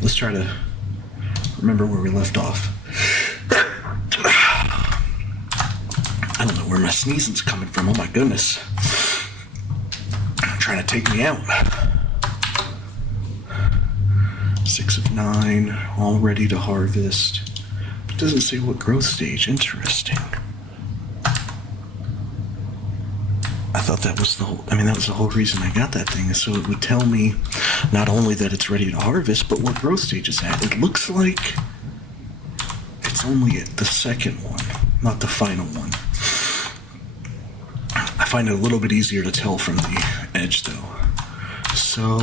let's try to remember where we left off. I don't know where my sneezing's coming from. Oh my goodness. Trying to take me out. 6 of 9, all ready to harvest. It doesn't say what growth stage. Interesting. I thought that was that was the whole reason I got that thing, is so it would tell me not only that it's ready to harvest, but what growth stage it's at. It looks like it's only at the second one, not the final one. I find it a little bit easier to tell from the edge, though. So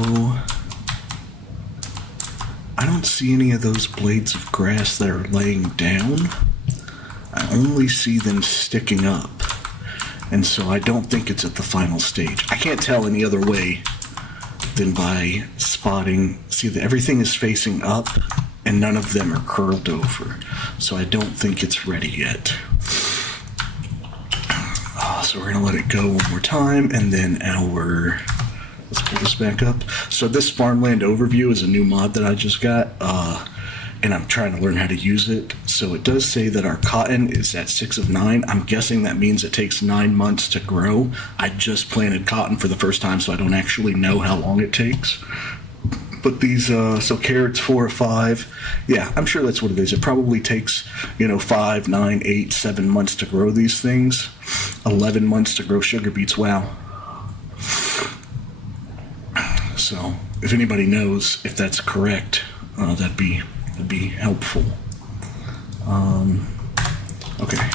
I don't see any of those blades of grass that are laying down. I only see them sticking up. And so I don't think it's at the final stage. I can't tell any other way than by spotting. See, everything is facing up and none of them are curled over. So I don't think it's ready yet. So we're gonna let it go one more time, and then let's pull this back up. So this farmland overview is a new mod that I just got, and I'm trying to learn how to use it. So it does say that our cotton is at 6 of 9. I'm guessing that means it takes 9 months to grow. I just planted cotton for the first time, so I don't actually know how long it takes. But these, so carrots 4 or 5. Yeah, I'm sure that's what it is. It probably takes, 5, 9, 8, 7 months to grow these things. 11 months to grow sugar beets. Wow. So if anybody knows if that's correct, that'd be helpful. Okay.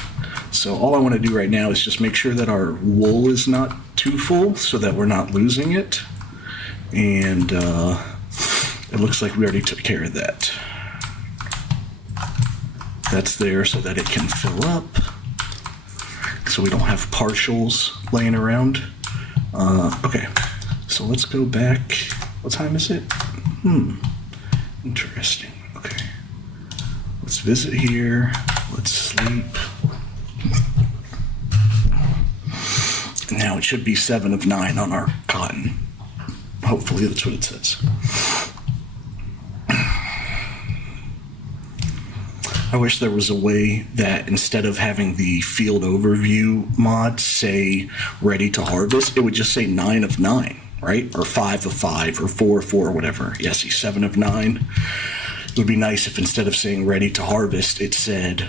So all I want to do right now is just make sure that our wool is not too full so that we're not losing it. And it looks like we already took care of that. That's there so that it can fill up, so we don't have partials laying around. Okay, so let's go back. What time is it? Interesting. Okay, let's visit here. Let's sleep. Now it should be 7 of 9 on our cotton. Hopefully that's what it says. I wish there was a way that instead of having the field overview mod say ready to harvest, it would just say 9 of 9, right? Or 5 of 5 or 4 of 4 or whatever. Yeah, see, 7 of 9. It would be nice if instead of saying ready to harvest, it said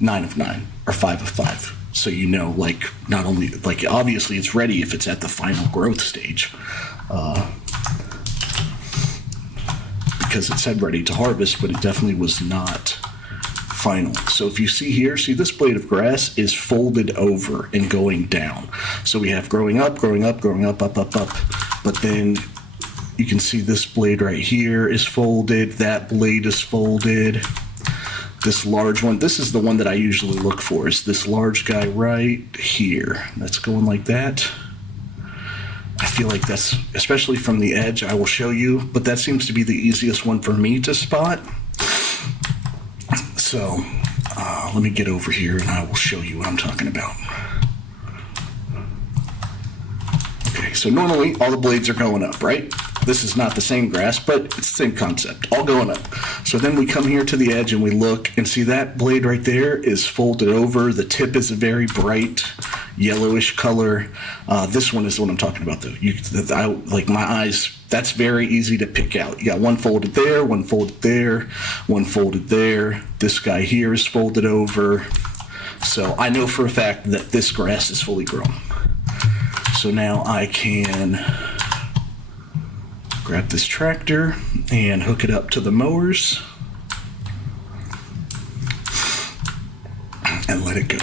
9 of 9 or 5 of 5. So not only, obviously it's ready if it's at the final growth stage. Because it said ready to harvest, but it definitely was not final. So if you see here, this blade of grass is folded over and going down. So we have growing up, growing up, growing up, up, up, up. But then you can see this blade right here is folded, that blade is folded. This large one, this is the one that I usually look for, is this large guy right here. That's going like that. I feel like that's, especially from the edge, I will show you, but that seems to be the easiest one for me to spot. So let me get over here and I will show you what I'm talking about. Okay, so normally all the blades are going up, right? This is not the same grass, but it's the same concept, all going up. So then we come here to the edge and we look and see that blade right there is folded over. The tip is a very bright yellowish color. This one is what I'm talking about, though. Like my eyes, that's very easy to pick out. You got one folded there, one folded there, one folded there. This guy here is folded over. So I know for a fact that this grass is fully grown. So now I can grab this tractor and hook it up to the mowers and let it go.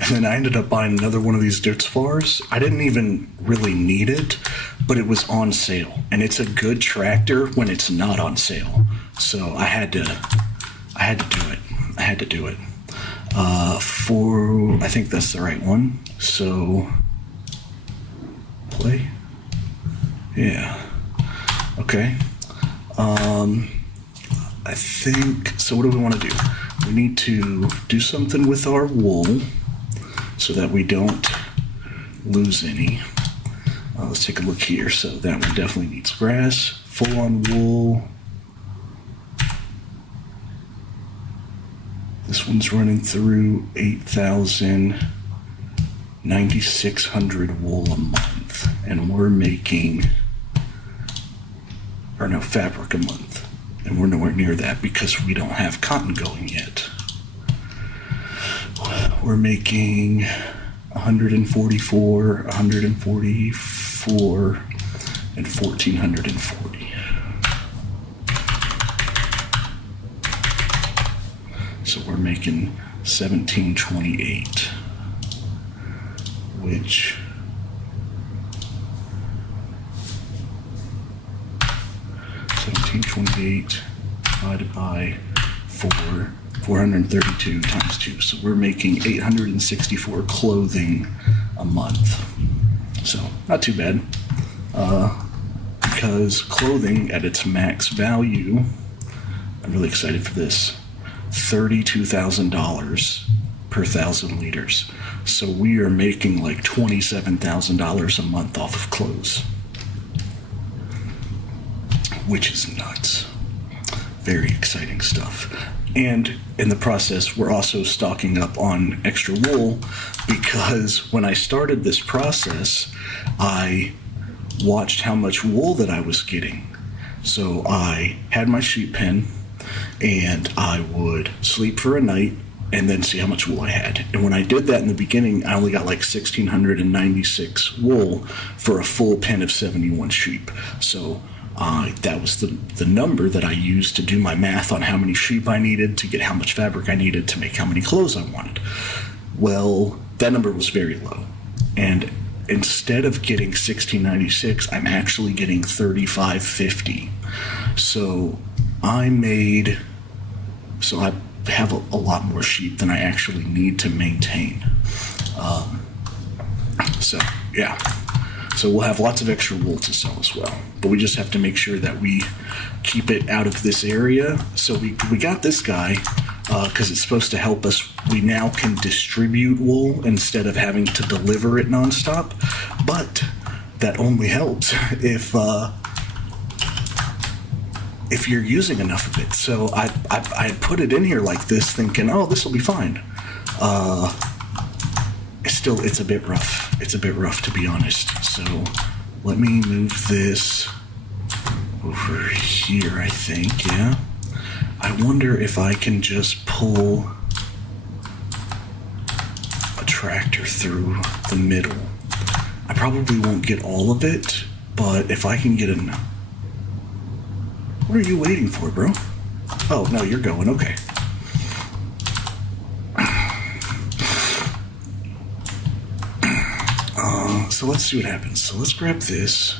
And then I ended up buying another one of these Dutzfars. I didn't even really need it, but it was on sale. And it's a good tractor when it's not on sale. So I had to do it. I think that's the right one. So play? Yeah. Okay. I think, so what do we want to do? We need to do something with our wool so that we don't lose any. Let's take a look here. So that one definitely needs grass, full on wool. This one's running through 9,600 wool a month, and we're making, or no, fabric a month, and we're nowhere near that because we don't have cotton going yet. We're making 144, and 1,440. So we're making 1,728, which divided by 432 times 2. So we're making 864 clothing a month. So not too bad. Because clothing at its max value, I'm really excited for this, $32,000 per 1,000 liters. So we are making like $27,000 a month off of clothes, which is nuts. Very exciting stuff. And in the process, we're also stocking up on extra wool because when I started this process, I watched how much wool that I was getting. So I had my sheep pen and I would sleep for a night and then see how much wool I had. And when I did that in the beginning, I only got like 1,696 wool for a full pen of 71 sheep. So that was the number that I used to do my math on how many sheep I needed to get how much fabric I needed to make how many clothes I wanted. Well, that number was very low. And instead of getting 1,696, I'm actually getting 3,550. So I have a lot more sheep than I actually need to maintain. So we'll have lots of extra wool to sell as well. But we just have to make sure that we keep it out of this area. So we got this guy because it's supposed to help us. We now can distribute wool instead of having to deliver it nonstop. But that only helps if you're using enough of it. So I put it in here like this thinking, oh, this will be fine. It's a bit rough. It's a bit rough, to be honest. So let me move this over here, I think, yeah. I wonder if I can just pull a tractor through the middle. I probably won't get all of it, but if I can get enough. What are you waiting for, bro? Oh, no, you're going. Okay. So let's see what happens. So let's grab this.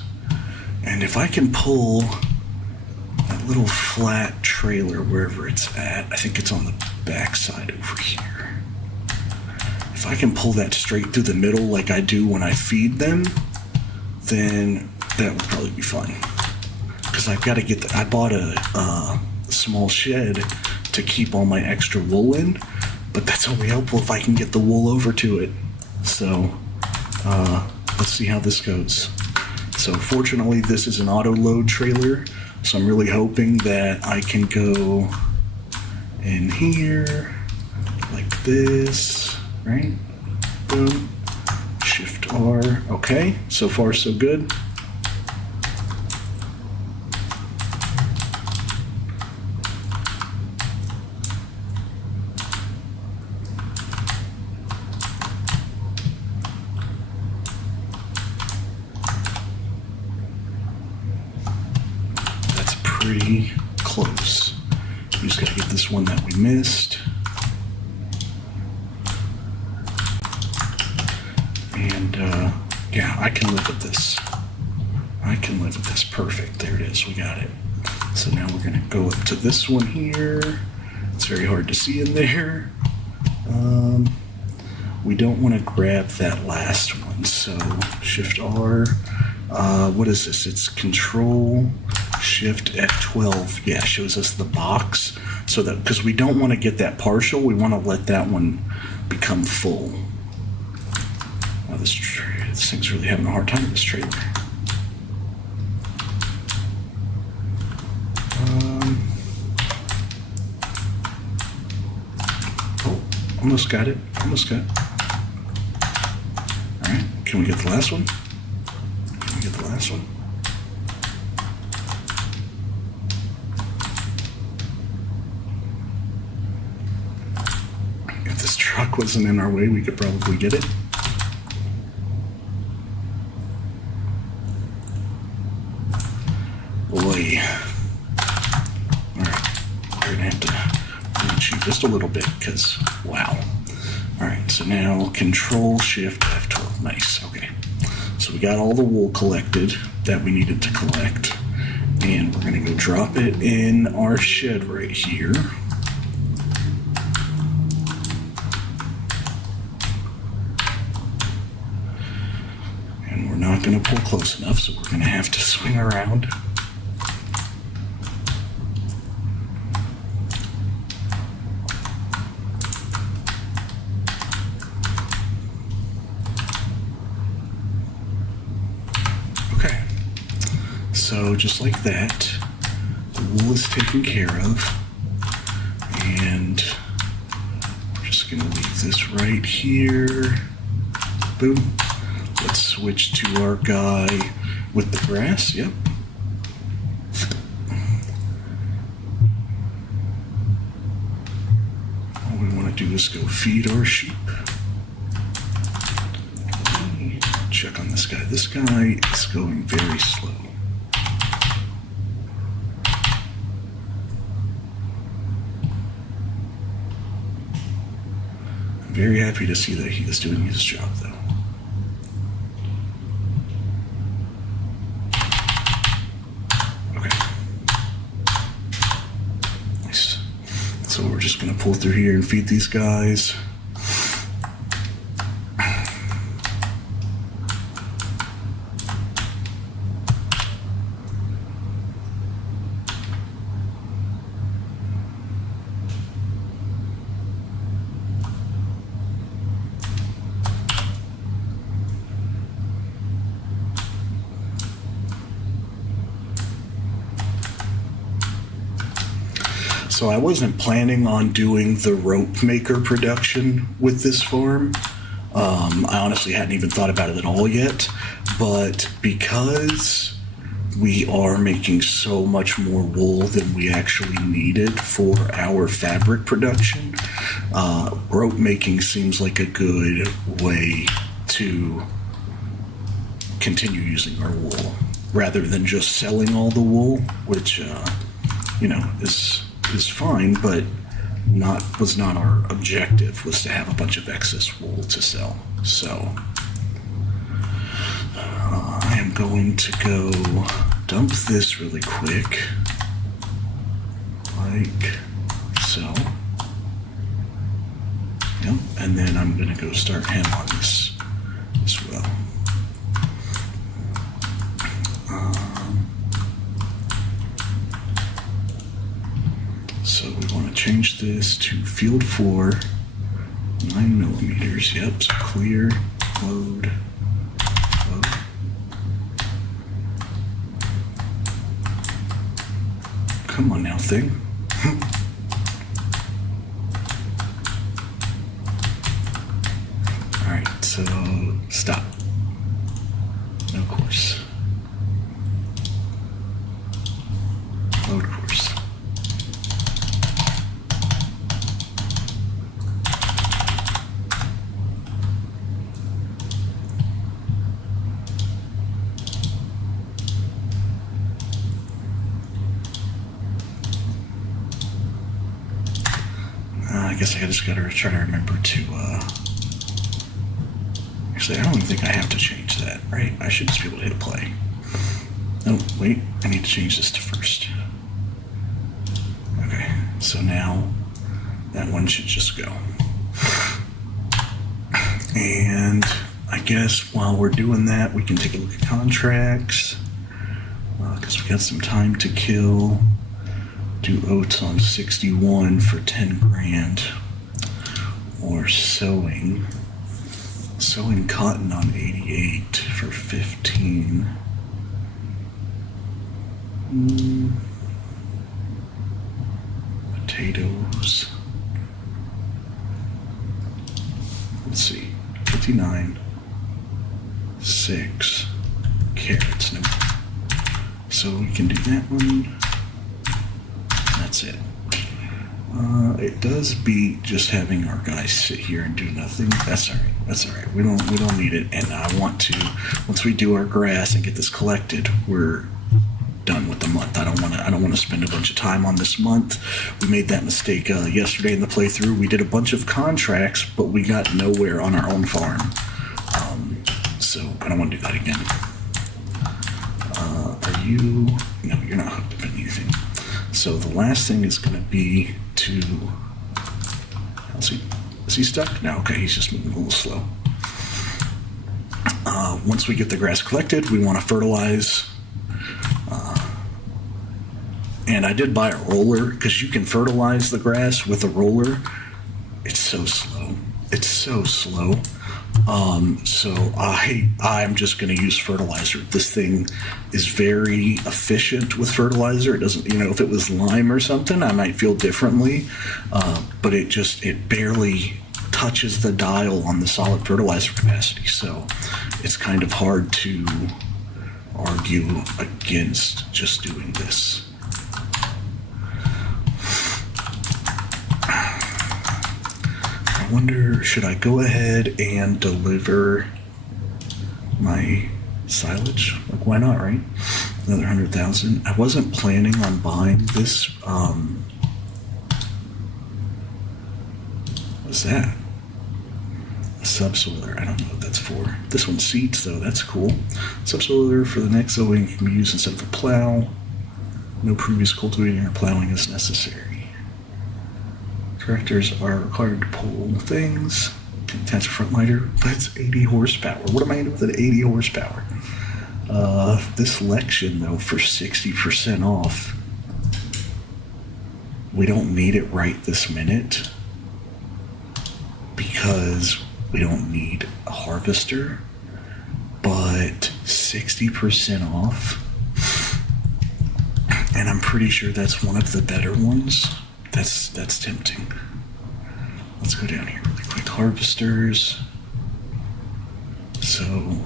And if I can pull that little flat trailer wherever it's at, I think it's on the back side over here. If I can pull that straight through the middle like I do when I feed them, then that would probably be fun. Because I've got to I bought a small shed to keep all my extra wool in, but that's only helpful if I can get the wool over to it. So let's see how this goes. So fortunately, this is an auto load trailer, so I'm really hoping that I can go in here like this, right? Boom. Shift R. Okay, so far so good. Pretty close. We just gotta get this one that we missed. And yeah, I can live with this. I can live with this. Perfect. There it is. We got it. So now we're gonna go up to this one here. It's very hard to see in there. we don't want to grab that last one. So Shift R, what is this? It's Control Shift F12. Yeah, shows us the box. So that, because we don't want to get that partial, we want to let that one become full. Wow, this thing's really having a hard time with this trailer. Oh, almost got it. Almost got it. All right, can we get the last one? Can we get the last one? If this truck wasn't in our way, we could probably get it. Boy. All right, we're gonna have to cheat just a little bit because, wow. All right, so now Control Shift F12. Nice. Okay. So we got all the wool collected that we needed to collect, and we're gonna go drop it in our shed right here. And we're not gonna pull close enough, so we're gonna have to swing around. So just like that, the wool is taken care of, and I'm just gonna leave this right here. Boom. Let's switch to our guy with the grass. Yep. All we want to do is go feed our sheep. Check on this guy. This guy is going very slow. Very happy to see that he is doing his job, though. Okay. Nice. So we're just going to pull through here and feed these guys. So I wasn't planning on doing the rope maker production with this farm. I honestly hadn't even thought about it at all yet, but because we are making so much more wool than we actually needed for our fabric production, rope making seems like a good way to continue using our wool rather than just selling all the wool, which is fine, but was not our objective, was to have a bunch of excess wool to sell. So I am going to go dump this really quick, like so. Yep, and then I'm gonna go start him on this as well. So we want to change this to field 4, 9mm. Yep, so clear, load, load. Come on now, thing. All right, so stop. No course. Load course. I guess I just gotta try to remember to, actually, I don't even think I have to change that, right? I should just be able to hit play. Oh, wait, I need to change this to first. Okay, so now that one should just go. And I guess while we're doing that, we can take a look at contracts, because we got some time to kill. Do oats on 61 for 10 grand, or sewing cotton on 88 for 15. Potatoes, let's see, 59, 6 carrots. No. So we can do that one. That's it. It does beat just having our guys sit here and do nothing. That's all right. That's all right. We don't need it. And I want to, once we do our grass and get this collected, we're done with the month. I don't want to spend a bunch of time on this month. We made that mistake yesterday in the playthrough. We did a bunch of contracts, but we got nowhere on our own farm. So I don't want to do that again. Are you? No, you're not hooked up on anything. So the last thing is going to be to. Is he stuck? No, okay, he's just moving a little slow. Once we get the grass collected, we want to fertilize. And I did buy a roller because you can fertilize the grass with a roller. It's so slow. It's so slow. So I'm just going to use fertilizer. This thing is very efficient with fertilizer. It doesn't, if it was lime or something, I might feel differently. But it barely touches the dial on the solid fertilizer capacity. So it's kind of hard to argue against just doing this. I wonder, should I go ahead and deliver my silage? Like, why not, right? Another 100,000. I wasn't planning on buying this. What's that? A subsoiler. I don't know what that's for. This one's seeds, though. That's cool. Subsoiler for the next sowing can be used instead of a plow. No previous cultivating or plowing is necessary. Tractors are required to pull things. Can attach a front lighter, but it's 80 horsepower. What am I going to do with an 80 horsepower? This Lexion, though, for 60% off. We don't need it right this minute because we don't need a harvester, but 60% off. And I'm pretty sure that's one of the better ones. That's tempting. Let's go down here really quick. Harvesters. So,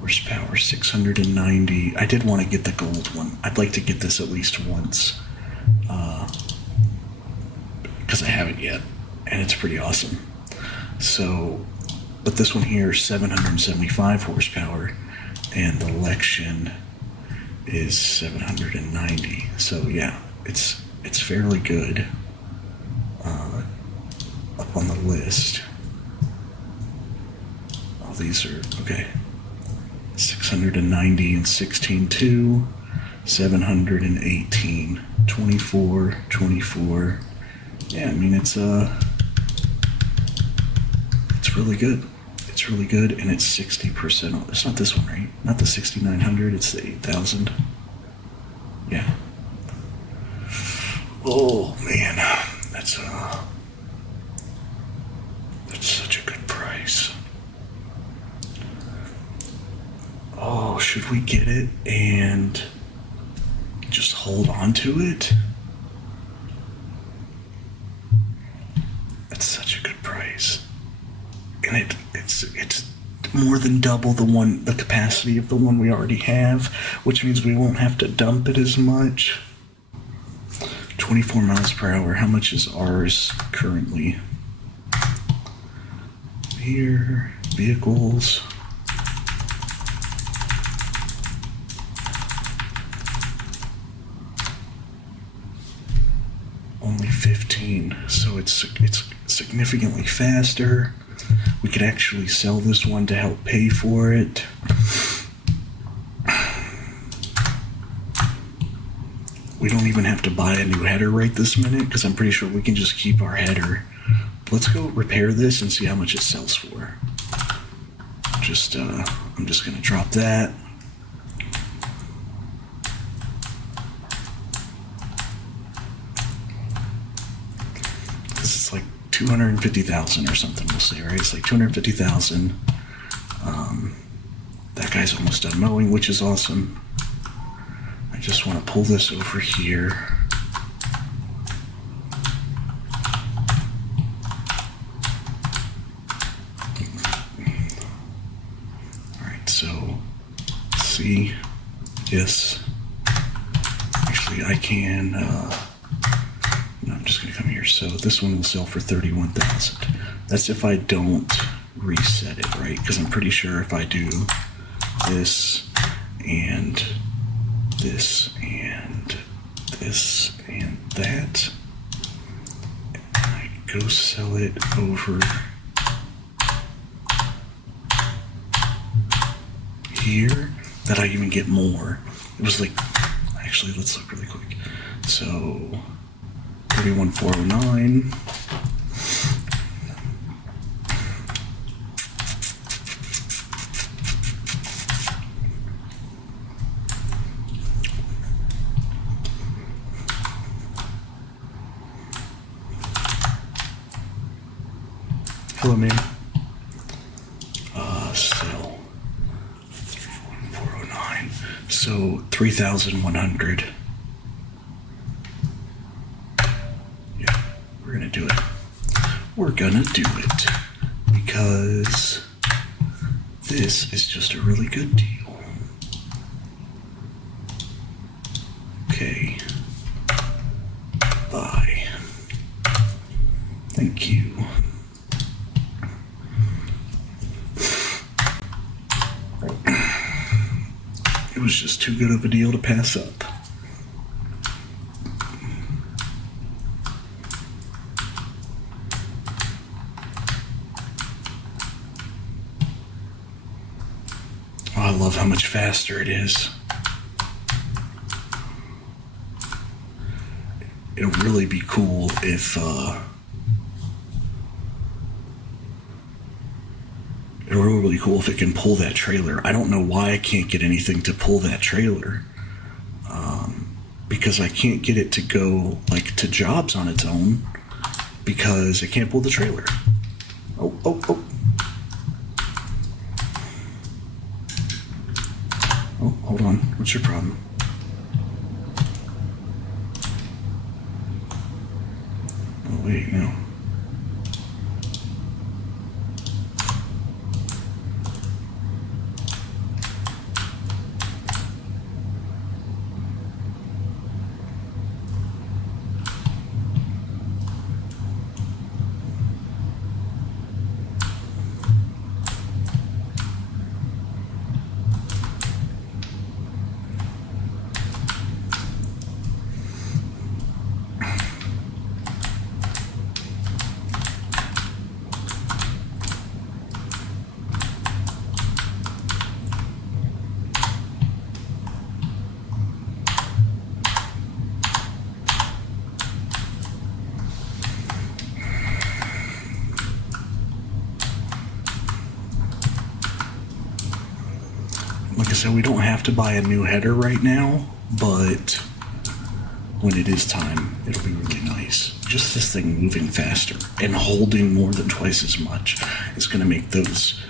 horsepower 690. I did want to get the gold one. I'd like to get this at least once. Because I haven't yet. And it's pretty awesome. So, but this one here is 775 horsepower. And the Lexion is 790. So, yeah, it's fairly good up on the list. All these are okay. 690 and 16.2, 718, 24, 24. Yeah, I mean it's really good. It's really good, and it's 60% off. It's not this one, right? Not the 6,900. It's the 8,000. Yeah. Oh man, that's such a good price. Oh, should we get it and just hold on to it? That's such a good price, and it's more than double the capacity of the one we already have, which means we won't have to dump it as much. 24 miles per hour. How much is ours currently? Here, vehicles. Only 15, so it's significantly faster. We could actually sell this one to help pay for it. We don't even have to buy a new header right this minute because I'm pretty sure we can just keep our header let's go repair this and see how much it sells for. I'm just going to drop that. This is like 250,000 or something, we'll say, right? It's like 250,000. That guy's almost done mowing, which is awesome. I just want to pull this over here. Alright, so see this. Actually, I can, no, I'm just going to come here. So this one will sell for 31,000. That's if I don't reset it, right? Because I'm pretty sure if I do this and this and this and that, I go sell it over here, that I even get more. It was like, actually, let's look really quick. So 31,409. Hello, man. Sell 31,409. So 3,100. Yeah, we're gonna do it. We're gonna do it because this is just a really good deal. Okay. Bye. Thank you. It was just too good of a deal to pass up. Oh, I love how much faster it is. It'll really be cool if, it'll really, really cool if it can pull that trailer. I don't know why I can't get anything to pull that trailer. Because I can't get it to go, like, to jobs on its own. Because it can't pull the trailer. Oh, oh, oh. Oh, hold on. What's your problem? Oh, wait, no. Like I said, we don't have to buy a new header right now, but when it is time, it'll be really nice. Just this thing moving faster and holding more than twice as much is going to make those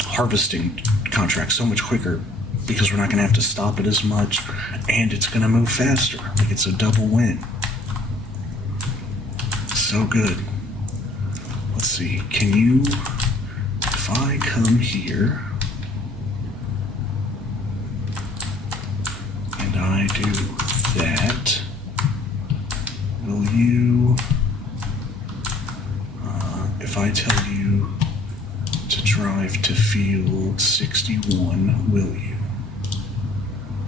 harvesting contracts so much quicker because we're not going to have to stop it as much, and it's going to move faster. Like, it's a double win. So good. Let's see, can you, if I come here and I do that, will you, if I tell you to drive to field 61, will you?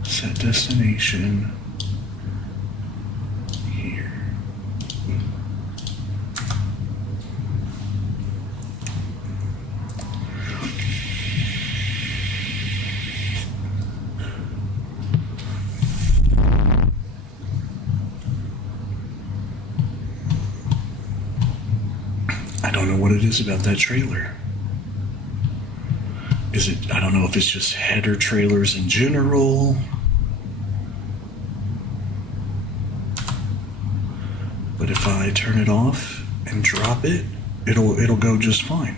Set destination here. what it is about that trailer. Is it, I don't know if it's just header trailers in general. But if I turn it off and drop it, it'll go just fine.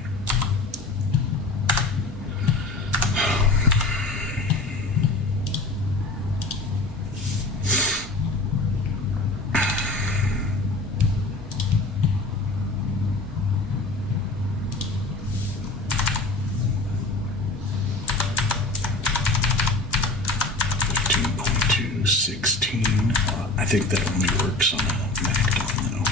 I think that only works on a Mac though.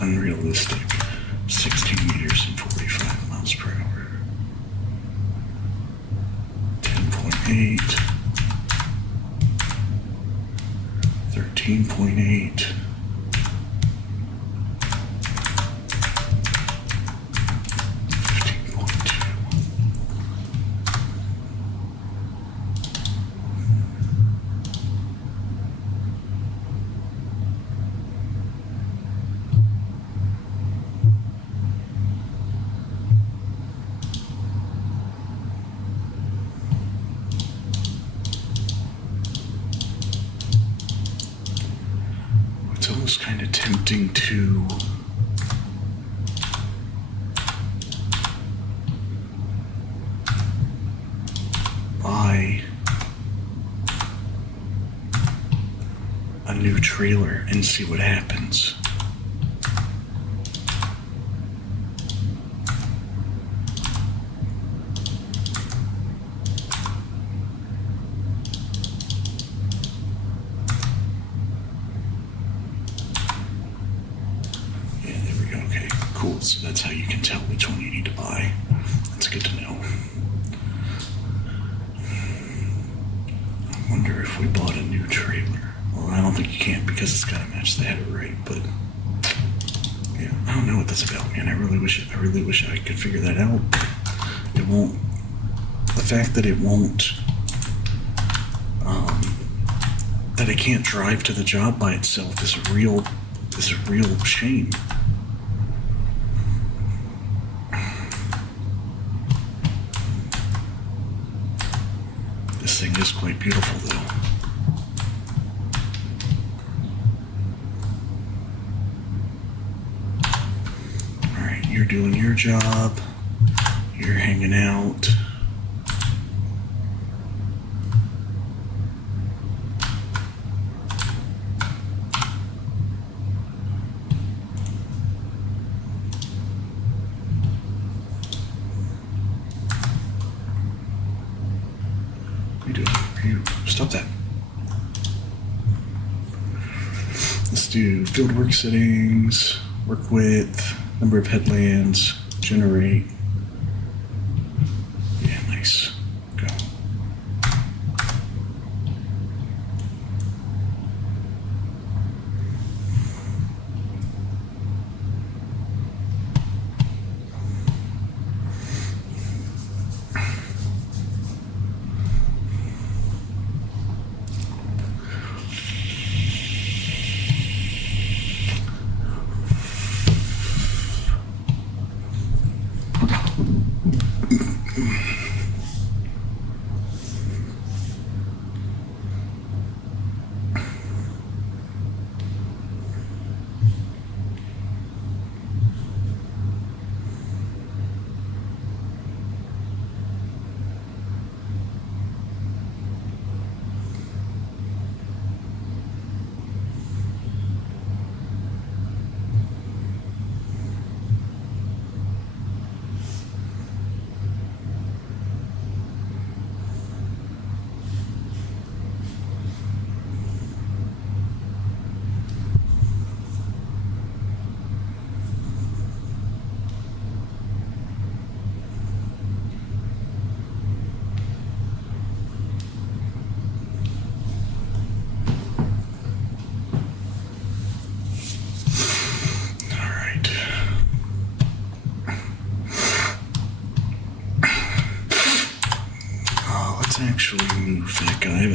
Unrealistic. 16 meters and 45 miles per hour. 10.8. 13.8. 15.2. It's almost kind of tempting to buy a new trailer and see what happens. Cool, so that's how you can tell which one you need to buy. That's good to know. I wonder if we bought a new trailer. Well, I don't think you can because it's got to match the header, right? But yeah, I don't know what that's about, man. I really wish I could figure that out. It won't. The fact that it won't. That it can't drive to the job by itself is a real shame. This thing is quite beautiful, though. All right, you're doing your job. You're hanging out. Stop that. Let's do fieldwork settings, work width, number of headlands, generate. Yeah, nice. Go.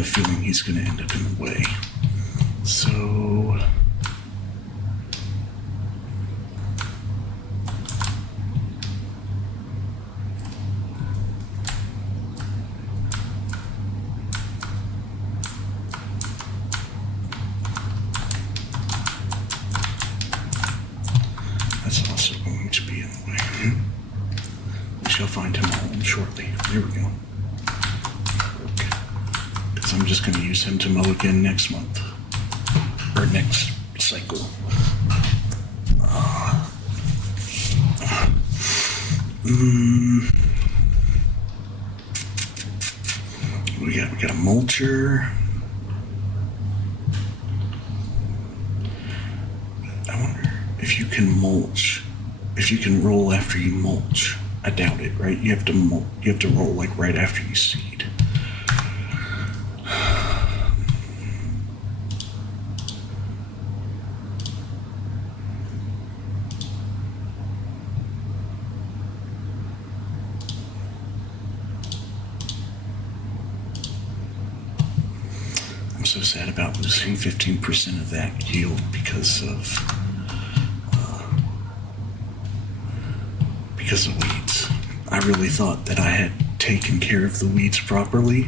feeling he's going to end up in the way. So that's also going to be in the way. We shall find him home shortly. There we go. Because I'm just going to use him to mow again next month. Or next cycle. We got a mulcher. I wonder if you can mulch, if you can roll after you mulch. I doubt it, right? You have to roll like right after you seed. I'm so sad about losing 15% of that yield because of weeds. I really thought that I had taken care of the weeds properly.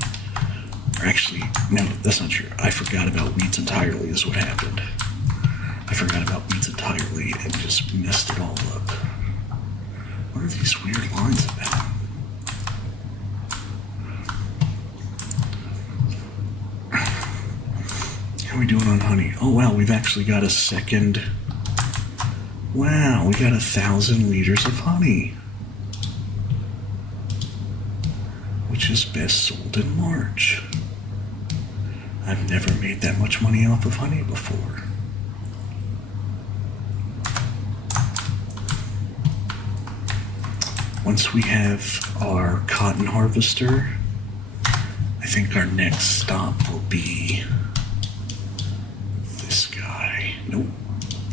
Or actually, no, that's not true. I forgot about weeds entirely is what happened. I forgot about weeds entirely and just messed it all up. What are these weird lines about? How are we doing on honey? Oh wow, we've actually got a second. Wow, we got 1,000 liters of honey, which is best sold in March. I've never made that much money off of honey before. Once we have our cotton harvester, I think our next stop will be this guy. Nope.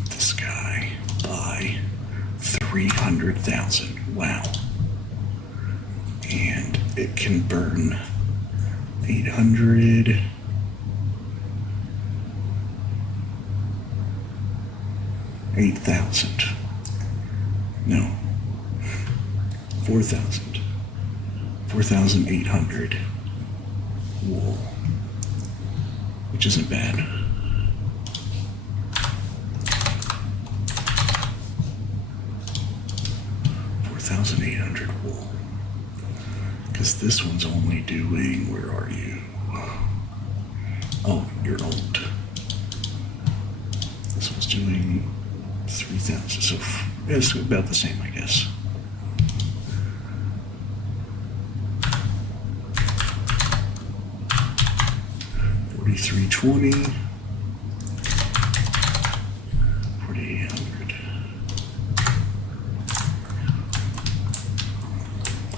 This guy. Buy 300,000. Wow. And it can burn 800. $8,000. No. 4,000. 4,800 wool. Which isn't bad. $4,800 wool. Because this one's only doing, where are you? Oh, you're old. This one's doing 3,000, so it's about the same, I guess. $4,320, 4,800.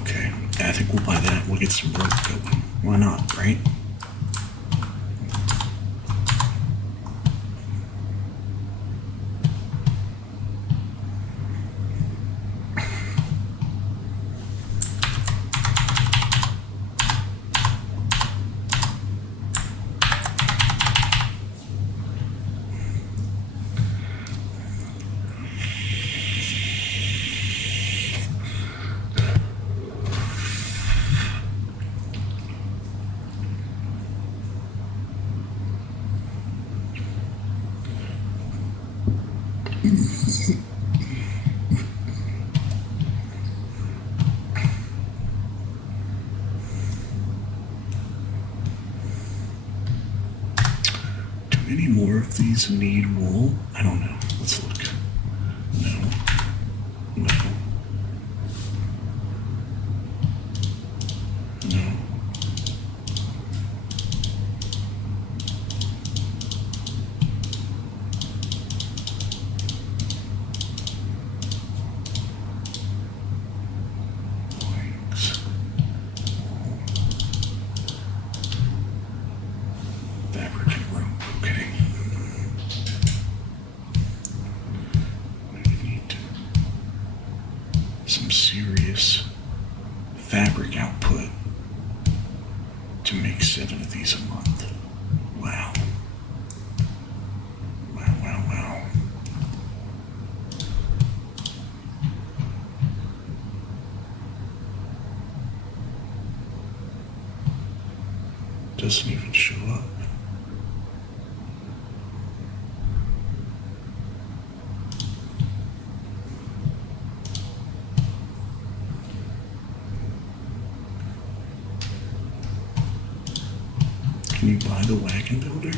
Okay, I think we'll buy that. We'll get some rope going. Why not, right? Do any more of these need wool? I don't know. Let's look. No. No. No. Blanks. Fabric and rope. Okay. What do we need to? doesn't even show up. Can you buy the wagon builder?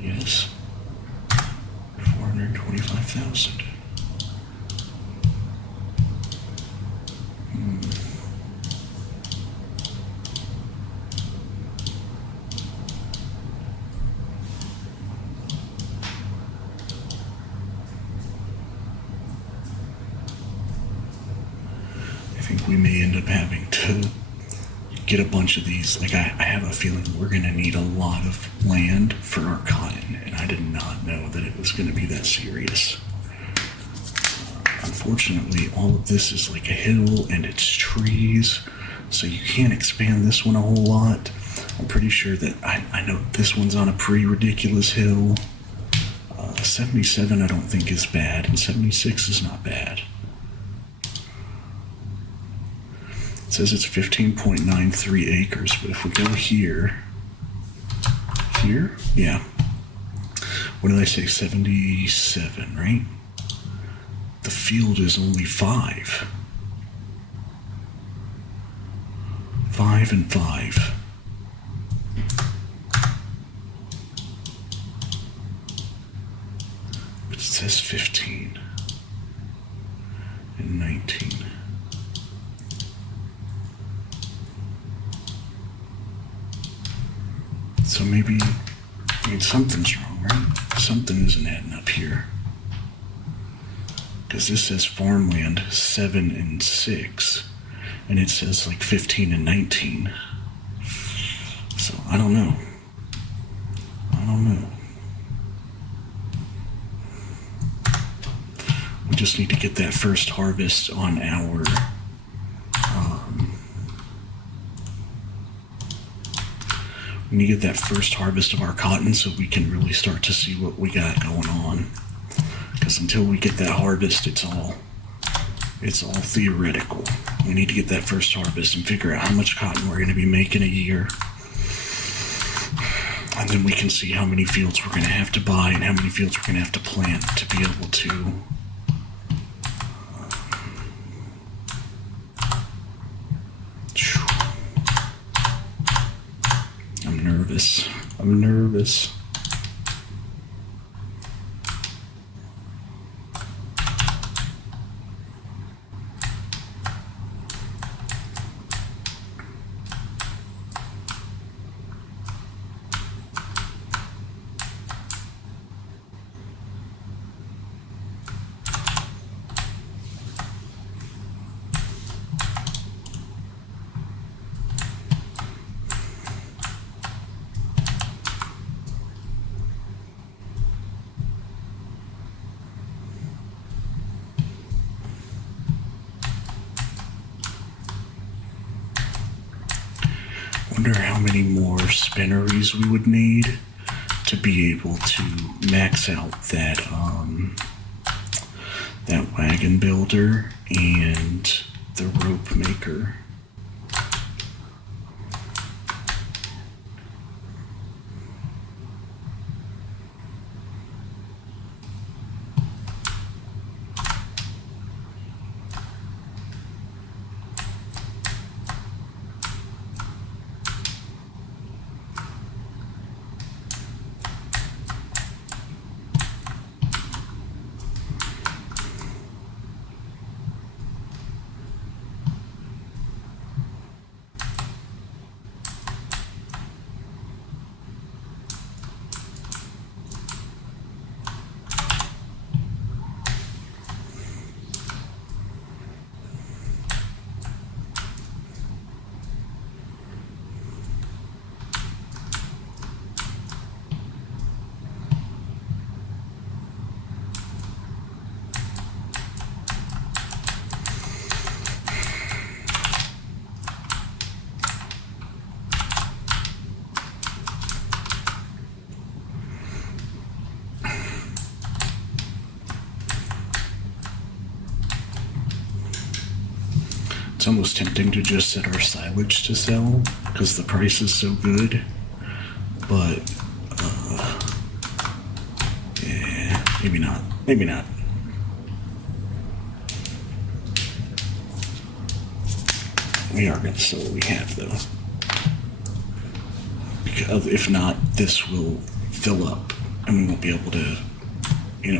Yes. 425,000. I think we may end up having to get a bunch of these. Like, I have a feeling we're going to need a lot of land for our cotton, and I did not know that it was going to be that serious. Unfortunately, all of this is like a hill and it's trees, so you can't expand this one a whole lot. I'm pretty sure that I know this one's on a pretty ridiculous hill. 77 I don't think is bad, and 76 is not bad. It says it's 15.93 acres, but if we go here, yeah. What did I say? 77, right? The field is only 5. 5 and 5. But it says 15 and 19. So maybe, something's wrong, right? Something isn't adding up here. Because this says farmland 7 and 6, and it says like 15 and 19. So I don't know. We just need to get that first harvest on our we need to get that first harvest of our cotton so we can really start to see what we got going on. Because until we get that harvest, it's all theoretical. We need to get that first harvest and figure out how much cotton we're going to be making a year. And then we can see how many fields we're going to have to buy and how many fields we're going to have to plant to be able to I'm nervous. Wonder how many more spinneries we would need to be able to max out that wagon builder and the rope maker. It's almost tempting to just set our silage to sell because the price is so good. But, yeah, maybe not. Maybe not. We are going to sell what we have, though. Because if not, this will fill up and we won't be able to,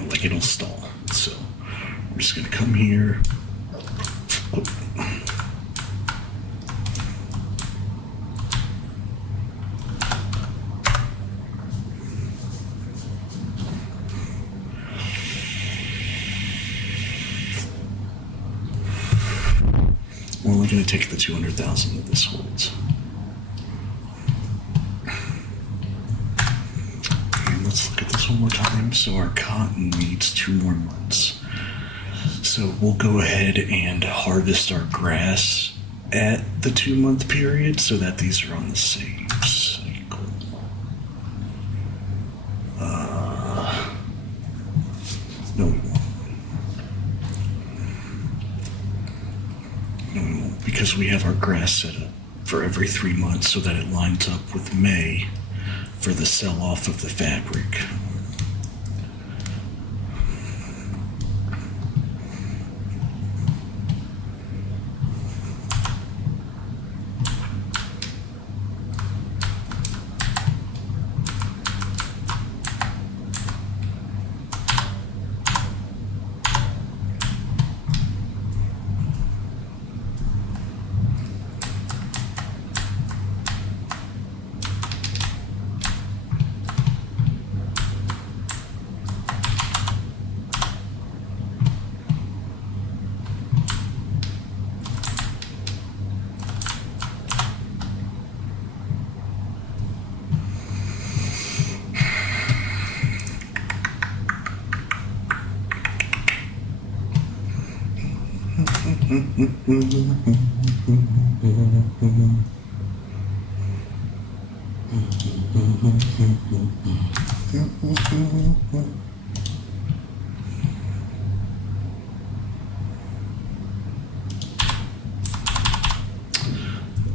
like it'll stall. So we're just going to come here. Oh. We're only going to take the 200,000 that this holds. And let's look at this one more time. So our cotton needs 2 more months. So we'll go ahead and harvest our grass at the 2-month period so that these are on the same cycle. No, we won't. No, we won't, because we have our grass set up for every 3 months so that it lines up with May for the sell-off of the fabric.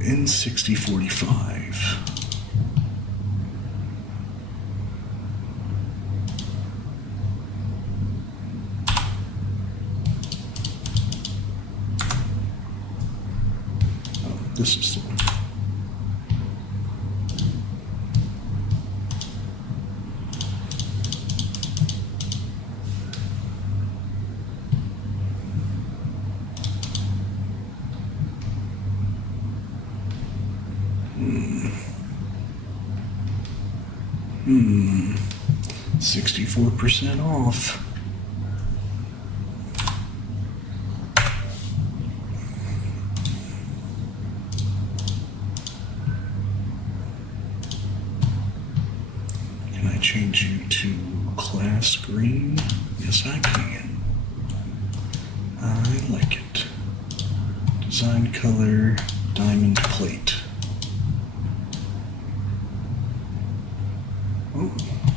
In 6045. This is the one. Hmm. 64% off. Can I change you to class green? Yes, I can. I like it. Design color, diamond plate. Oh,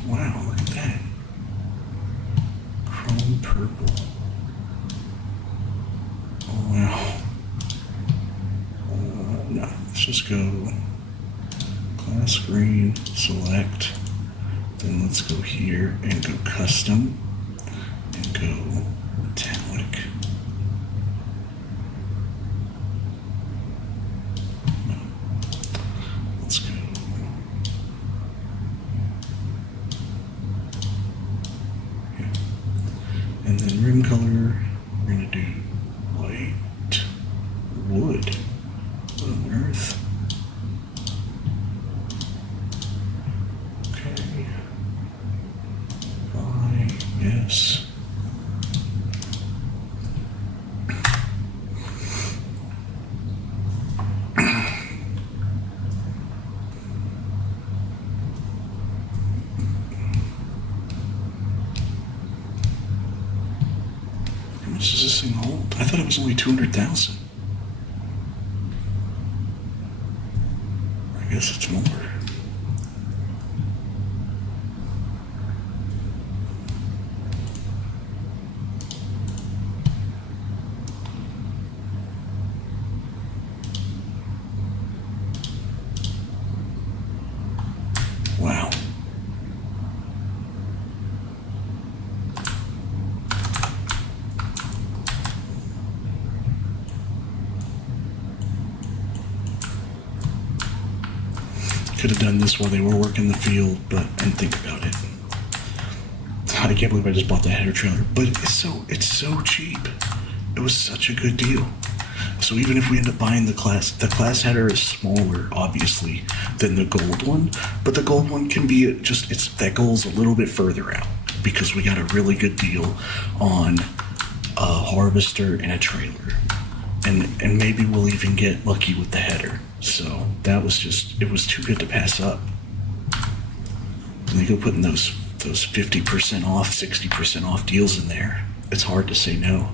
wow, look at that. Chrome purple. Oh, wow. No, let's just go class green, select. Then let's go here and go custom and go metallic. No. Let's go. Yeah. And then rim color, we're going to do white wood. What on earth? Okay. Yes. How much does this thing hold? I thought it was only 200,000. I guess it's more. Could have done this while they were working the field, but didn't think about it. I can't believe I just bought the header trailer, but it's so cheap. It was such a good deal. So even if we end up buying the class header is smaller, obviously, than the gold one, but the gold one can be that goal's a little bit further out because we got a really good deal on a harvester and a trailer, and maybe we'll even get lucky with the header. So that was it was too good to pass up. And they go putting those 50% off, 60% off deals in there. It's hard to say no.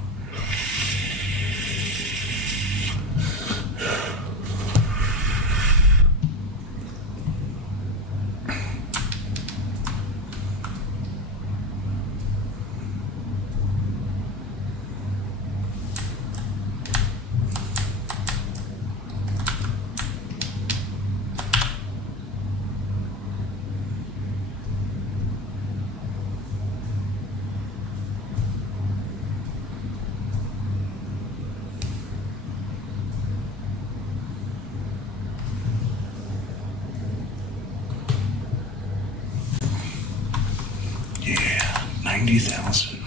Yeah, 90,000.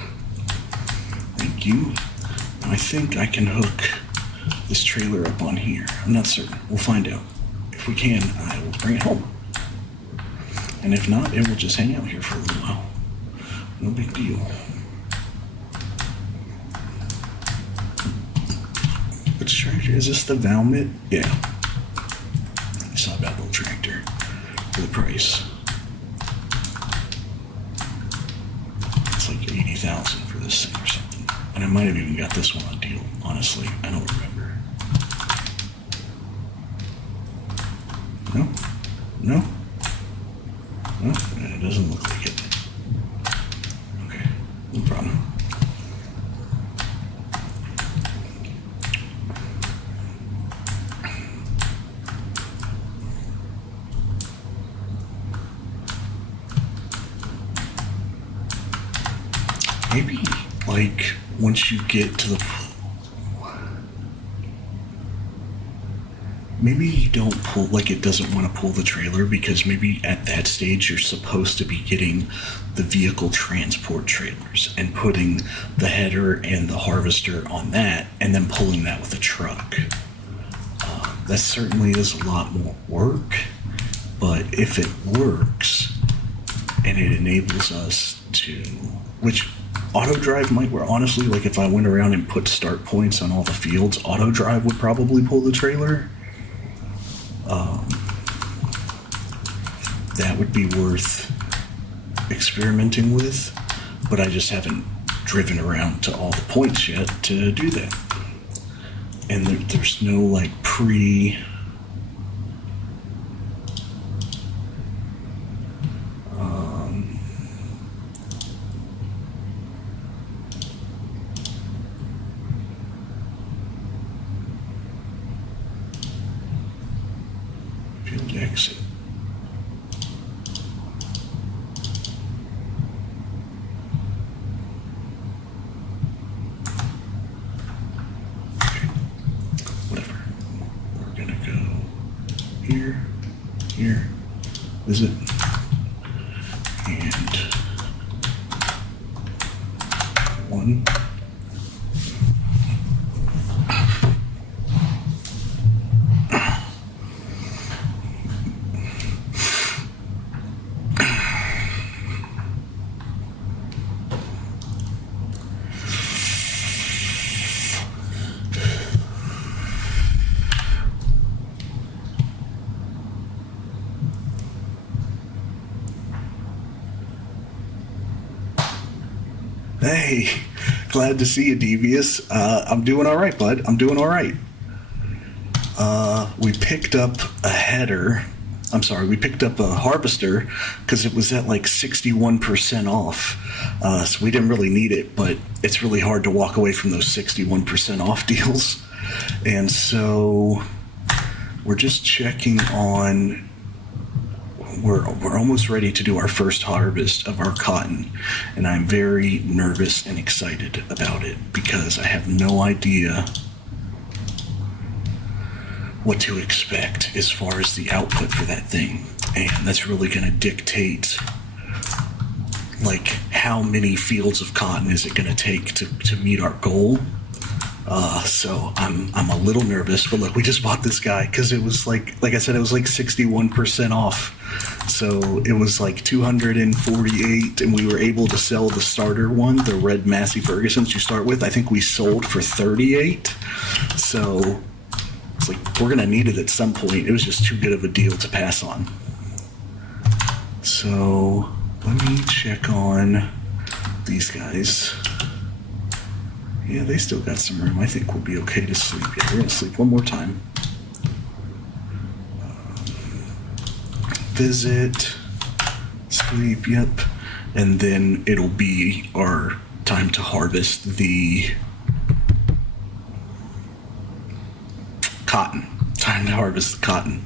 Thank you. I think I can hook this trailer up on here. I'm not certain. We'll find out. If we can, I will bring it home. And if not, it will just hang out here for a little while. No big deal. Which tractor? Is this the Valmet? Yeah. It's not a bad little tractor for the price. It's like 80,000 for this thing or something. And I might have even got this one on deal, honestly. I don't remember. No? No? No? It doesn't look like it. Okay, no problem. Maybe, like, once you get to the... Maybe you don't pull, like, it doesn't want to pull the trailer because maybe at that stage you're supposed to be getting the vehicle transport trailers and putting the header and the harvester on that and then pulling that with a truck. That certainly is a lot more work, but if it works and it enables us to... Which auto drive might work. Honestly, like if I went around and put start points on all the fields, auto drive would probably pull the trailer. That would be worth experimenting with, but I just haven't driven around to all the points yet to do that. And there's no like pre... field exit. Okay. Whatever. We're gonna go here, visit, and one. Hey, glad to see you, Devious. I'm doing all right, bud. I'm doing all right. We picked up a header. I'm sorry, we picked up a harvester because it was at like 61% off. So we didn't really need it, but it's really hard to walk away from those 61% off deals. And so we're just checking on... We're almost ready to do our first harvest of our cotton, and I'm very nervous and excited about it because I have no idea what to expect as far as the output for that thing. And that's really going to dictate like how many fields of cotton is it going to take to meet our goal. So I'm a little nervous, but look, we just bought this guy because it was like I said, it was like 61% off. So it was like 248, and we were able to sell the starter one, the red Massey Fergusons you start with. I think we sold for 38. So it's like we're gonna need it at some point. It was just too good of a deal to pass on. So let me check on these guys. Yeah, they still got some room. I think we'll be okay to sleep. Yeah, we're gonna sleep one more time. Visit, sleep, yep. And then it'll be our time to harvest the cotton. Time to harvest the cotton.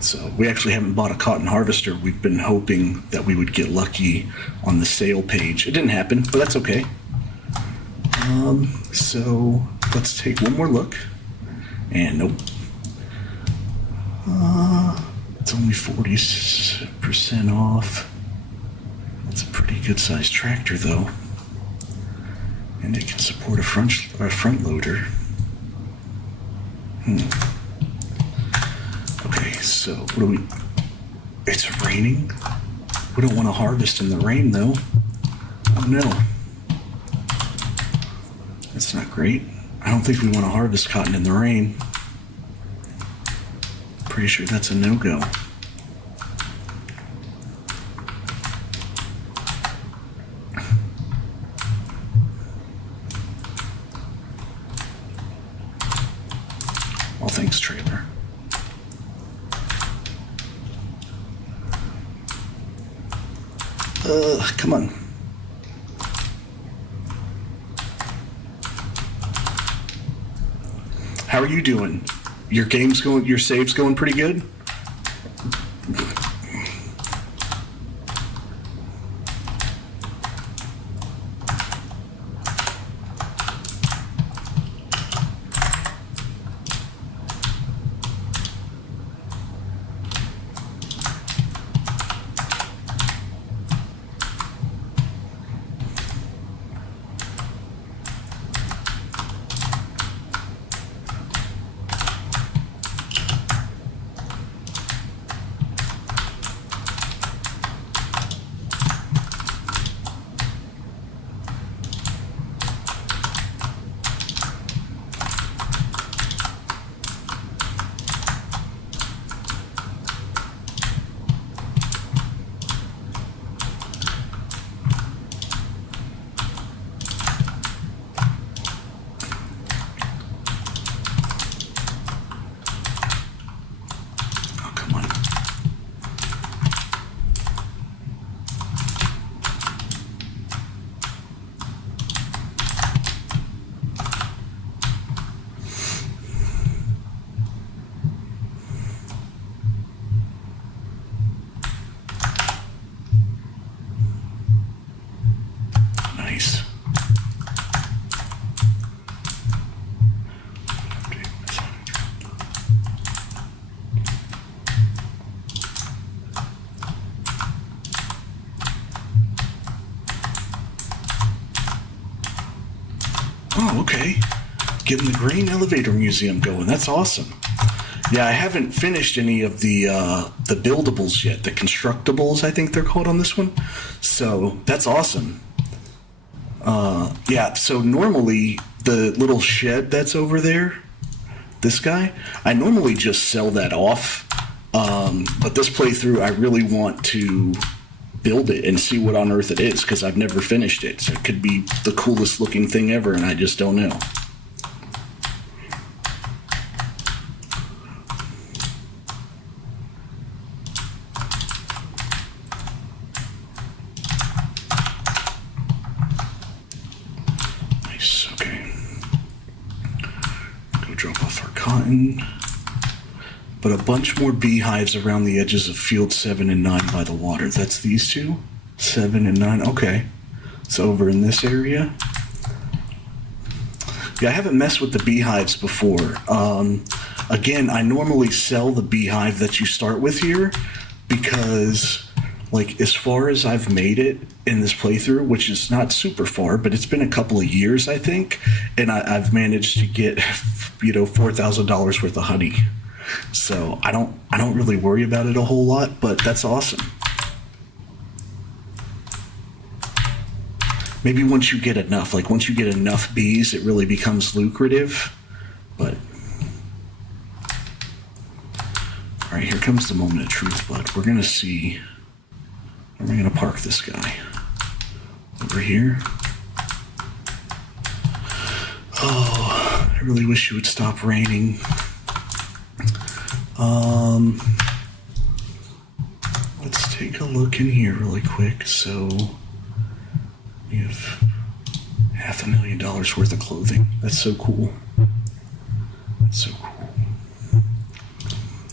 So we actually haven't bought a cotton harvester. We've been hoping that we would get lucky on the sale page. It didn't happen, but that's okay. So let's take one more look. And nope. It's only 40% off. That's a pretty good sized tractor though. And it can support a front loader. Okay, so what do we... It's raining? We don't want to harvest in the rain though. Oh no. That's not great. I don't think we want to harvest cotton in the rain. Pretty sure that's a no-go. Well, thanks, trailer. Come on. How are you doing? Your save's going pretty good? Oh, okay. Getting the grain elevator museum going. That's awesome. Yeah, I haven't finished any of the buildables yet. The constructables, I think they're called on this one. So that's awesome. Yeah, so normally the little shed that's over there, this guy, I normally just sell that off. But this playthrough, I really want to build it and see what on earth it is, because I've never finished it. So it could be the coolest looking thing ever, and I just don't know. Nice, okay. Go drop off our cotton. But a bunch more beehives around the edges of field 7 and 9 by the water. That's these two? 7 and 9, okay. It's over in this area. Yeah, I haven't messed with the beehives before. Again, I normally sell the beehive that you start with here because, like, as far as I've made it in this playthrough, which is not super far, but it's been a couple of years, I think, and I've managed to get, $4,000 worth of honey. So I don't really worry about it a whole lot, but that's awesome. Maybe once you get enough, like once you get enough bees, it really becomes lucrative. But all right, here comes the moment of truth, bud. We're gonna see. Where am I gonna park this guy? Over here. Oh, I really wish it would stop raining. Let's take a look in here really quick. So we have $500,000 worth of clothing. That's so cool. That's so cool.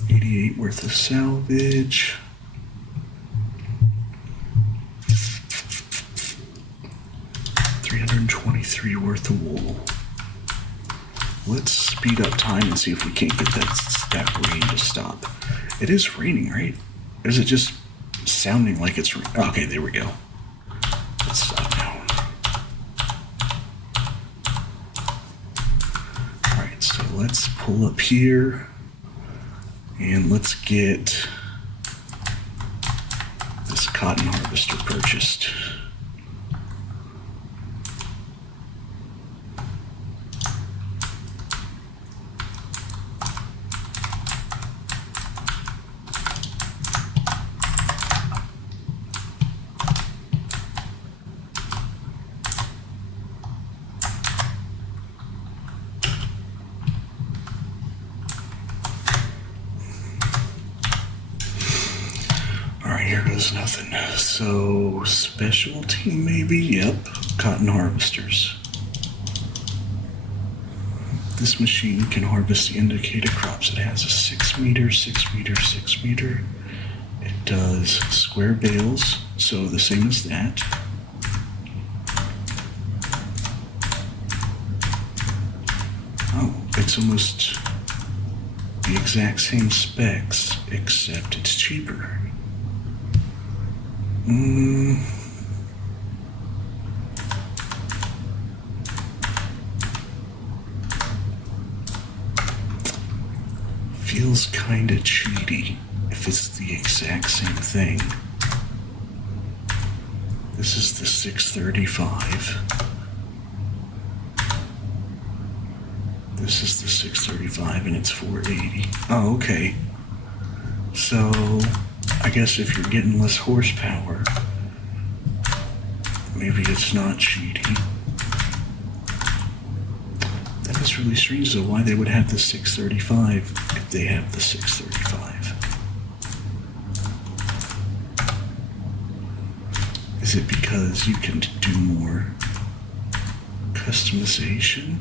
88 worth of salvage. $323 worth of wool. Let's speed up time and see if we can't get that rain to stop. It is raining, right? Or is it just sounding like it's raining? Okay, there we go. Let's stop now. Alright, so let's pull up here and let's get this cotton harvester purchased. Here goes nothing. So, specialty maybe? Yep, cotton harvesters. This machine can harvest the indicated crops. It has a 6 meter, 6 meter, 6 meter. It does square bales, so the same as that. Oh, it's almost the exact same specs, except it's cheaper. Feels kinda cheaty if it's the exact same thing. This is the 635. This is the 635 and it's 480. Oh, okay. So I guess if you're getting less horsepower, maybe it's not cheating. That is really strange though, why they would have the 635 if they have the 635. Is it because you can do more customization?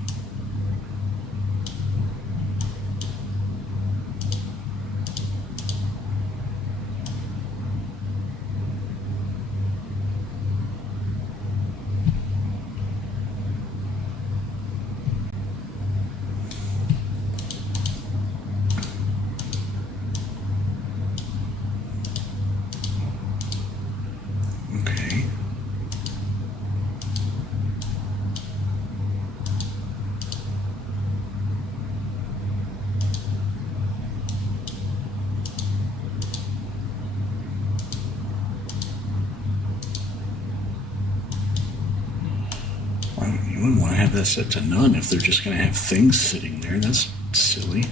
You wouldn't want to have that set to none if they're just going to have things sitting there. That's silly.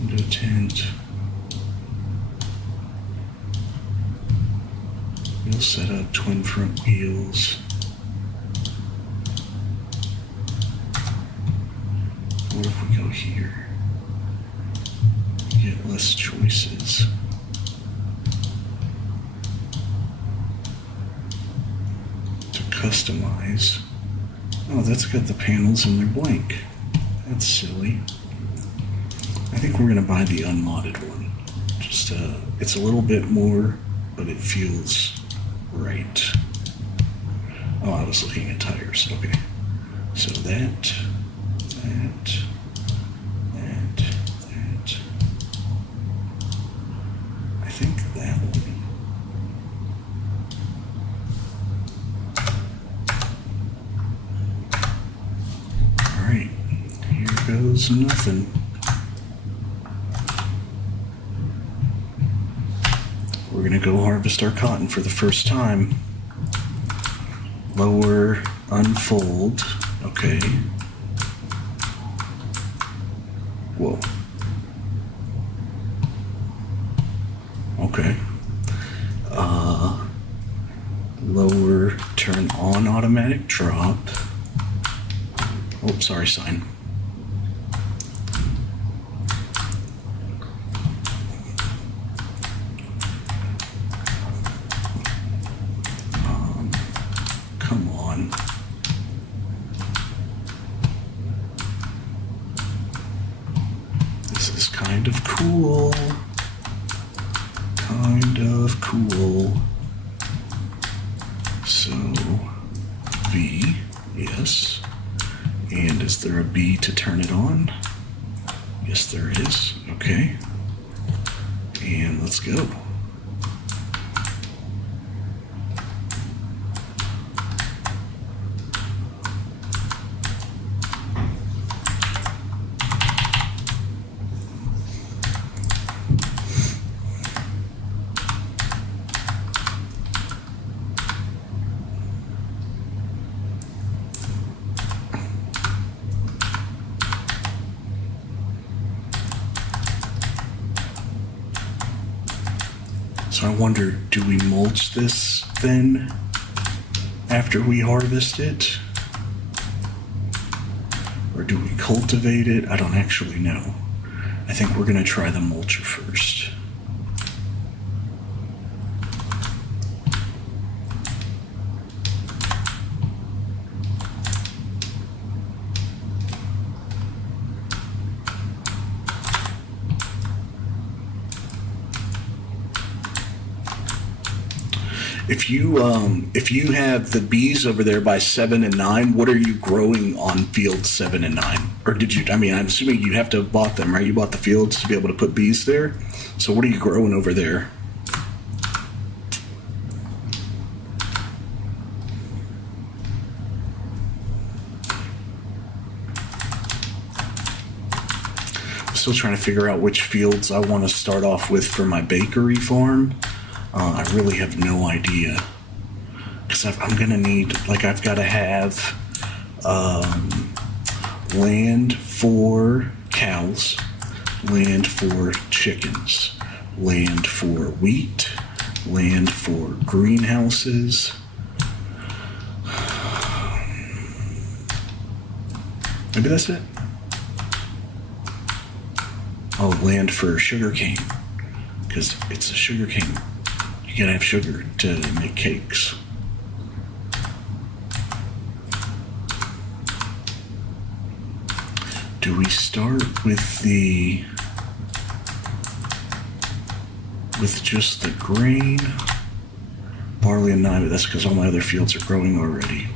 Window tint. Wheel setup, twin front wheels. What if we go here? Get less choices. To customize. Oh, that's got the panels and they're blank. That's silly. I think we're gonna buy the unmodded one. Just it's a little bit more, but it feels right. Oh, I was looking at tires. Okay. So that. I think that one. All right. Here goes nothing. We're going to go harvest our cotton for the first time. Lower, unfold. Okay. Whoa. Okay. Lower, turn on automatic drop. Oh, sorry, sign. Come on. This is kind of cool. Kind of cool. So, V, yes. And is there a B to turn it on? Yes, there is. Okay. And let's go. So I wonder, do we mulch this then after we harvest it? Or do we cultivate it? I don't actually know. I think we're going to try the mulcher first. If you have the bees over there by 7 and 9, what are you growing on fields 7 and 9? Or did you? I mean, I'm assuming you have to have bought them, right? You bought the fields to be able to put bees there. So what are you growing over there? I'm still trying to figure out which fields I want to start off with for my bakery farm. I really have no idea. Because I'm going to need, like, I've got to have land for cows, land for chickens, land for wheat, land for greenhouses. Maybe that's it. Oh, land for sugarcane. Because it's a sugarcane. You gotta have sugar to make cakes. Do we start with just the grain? Barley and 9, but that's because all my other fields are growing already.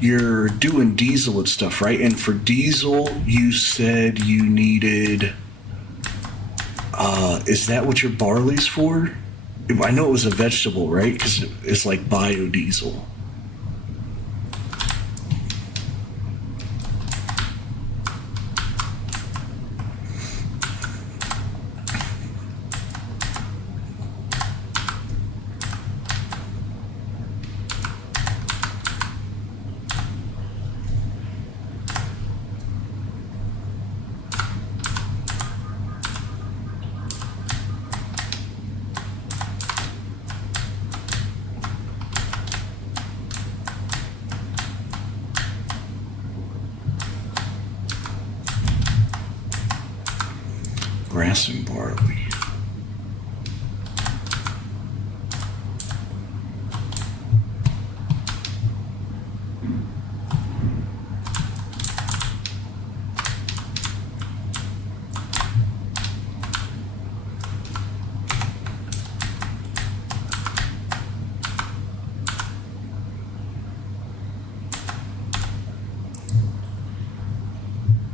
You're doing diesel and stuff, right? And for diesel, you said you needed, is that what your barley's for? I know it was a vegetable, right? Because it's like biodiesel. Grass and barley.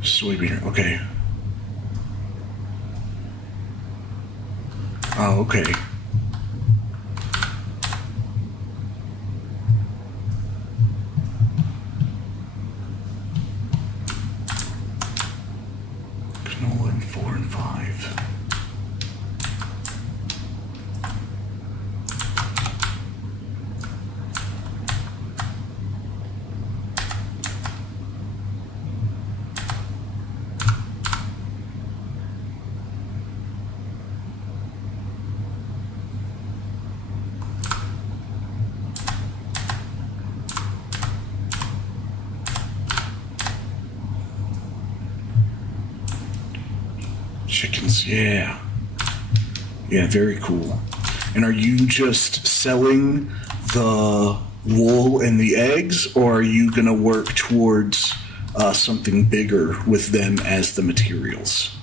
Soybean, okay. Oh, okay. Canola in 4 and 5. Chickens, yeah. Yeah, very cool. And are you just selling the wool and the eggs, or are you going to work towards something bigger with them as the materials?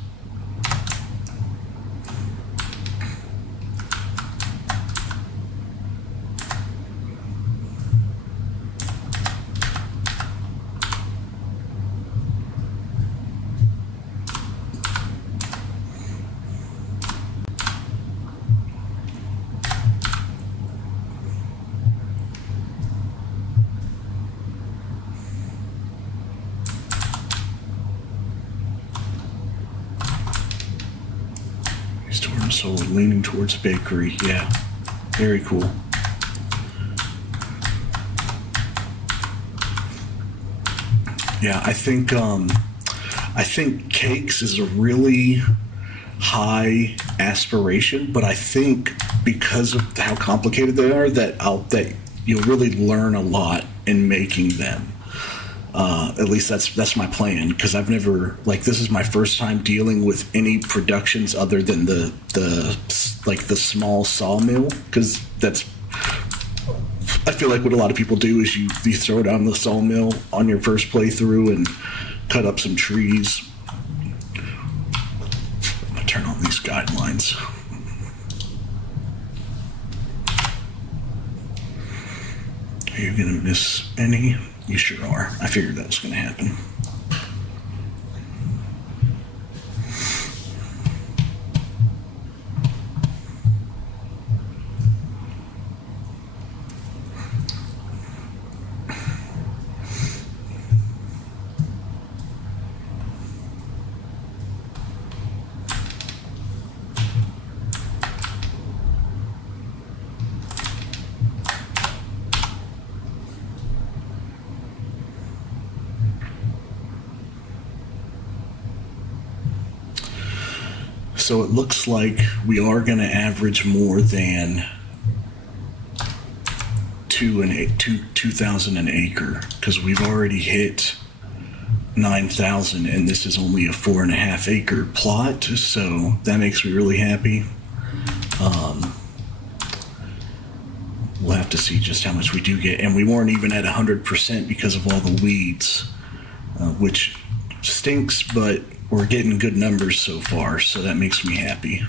Store and sold, leaning towards bakery. Yeah, very cool. Yeah, I think cakes is a really high aspiration, but I think because of how complicated they are, that you'll really learn a lot in making them. At least that's my plan, because I've never, like, this is my first time dealing with any productions other than the small sawmill, because that's, I feel like what a lot of people do is you throw it on the sawmill on your first playthrough and cut up some trees. I'm gonna turn on these guidelines. Are you gonna miss any? You sure are. I figured that was gonna happen. So it looks like we are going to average more than 2,000 an acre, because we've already hit 9,000, and this is only a 4.5 acre plot. So that makes me really happy. We'll have to see just how much we do get, and we weren't even at 100% because of all the weeds, which stinks, but we're getting good numbers so far, so that makes me happy.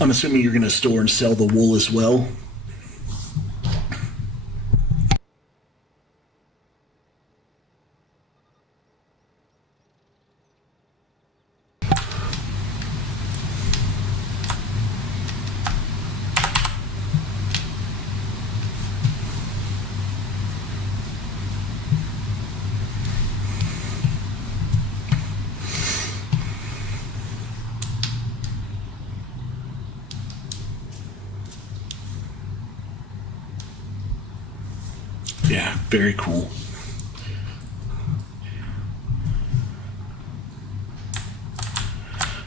I'm assuming you're going to store and sell the wool as well. Yeah, very cool.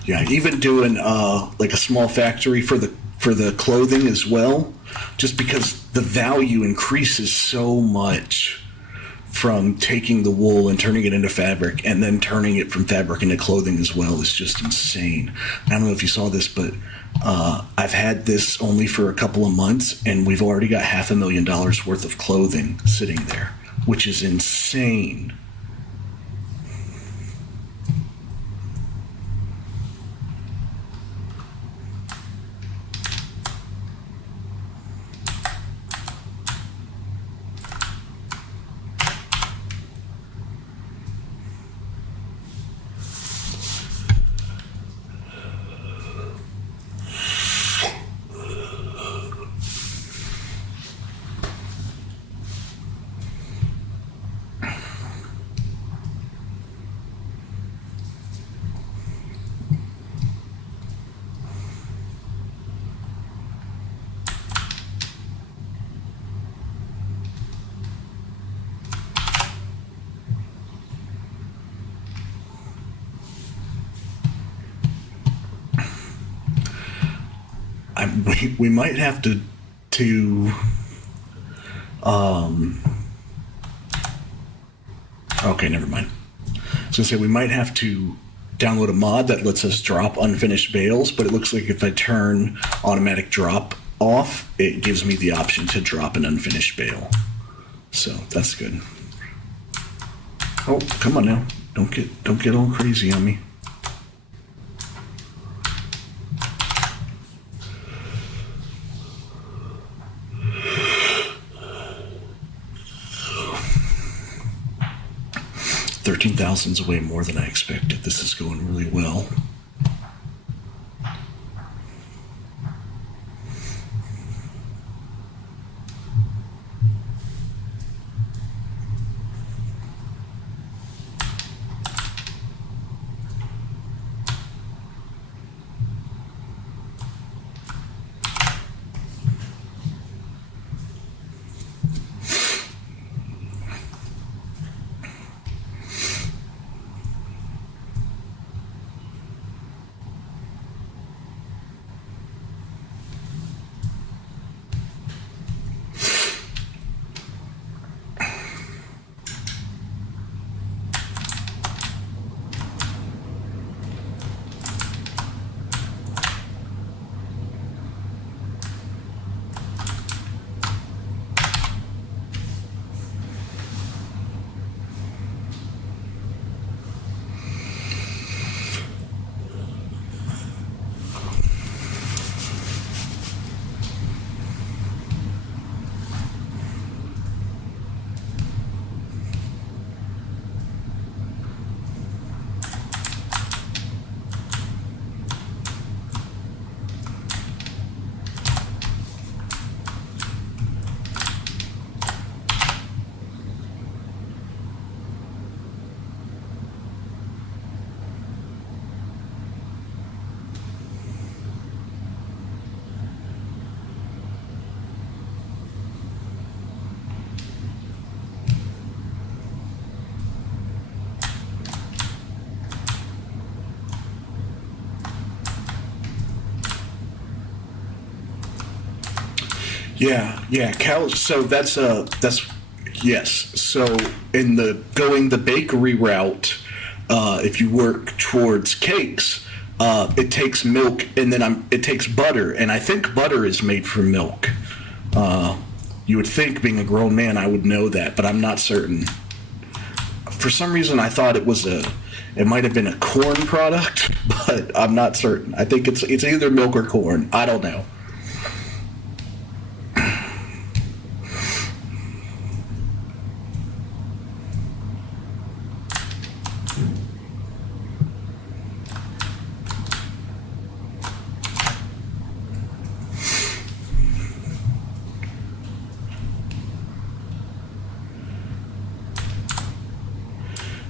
Yeah, even doing like a small factory for the clothing as well, just because the value increases so much from taking the wool and turning it into fabric and then turning it from fabric into clothing as well is just insane. I don't know if you saw this, but I've had this only for a couple of months, and we've already got $500,000 worth of clothing sitting there, which is insane. We might have to okay, never mind. I was gonna say we might have to download a mod that lets us drop unfinished bales, but it looks like if I turn automatic drop off, it gives me the option to drop an unfinished bale. So that's good. Oh, come on now. Don't get all crazy on me. $13,000's way more than I expected. This is going really well. Yeah, cows. So that's yes. So in the bakery route, if you work towards cakes, it takes milk and then it takes butter, and I think butter is made from milk. You would think, being a grown man, I would know that, but I'm not certain. For some reason, I thought it might have been a corn product, but I'm not certain. I think it's either milk or corn. I don't know.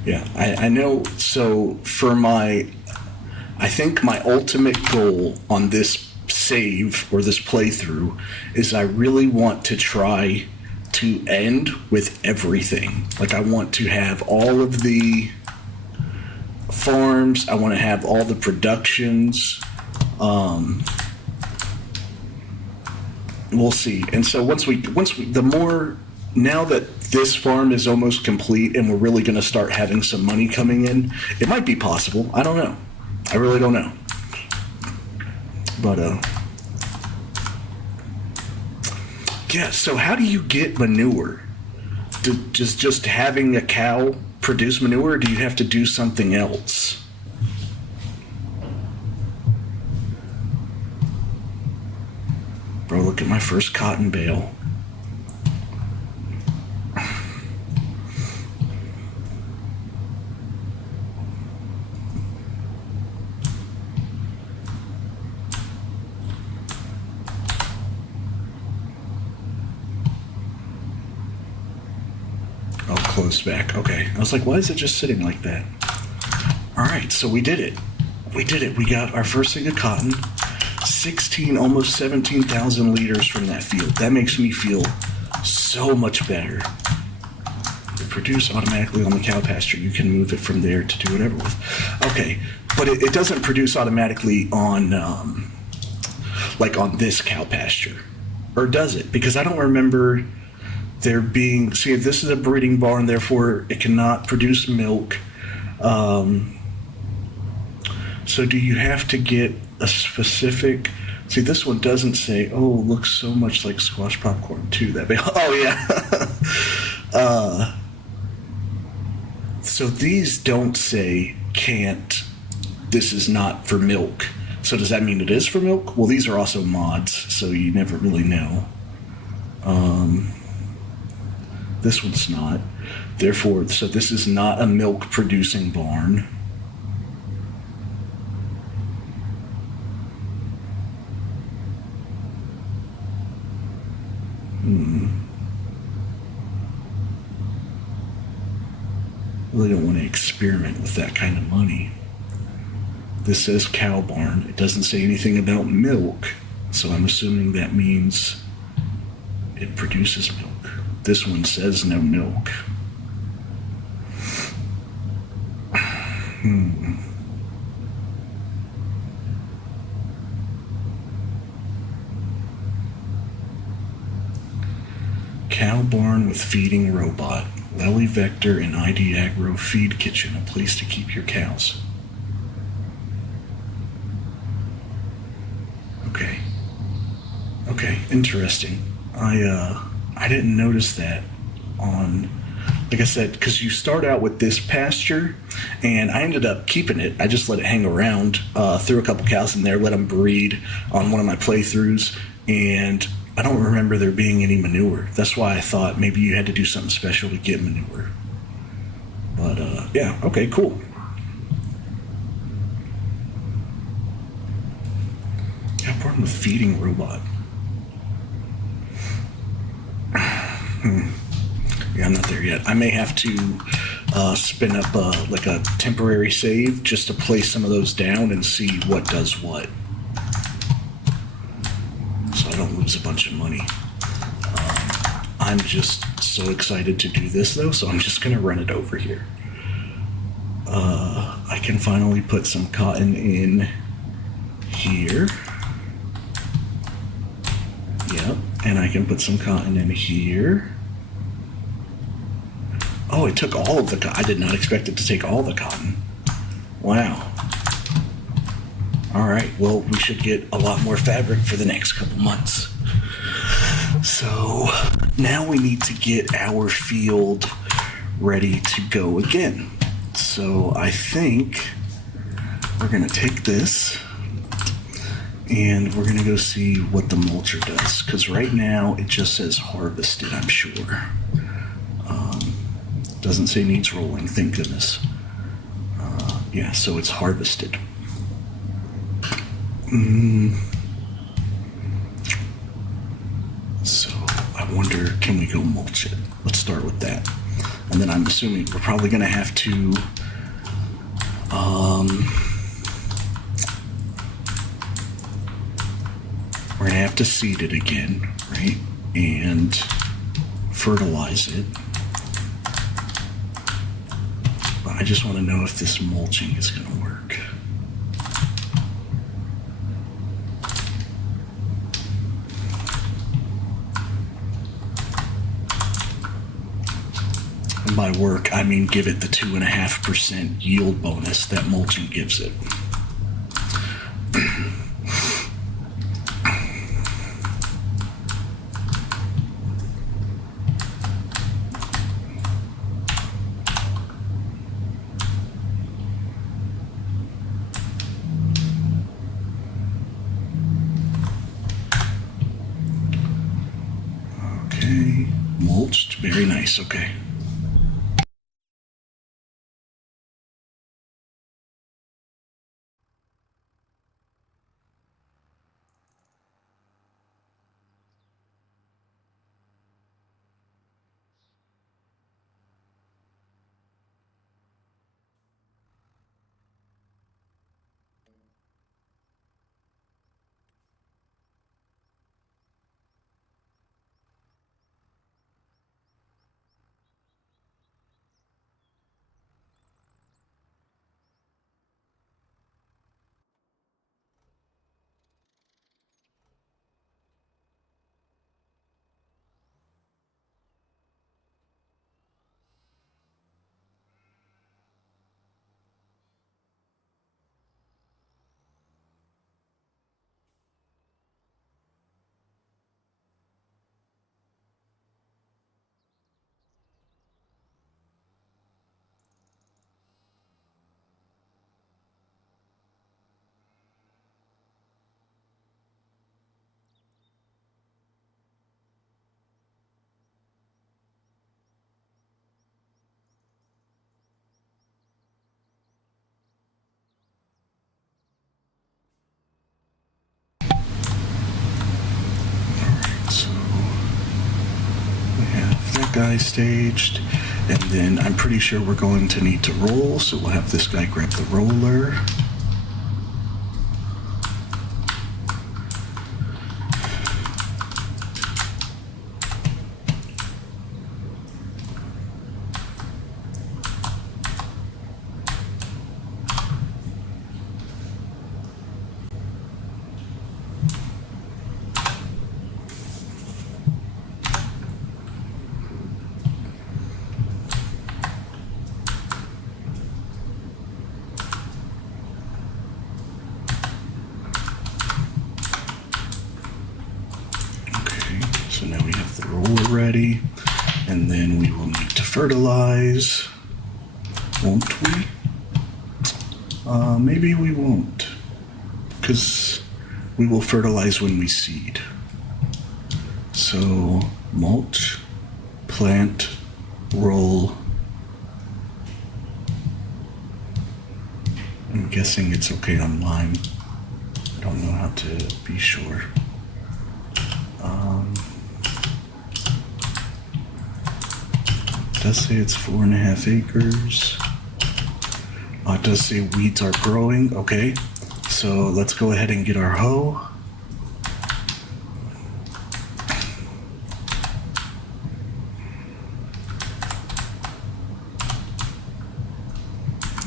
Yeah, I know. So I think my ultimate goal on this save or this playthrough is I really want to try to end with everything. Like, I want to have all of the farms. I want to have all the productions. We'll see. And so once we, the more now that this farm is almost complete and we're really going to start having some money coming in, it might be possible. I don't know. I really don't know. But, yeah, so how do you get manure? Does just having a cow produce manure, or do you have to do something else? Bro, look at my first cotton bale. Oh, closed back. Okay. I was like, why is it just sitting like that? All right, so we did it. We did it. We got our first thing of cotton. 16, almost 17,000 liters from that field. That makes me feel so much better. It produce automatically on the cow pasture. You can move it from there to do whatever with. Okay, but it doesn't produce automatically on, like on this cow pasture. Or does it? Because I don't remember there being, see, this is a breeding barn, therefore it cannot produce milk. So do you have to get a specific, see, this one doesn't say, oh, looks so much like squash popcorn too. That oh yeah. So these don't say can't, this is not for milk. So does that mean it is for milk? Well, these are also mods, so you never really know. This one's not. Therefore, so this is not a milk producing barn. Really don't want to experiment with that kind of money. This says cow barn. It doesn't say anything about milk, so I'm assuming that means it produces milk. This one says no milk. Cow barn with feeding robot. Lely Vector and ID Agro Feed Kitchen, a place to keep your cows. Okay, interesting. I didn't notice that on, like I said, because you start out with this pasture, and I ended up keeping it. I just let it hang around, threw a couple cows in there, let them breed on one of my playthroughs, and I don't remember there being any manure. That's why I thought maybe you had to do something special to get manure. But, yeah, okay, cool. Cow barn with feeding robot. Yeah, I'm not there yet. I may have to spin up like a temporary save just to place some of those down and see what does what, so I don't lose a bunch of money. I'm just so excited to do this though, so I'm just gonna run it over here. I can finally put some cotton in here. Yep, and I can put some cotton in here. Oh, it took all of the cotton. I did not expect it to take all the cotton. Wow. All right, well, we should get a lot more fabric for the next couple months. So now we need to get our field ready to go again. So I think we're gonna take this and we're gonna go see what the mulcher does, because right now it just says harvested, I'm sure. Doesn't say needs rolling, thank goodness. Yeah, so it's harvested. So I wonder, can we go mulch it? Let's start with that. And then I'm assuming we're probably gonna have to we're gonna have to seed it again, right? And fertilize it. But I just want to know if this mulching is going to work. And by work, I mean give it the 2.5% yield bonus that mulching gives it. Okay, mulched, very nice, okay. So we have that guy staged, and then I'm pretty sure we're going to need to roll, so we'll have this guy grab the roller. So now we have the roller ready, and then we will need to fertilize, won't we? Maybe we won't, because we will fertilize when we seed. So mulch, plant, roll. I'm guessing it's okay on lime. I don't know how to be sure. It does say it's 4.5 acres. It does say weeds are growing. Okay, so let's go ahead and get our hoe.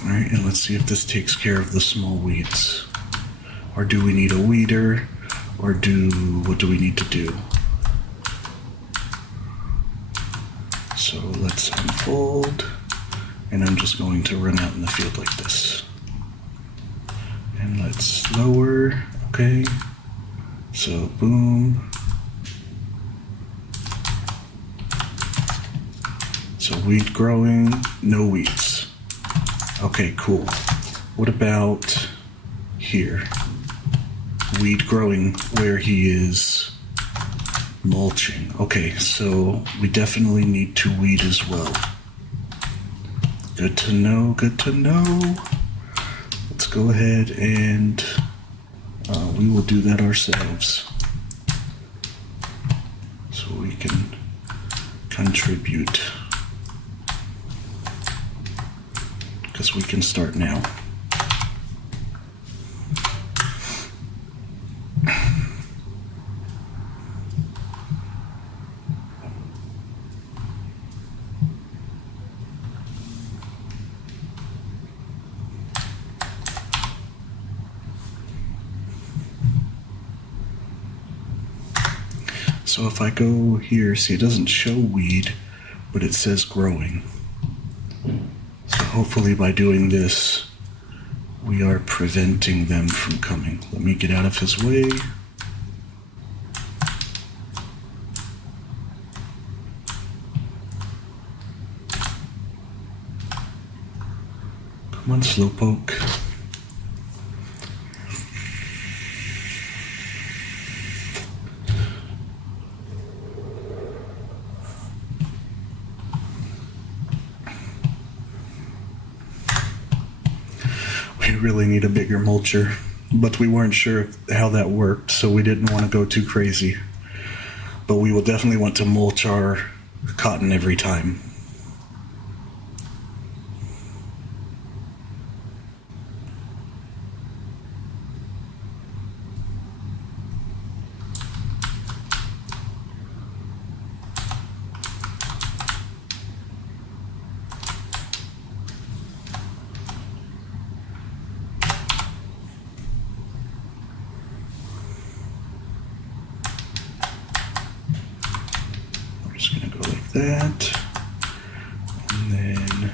All right, and let's see if this takes care of the small weeds. Or do we need a weeder? Or what do we need to do? So let's unfold, and I'm just going to run out in the field like this. And let's lower, okay. So boom. So weed growing, no weeds. Okay, cool. What about here? Weed growing where he is mulching. Okay, so we definitely need to weed as well. Good to know, good to know. Let's go ahead and we will do that ourselves, so we can contribute, because we can start now. So if I go here, see, it doesn't show weed, but it says growing. hopefully by doing this, we are preventing them from coming. Let me get out of his way. Come on, Slowpoke. We really need a bigger mulcher, but we weren't sure how that worked, so we didn't want to go too crazy. But we will definitely want to mulch our cotton every time. Just gonna go like that, and then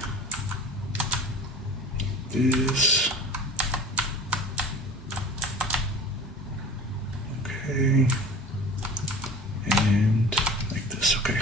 this. Okay, and like this. Okay.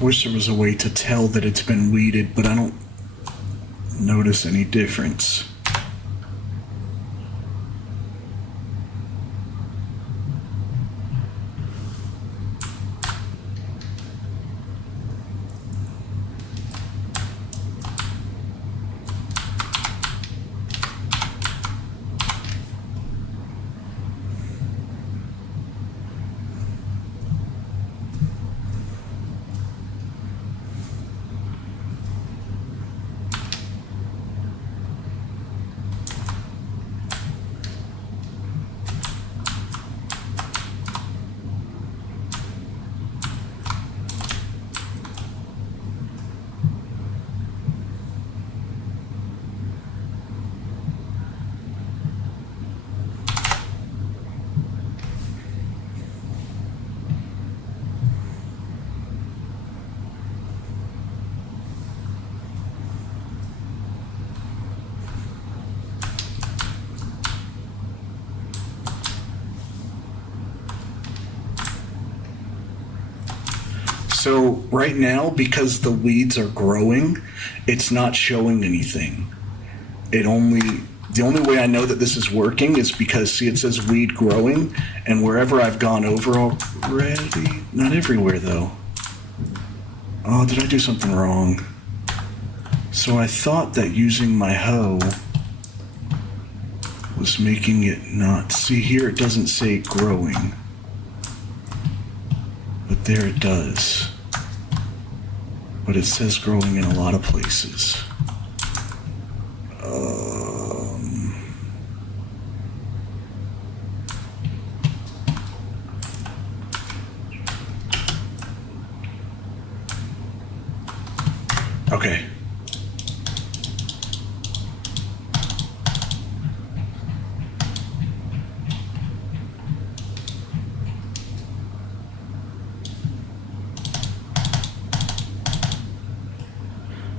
Wish there was a way to tell that it's been weeded, but I don't notice any difference. So right now, because the weeds are growing, it's not showing anything. The only way I know that this is working is because, see, it says weed growing, and wherever I've gone over already, not everywhere though. Oh, did I do something wrong? So I thought that using my hoe was making it not. See, here it doesn't say growing, but there it does. but it says growing in a lot of places. Okay.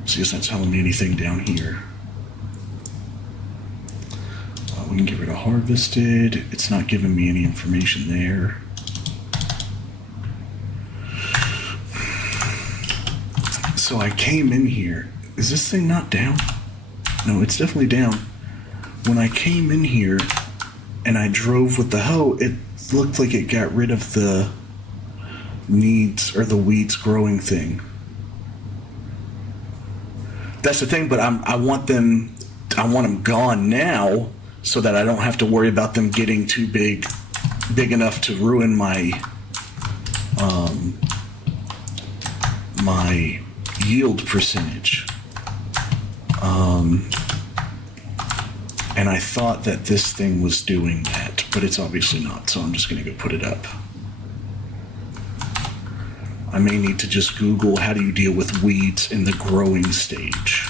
See, it's not telling me anything down here. We can get rid of harvested. It's not giving me any information there. So I came in here. Is this thing not down? No, it's definitely down. When I came in here and I drove with the hoe, it looked like it got rid of the needs or the weeds growing thing. That's the thing, but I want them gone now so that I don't have to worry about them getting too big enough to ruin my my yield percentage. And I thought that this thing was doing that, but it's obviously not, so I'm just going to go put it up. I may need to just Google how do you deal with weeds in the growing stage.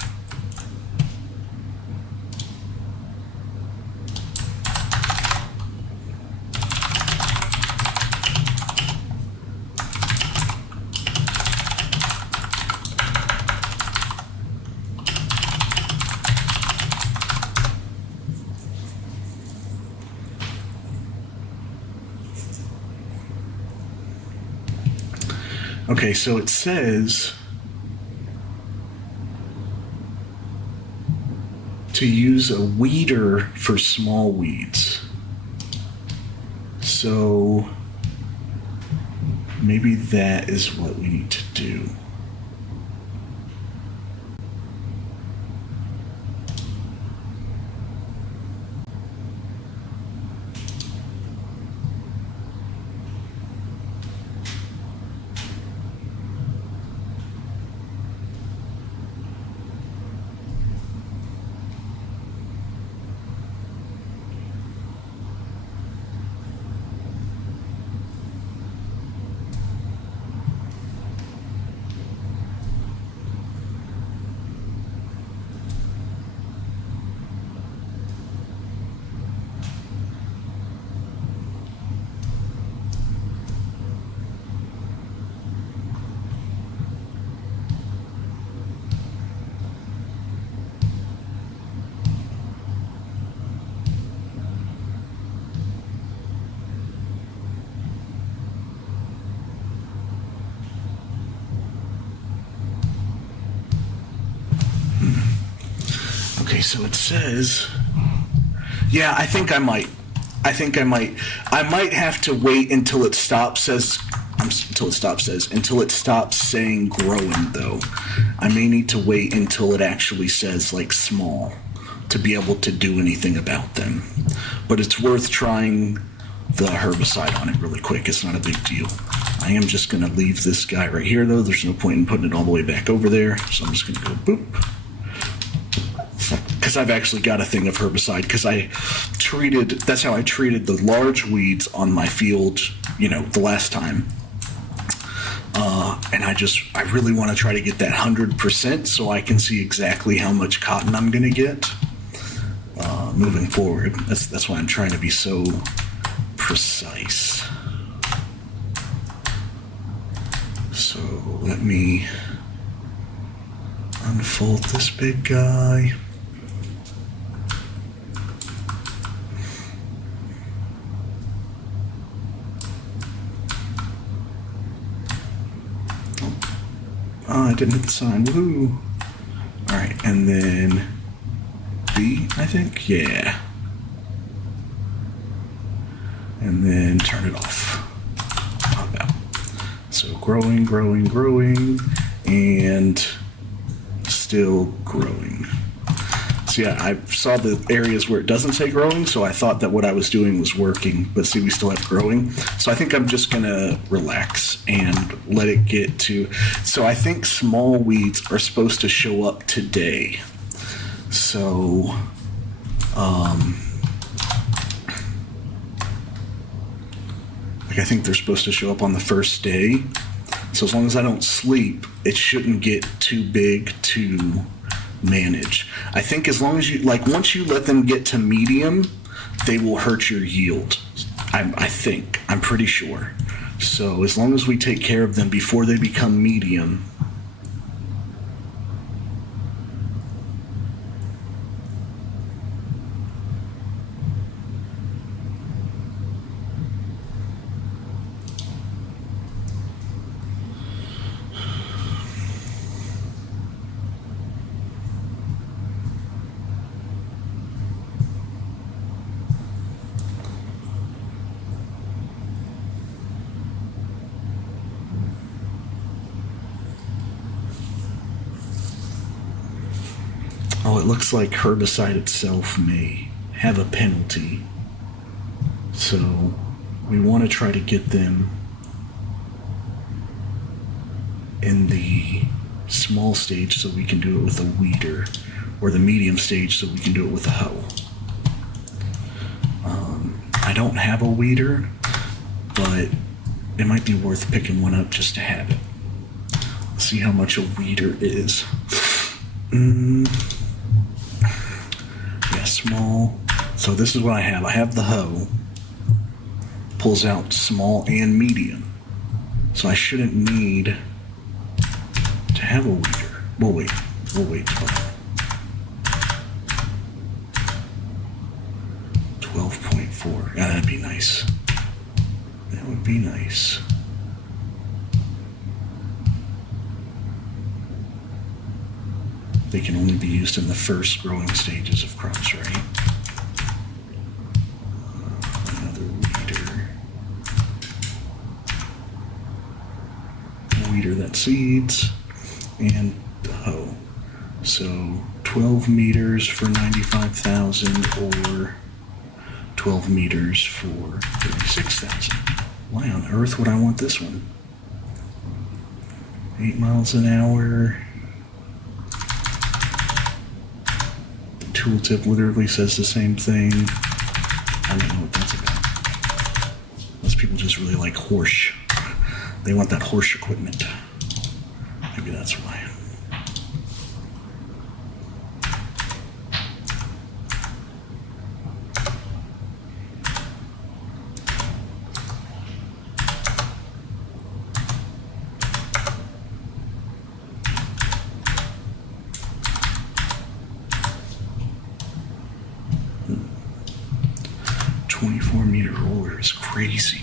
Okay, so it says to use a weeder for small weeds. So maybe that is what we need to do. Okay, so it says, yeah, I think I might have to wait until it stops saying growing though. I may need to wait until it actually says like small to be able to do anything about them. But it's worth trying the herbicide on it really quick. It's not a big deal. I am just going to leave this guy right here though. There's no point in putting it all the way back over there. So I'm just going to go boop. Because I've actually got a thing of herbicide, because that's how I treated the large weeds on my field, the last time. And I really want to try to get that 100% so I can see exactly how much cotton I'm going to get moving forward. That's why I'm trying to be so precise. So let me unfold this big guy. Oh, I didn't hit the sign. Woohoo! Alright, and then B, I think? Yeah. And then turn it off. Pop out. So growing, and still growing. So yeah, I saw the areas where it doesn't say growing, so I thought that what I was doing was working. But see, we still have growing. So I think I'm just gonna relax and let it get to. So I think small weeds are supposed to show up today. So like I think they're supposed to show up on the first day. So as long as I don't sleep, it shouldn't get too big to manage. I think as long as you like once you let them get to medium, they will hurt your yield. I think. I'm pretty sure. So as long as we take care of them before they become medium. Oh, it looks like herbicide itself may have a penalty. So we want to try to get them in the small stage so we can do it with a weeder, or the medium stage so we can do it with a hoe. I don't have a weeder, but it might be worth picking one up just to have it. Let's see how much a weeder is. Yeah, small. So this is what I have. I have the hoe. Pulls out small and medium. So I shouldn't need to have a weeder. We'll wait. We'll wait. 12.4. Yeah, that'd be nice. That would be nice. They can only be used in the first growing stages of crops, right? Another weeder. Weeder that seeds. And the hoe. So 12 meters for 95,000 or 12 meters for 36,000. Why on earth would I want this one? 8 miles an hour. The tooltip literally says the same thing. I don't know what that's about. Most people just really like horse. They want that horse equipment. Maybe that's why. Hmm. 24-meter roller is crazy.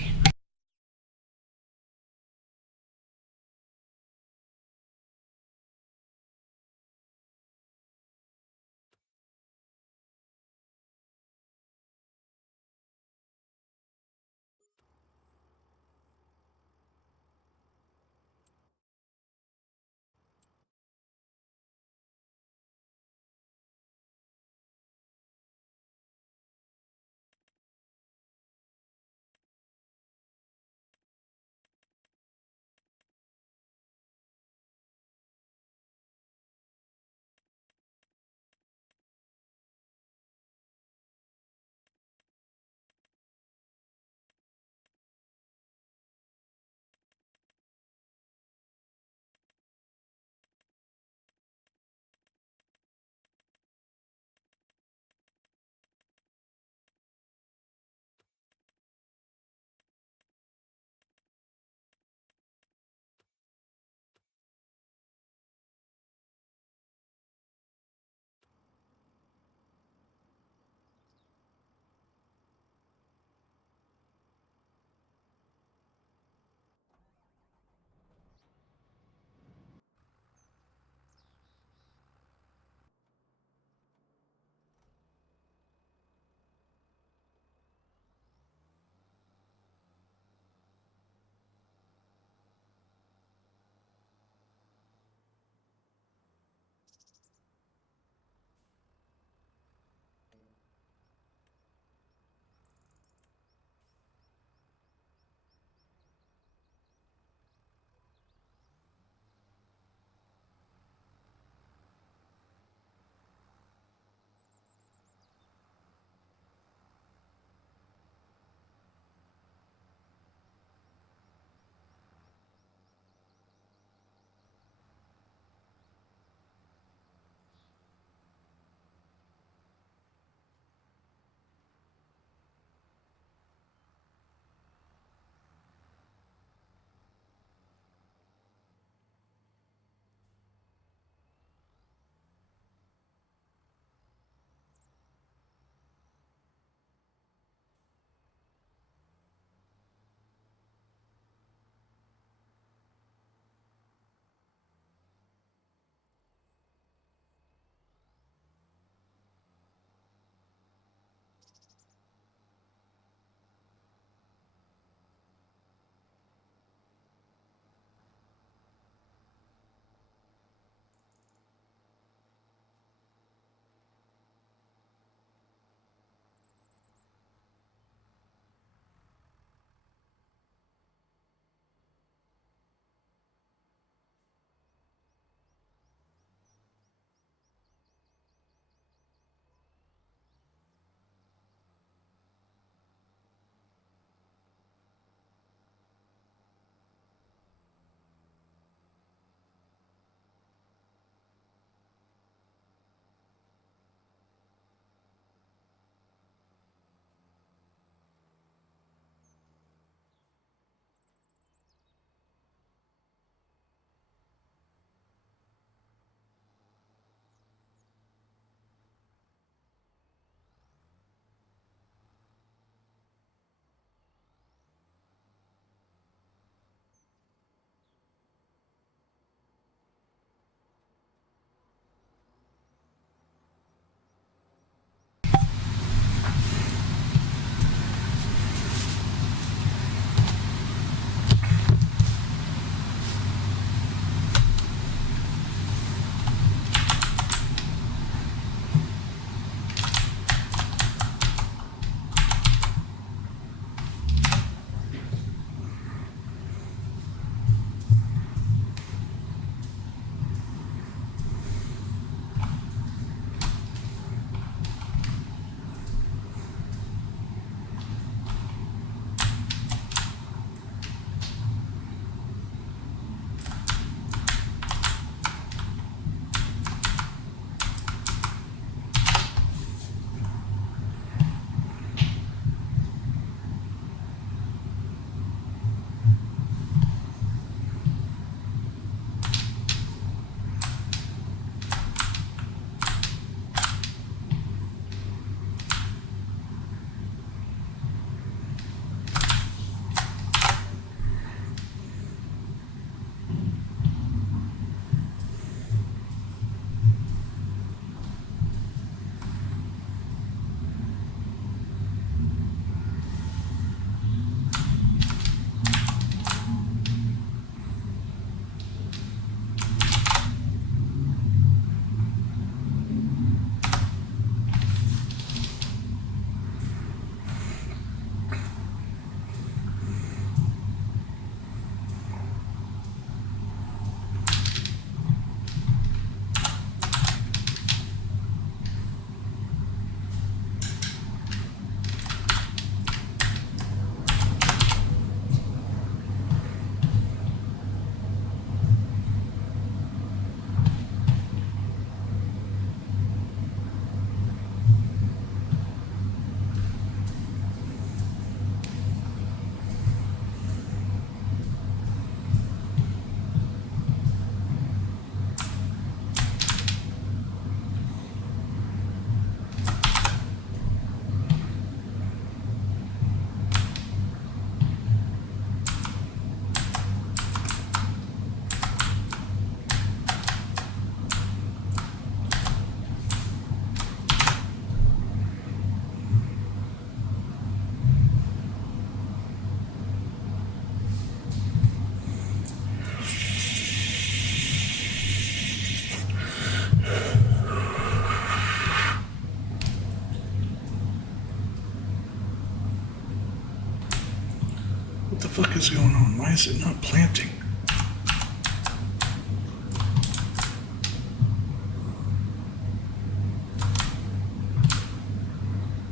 Why is it not planting?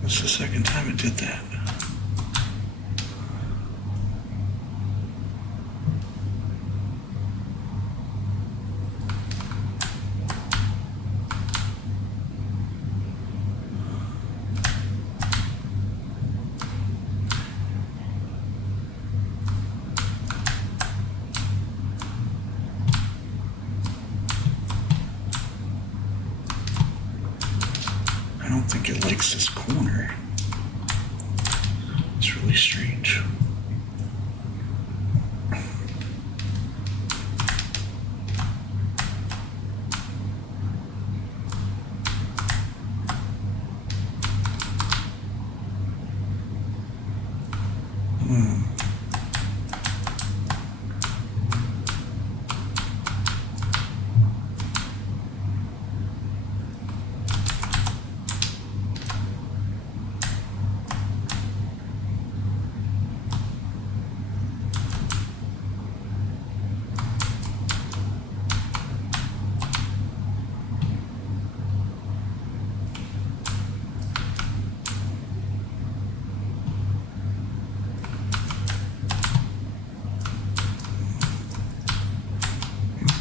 That's the second time it did that. I don't think it likes this corner. It's really strange.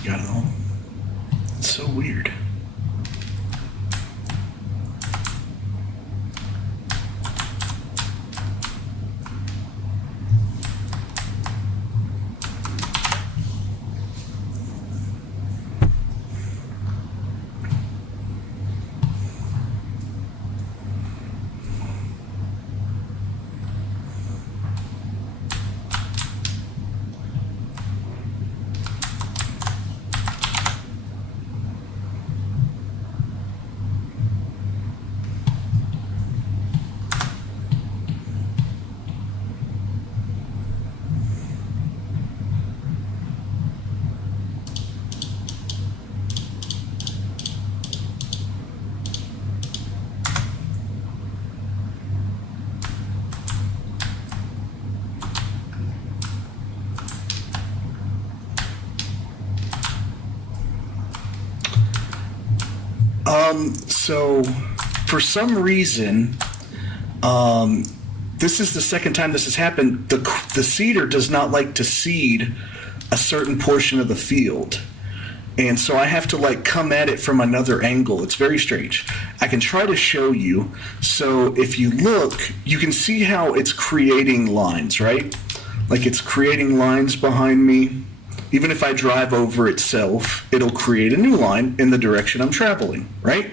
Got it all. It's so weird. So for some reason, this is the second time this has happened. The seeder does not like to seed a certain portion of the field. And so I have to like come at it from another angle. It's very strange. I can try to show you. So if you look, you can see how it's creating lines, right? Like it's creating lines behind me. Even if I drive over itself, it'll create a new line in the direction I'm traveling, right?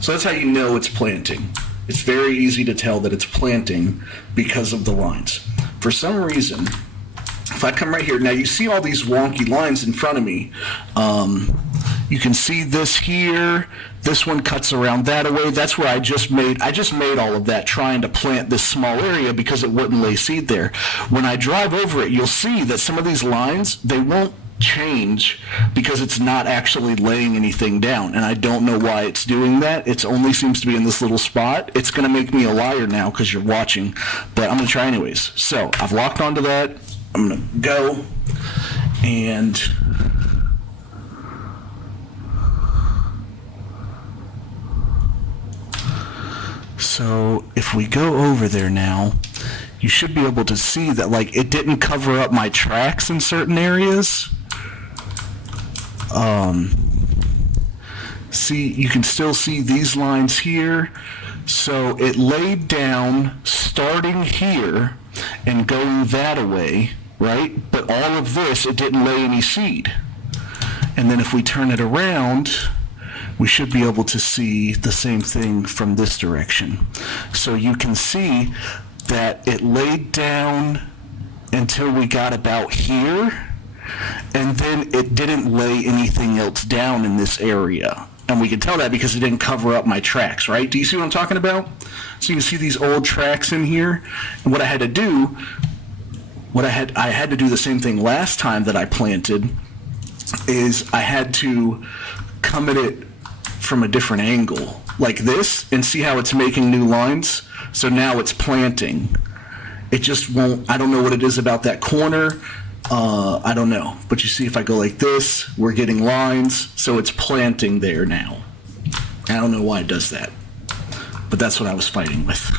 So that's how you know it's planting. It's very easy to tell that it's planting because of the lines. For some reason, if I come right here, now you see all these wonky lines in front of me. You can see this here. This one cuts around that away. That's where I just made all of that trying to plant this small area because it wouldn't lay seed there. When I drive over it, you'll see that some of these lines, they won't change because it's not actually laying anything down, and I don't know why it's doing that. It only seems to be in this little spot. It's going to make me a liar now because you're watching, but I'm going to try anyways. So I've locked onto that. I'm going to go, and so if we go over there now, you should be able to see that like it didn't cover up my tracks in certain areas. See, you can still see these lines here. So it laid down starting here and going that away, right? But all of this, it didn't lay any seed. And then if we turn it around, we should be able to see the same thing from this direction. So you can see that it laid down until we got about here, and then it didn't lay anything else down in this area. And we can tell that because it didn't cover up my tracks, right? Do you see what I'm talking about? So you can see these old tracks in here. And what I had to do, I had to do the same thing last time that I planted, is I had to come at it from a different angle, like this, and see how it's making new lines. So now it's planting. It just won't, I don't know what it is about that corner. I don't know. But you see, if I go like this, we're getting lines, so it's planting there now. I don't know why it does that, but that's what I was fighting with.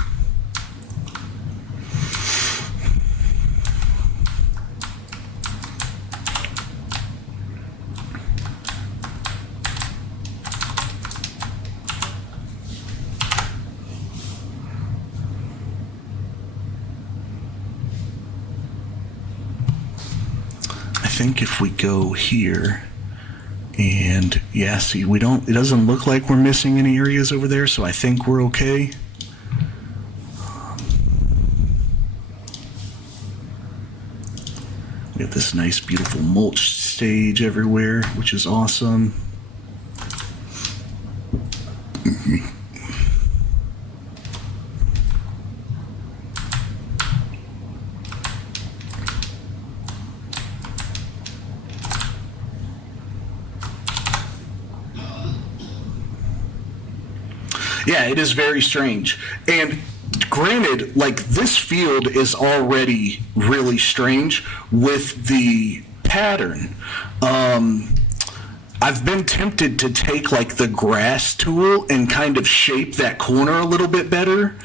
I think if we go here, and yeah, see, it doesn't look like we're missing any areas over there, so I think we're okay. We have this nice, beautiful mulch stage everywhere, which is awesome. Yeah, it is very strange. And granted, like, this field is already really strange with the pattern. I've been tempted to take like the grass tool and kind of shape that corner a little bit better,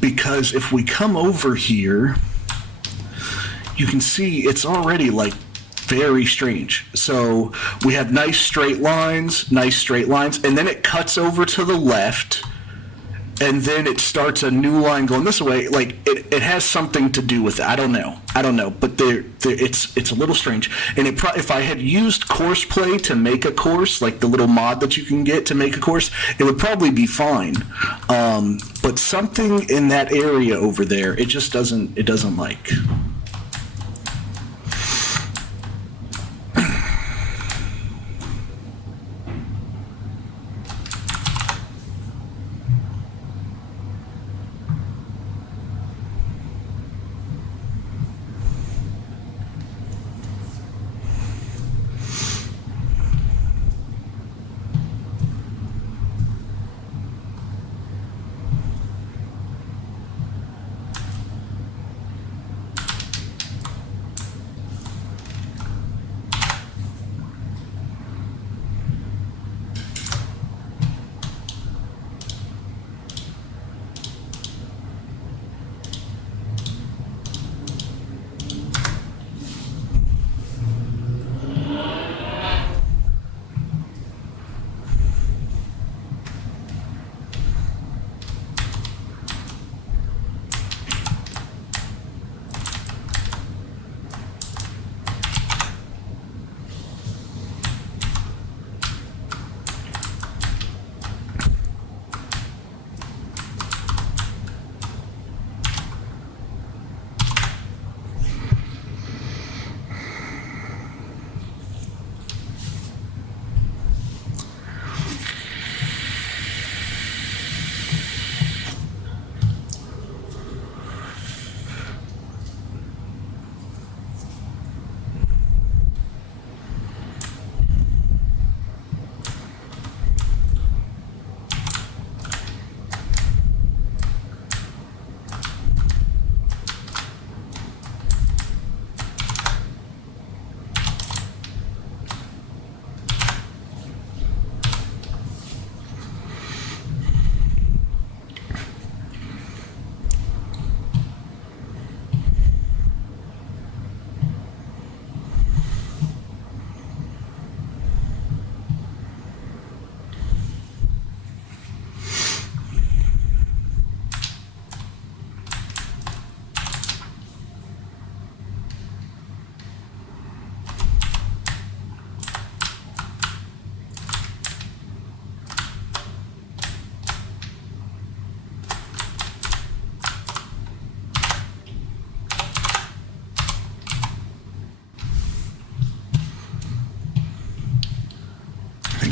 because if we come over here, you can see it's already like very strange. So we have nice straight lines, and then it cuts over to the left, and then it starts a new line going this way. Like, it has something to do with it. I don't know, but it's a little strange. And if I had used Courseplay to make a course, like the little mod that you can get to make a course, it would probably be fine. But something in that area over there, it just doesn't like.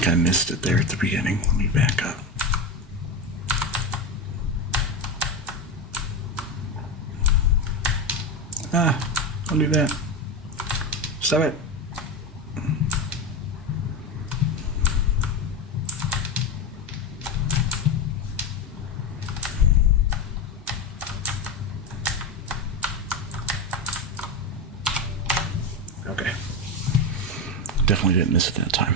I missed it there at the beginning. Let me back up. Don't do that. Stop it. Definitely didn't miss it that time.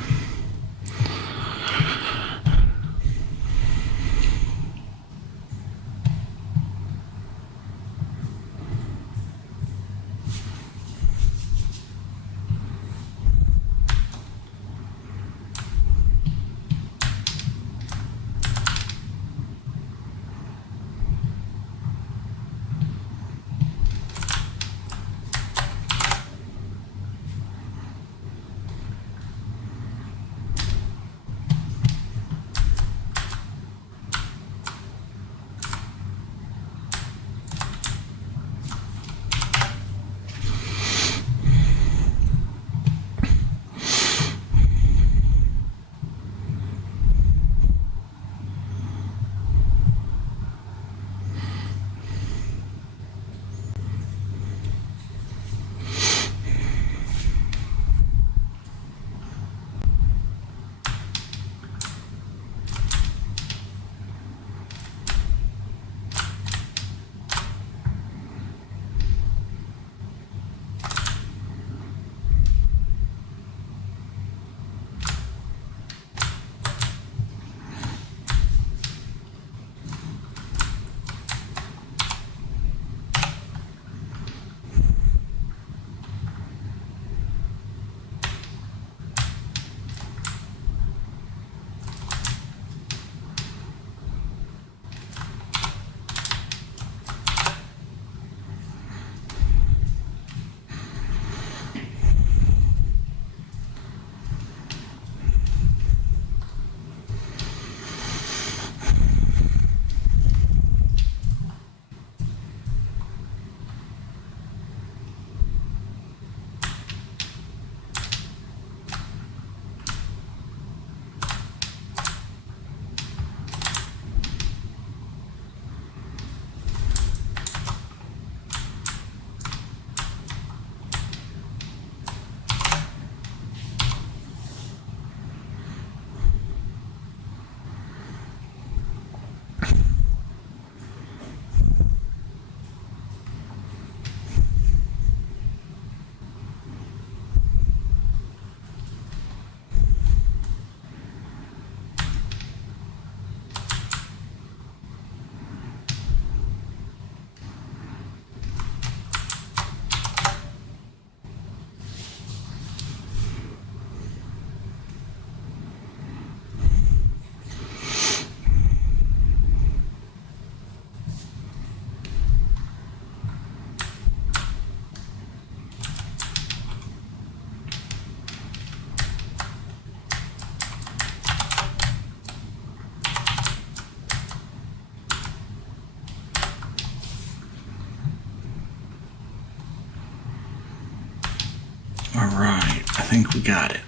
All right, I think we got it.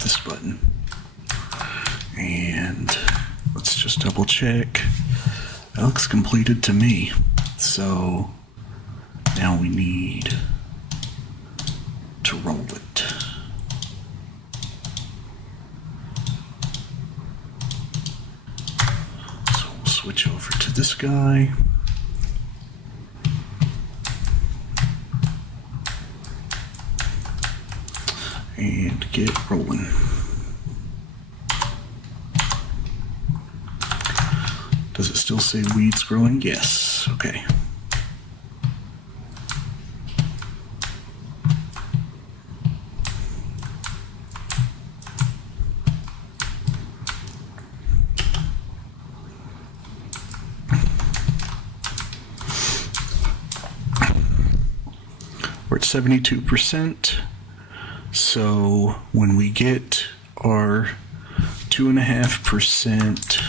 This button. And let's just double check. That looks completed to me. So now we need to roll it. So we'll switch over to this guy. And get rolling. Does it still say weeds growing? Yes. Okay. We're at 72%. So when we get our 2.5%,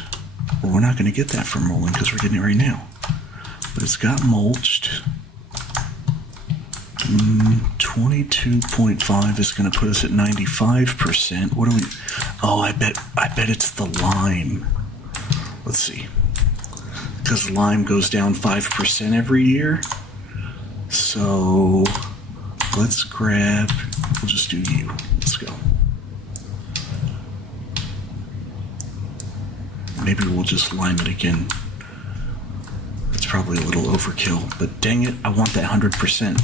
well, we're not going to get that from rolling because we're getting it right now. But it's got mulched. 22.5 is going to put us at 95%. What do we? Oh, I bet it's the lime. Let's see. Because lime goes down 5% every year. So let's grab. We'll just do you. Let's go. Maybe we'll just lime it again. It's probably a little overkill, but dang it, I want that 100%.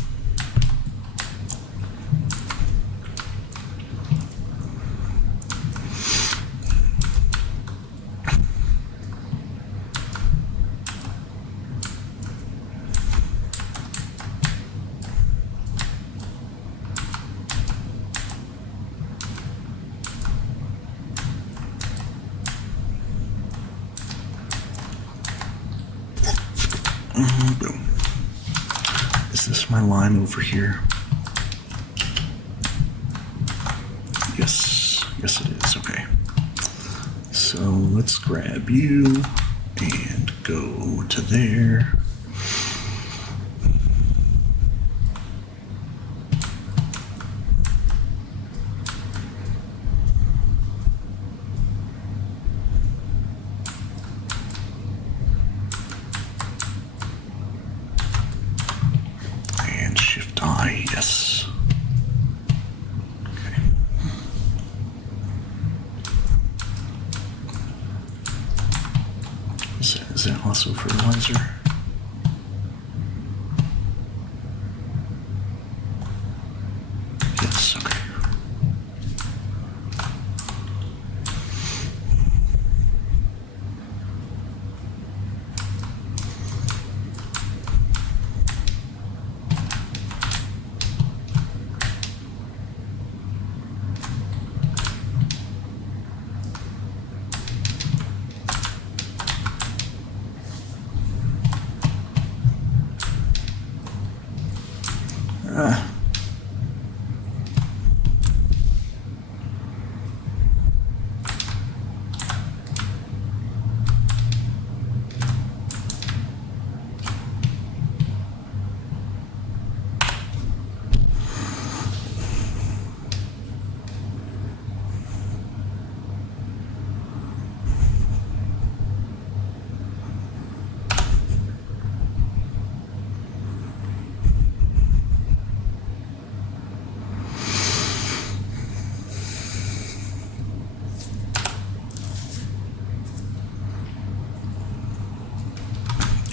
Boom. Is this my line over here? Yes, yes it is, okay. So let's grab you and go to there. And Shift I, yes. Okay. Is that also fertilizer? Yes, okay.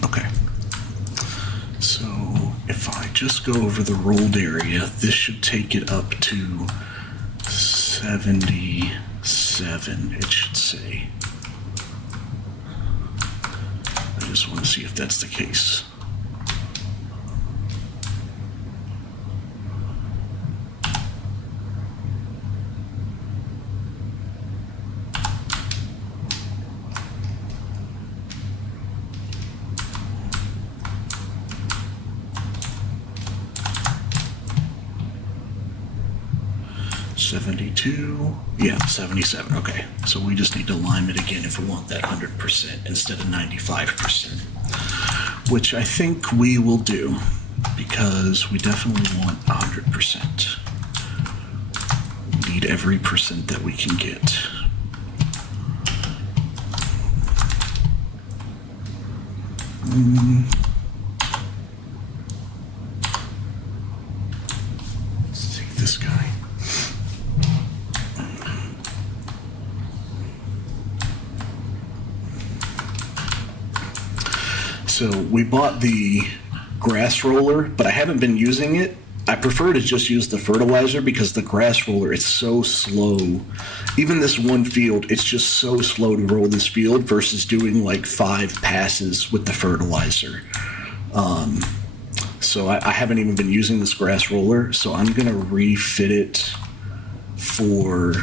Okay. So if I just go over the rolled area, this should take it up to 77, it should say. I just want to see if that's the case. $72, yeah, 77. Okay, so we just need to lime it again if we want that 100% instead of 95%, which I think we will do because we definitely want 100%. We need every percent that we can get. Let's take this guy. So we bought the grass roller, but I haven't been using it. I prefer to just use the fertilizer because the grass roller is so slow. Even this one field, it's just so slow to roll this field versus doing like 5 passes with the fertilizer. So I haven't even been using this grass roller, so I'm gonna refit it for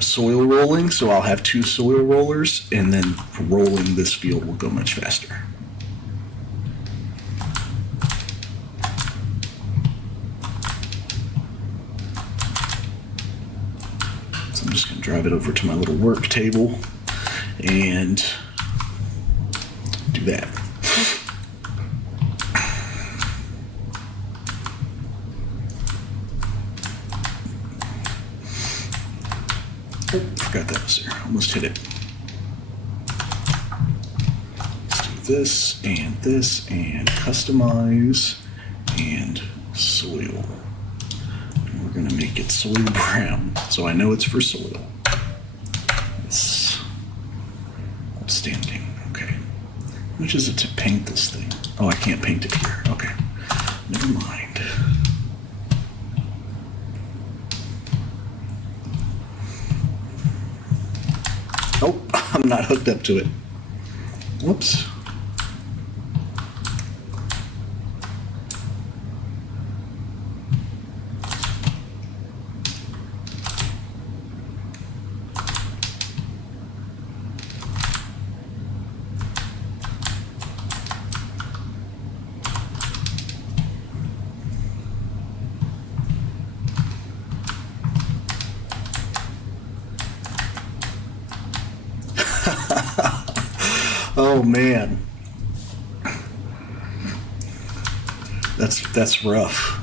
soil rolling. So I'll have 2 soil rollers, and then rolling this field will go much faster. I'm just going to drive it over to my little work table and do that. Oh, forgot that was there. Almost hit it. Let's do this and customize and soil. We're going to make it soil brown, so I know it's for soil. It's outstanding. Okay. How much is it to paint this thing? Oh, I can't paint it here. Okay. Never mind. Oh, I'm not hooked up to it. Whoops. Oh man, that's rough.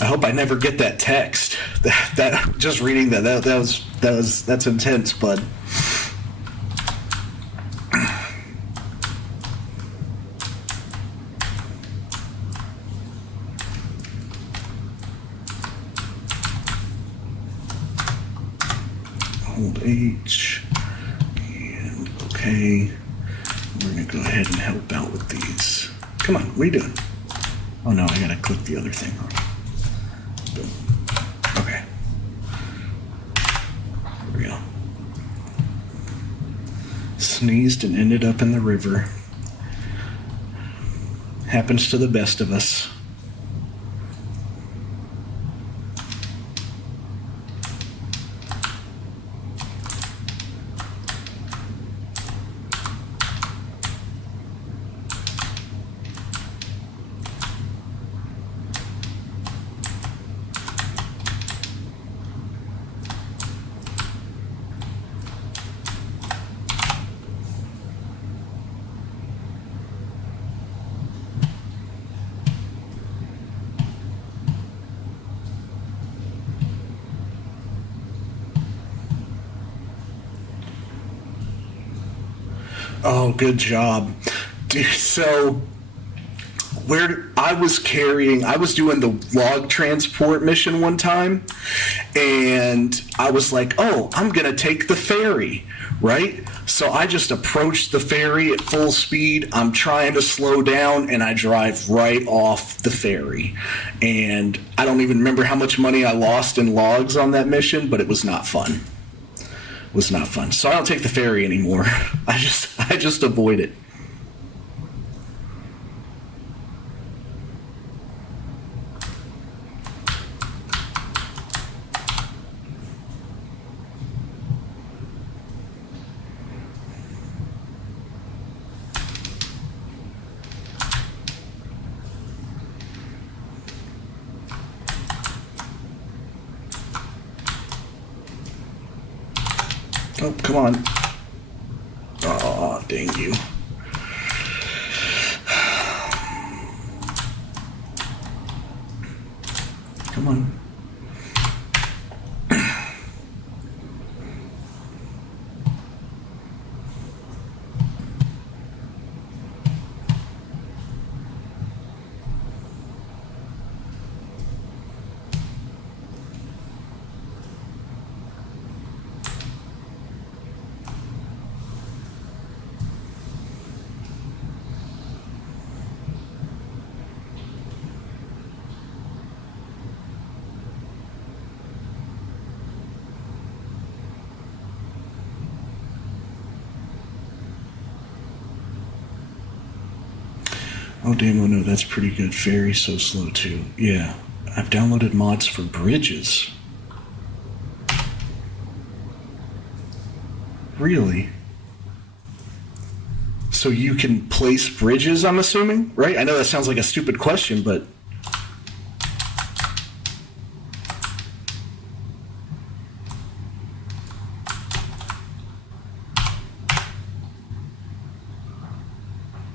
I hope I never get that text. That just reading that's intense, bud. Hold H and okay. We're gonna go ahead and help out with these. Come on, what are you doing? Oh no, I gotta click the other thing. Boom. Okay. There we go. Sneezed and ended up in the river. Happens to the best of us. Oh, good job. Dude, so where I was doing the log transport mission one time, and I was like, oh, I'm going to take the ferry, right? So I just approached the ferry at full speed. I'm trying to slow down, and I drive right off the ferry. And I don't even remember how much money I lost in logs on that mission, but it was not fun. Was not fun. So I don't take the ferry anymore. I just avoid it. Oh, come on. Oh, dang you. Come on. Oh, damn, oh no, that's pretty good. Ferry so slow, too. Yeah, I've downloaded mods for bridges. Really? So you can place bridges, I'm assuming, right? I know that sounds like a stupid question, but...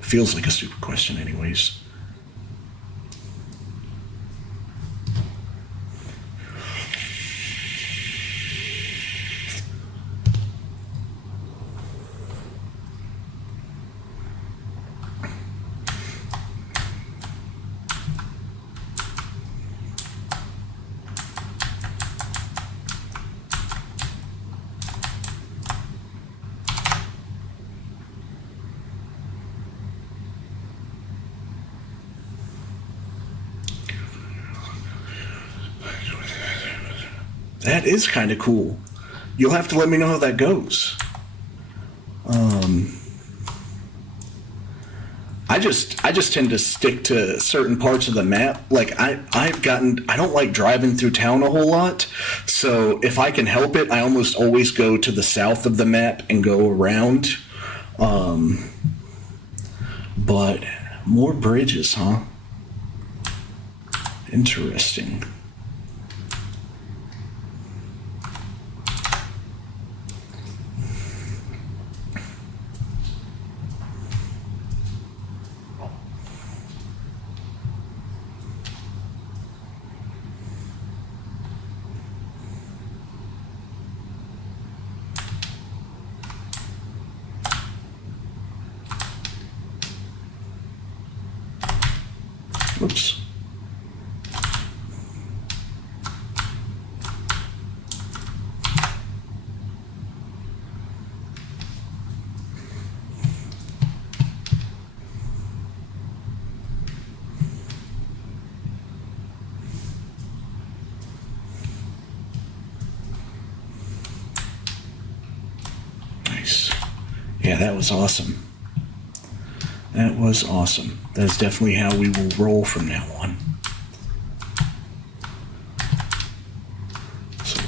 Feels like a stupid question anyways. That is kind of cool. You'll have to let me know how that goes. I just tend to stick to certain parts of the map. Like I don't like driving through town a whole lot. So if I can help it, I almost always go to the south of the map and go around. But more bridges, huh? Interesting. Yeah, that was awesome. That was awesome. That's definitely how we will roll from now on. So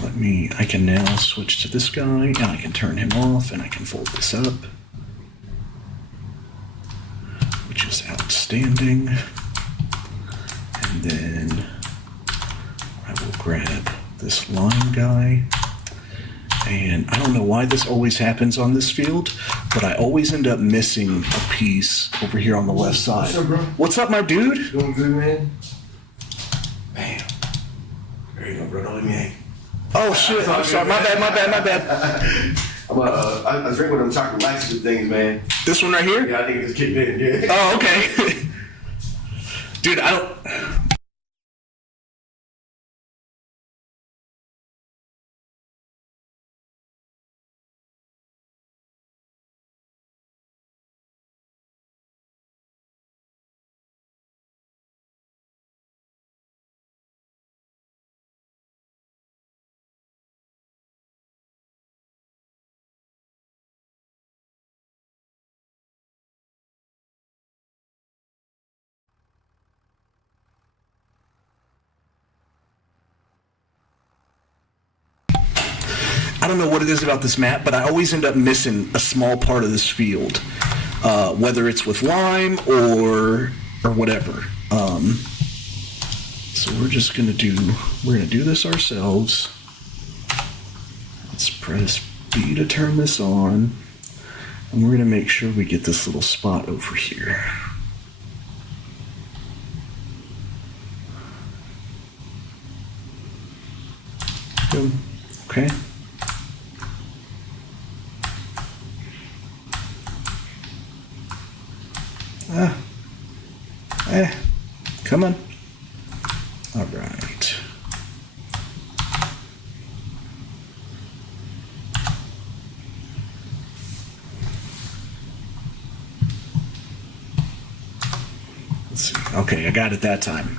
I can now switch to this guy, and I can turn him off, and I can fold this up, which is outstanding. And then I will grab this line guy. And I don't know why this always happens on this field, but I always end up missing a piece over here on the left side. What's up, bro? What's up, my dude? Doing good, man? Bam. There you go, bro. Don't let me hang. Oh, shit. I'm sorry. My bad. I drink one of them chocolate laxative things, man. This one right here? Yeah, I think it just kicked in. Yeah. Oh, okay. Dude, I don't... I don't know what it is about this map, but I always end up missing a small part of this field, whether it's with lime or whatever. So we're gonna do this ourselves. Let's press B to turn this on, and we're gonna make sure we get this little spot over here. Good. Okay. Come on. All right. Let's see. Okay, I got it that time.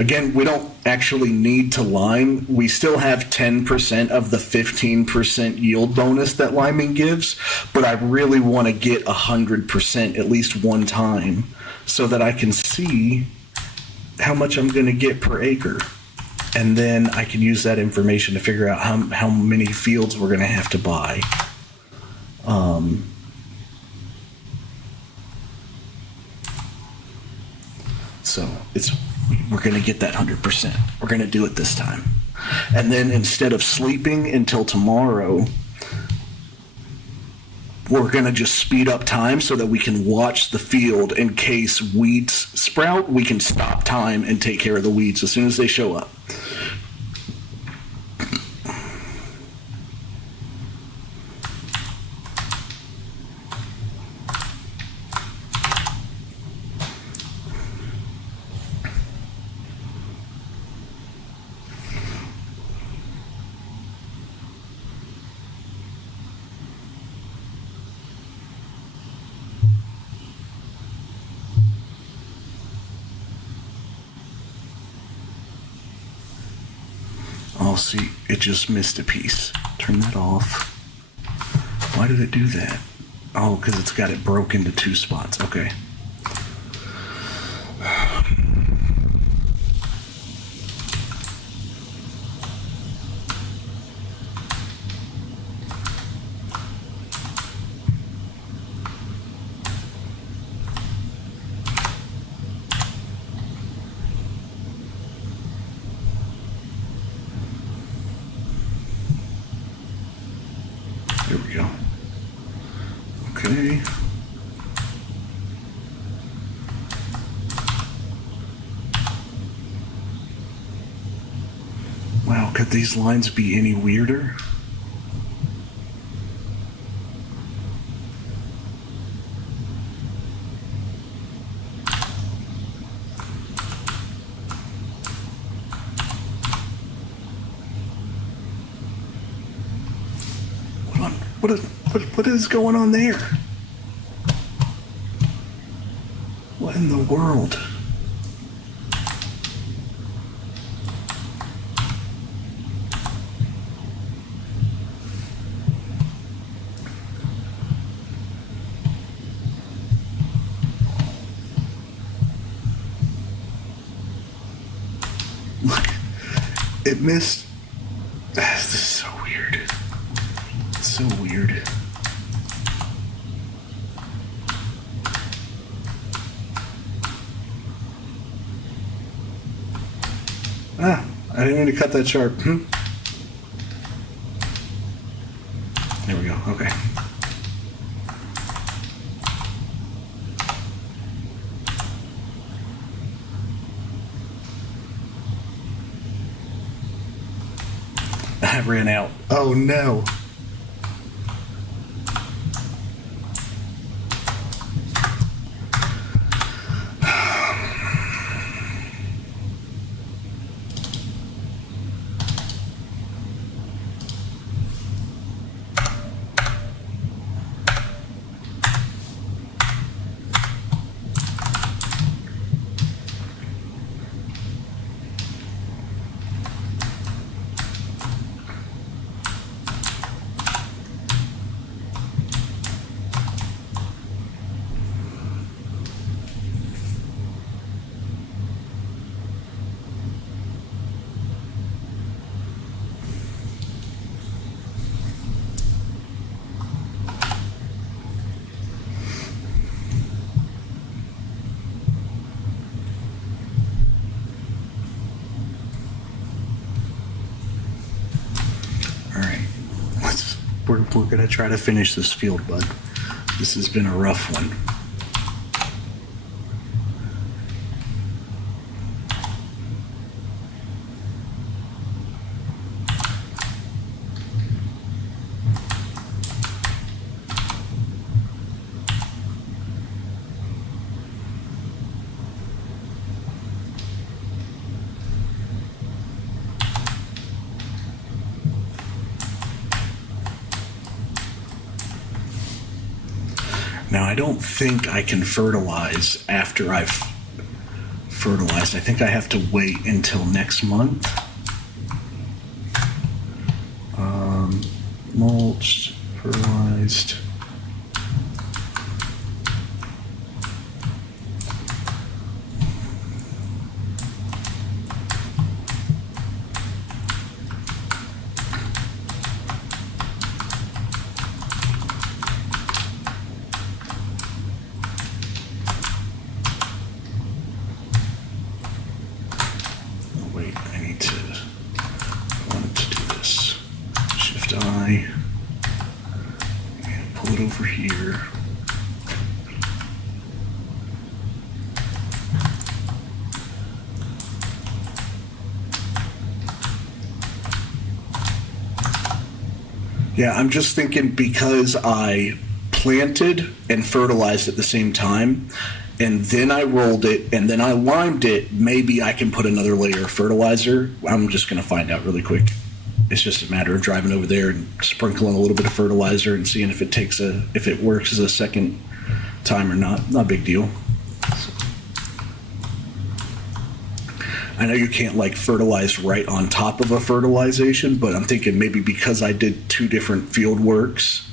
Again, we don't actually need to lime. We still have 10% of the 15% yield bonus that liming gives, but I really want to get 100% at least one time so that I can see how much I'm going to get per acre. And then I can use that information to figure out how many fields we're going to have to buy. So we're going to get that 100%. We're going to do it this time. And then instead of sleeping until tomorrow, we're going to just speed up time so that we can watch the field in case weeds sprout. We can stop time and take care of the weeds as soon as they show up. Oh, see, it just missed a piece. Turn that off. Why did it do that? Oh, because it's got it broke into two spots. Okay. There we go. Okay. Wow, could these lines be any weirder? What is going on there? What in the world? It missed. This is so weird. So weird. Ah, I didn't mean to cut that sharp. There we go. Okay. I ran out. Oh no. We're going to try to finish this field, bud. This has been a rough one. Now, I don't think I can fertilize after I've fertilized. I think I have to wait until next month. Mulched, fertilized. And pull it over here. Yeah, I'm just thinking because I planted and fertilized at the same time, and then I rolled it, and then I limed it, maybe I can put another layer of fertilizer. I'm just going to find out really quick. It's just a matter of driving over there and sprinkling a little bit of fertilizer and seeing if it works as a second time or not. Not a big deal. I know you can't like fertilize right on top of a fertilization, but I'm thinking maybe because I did two different field works,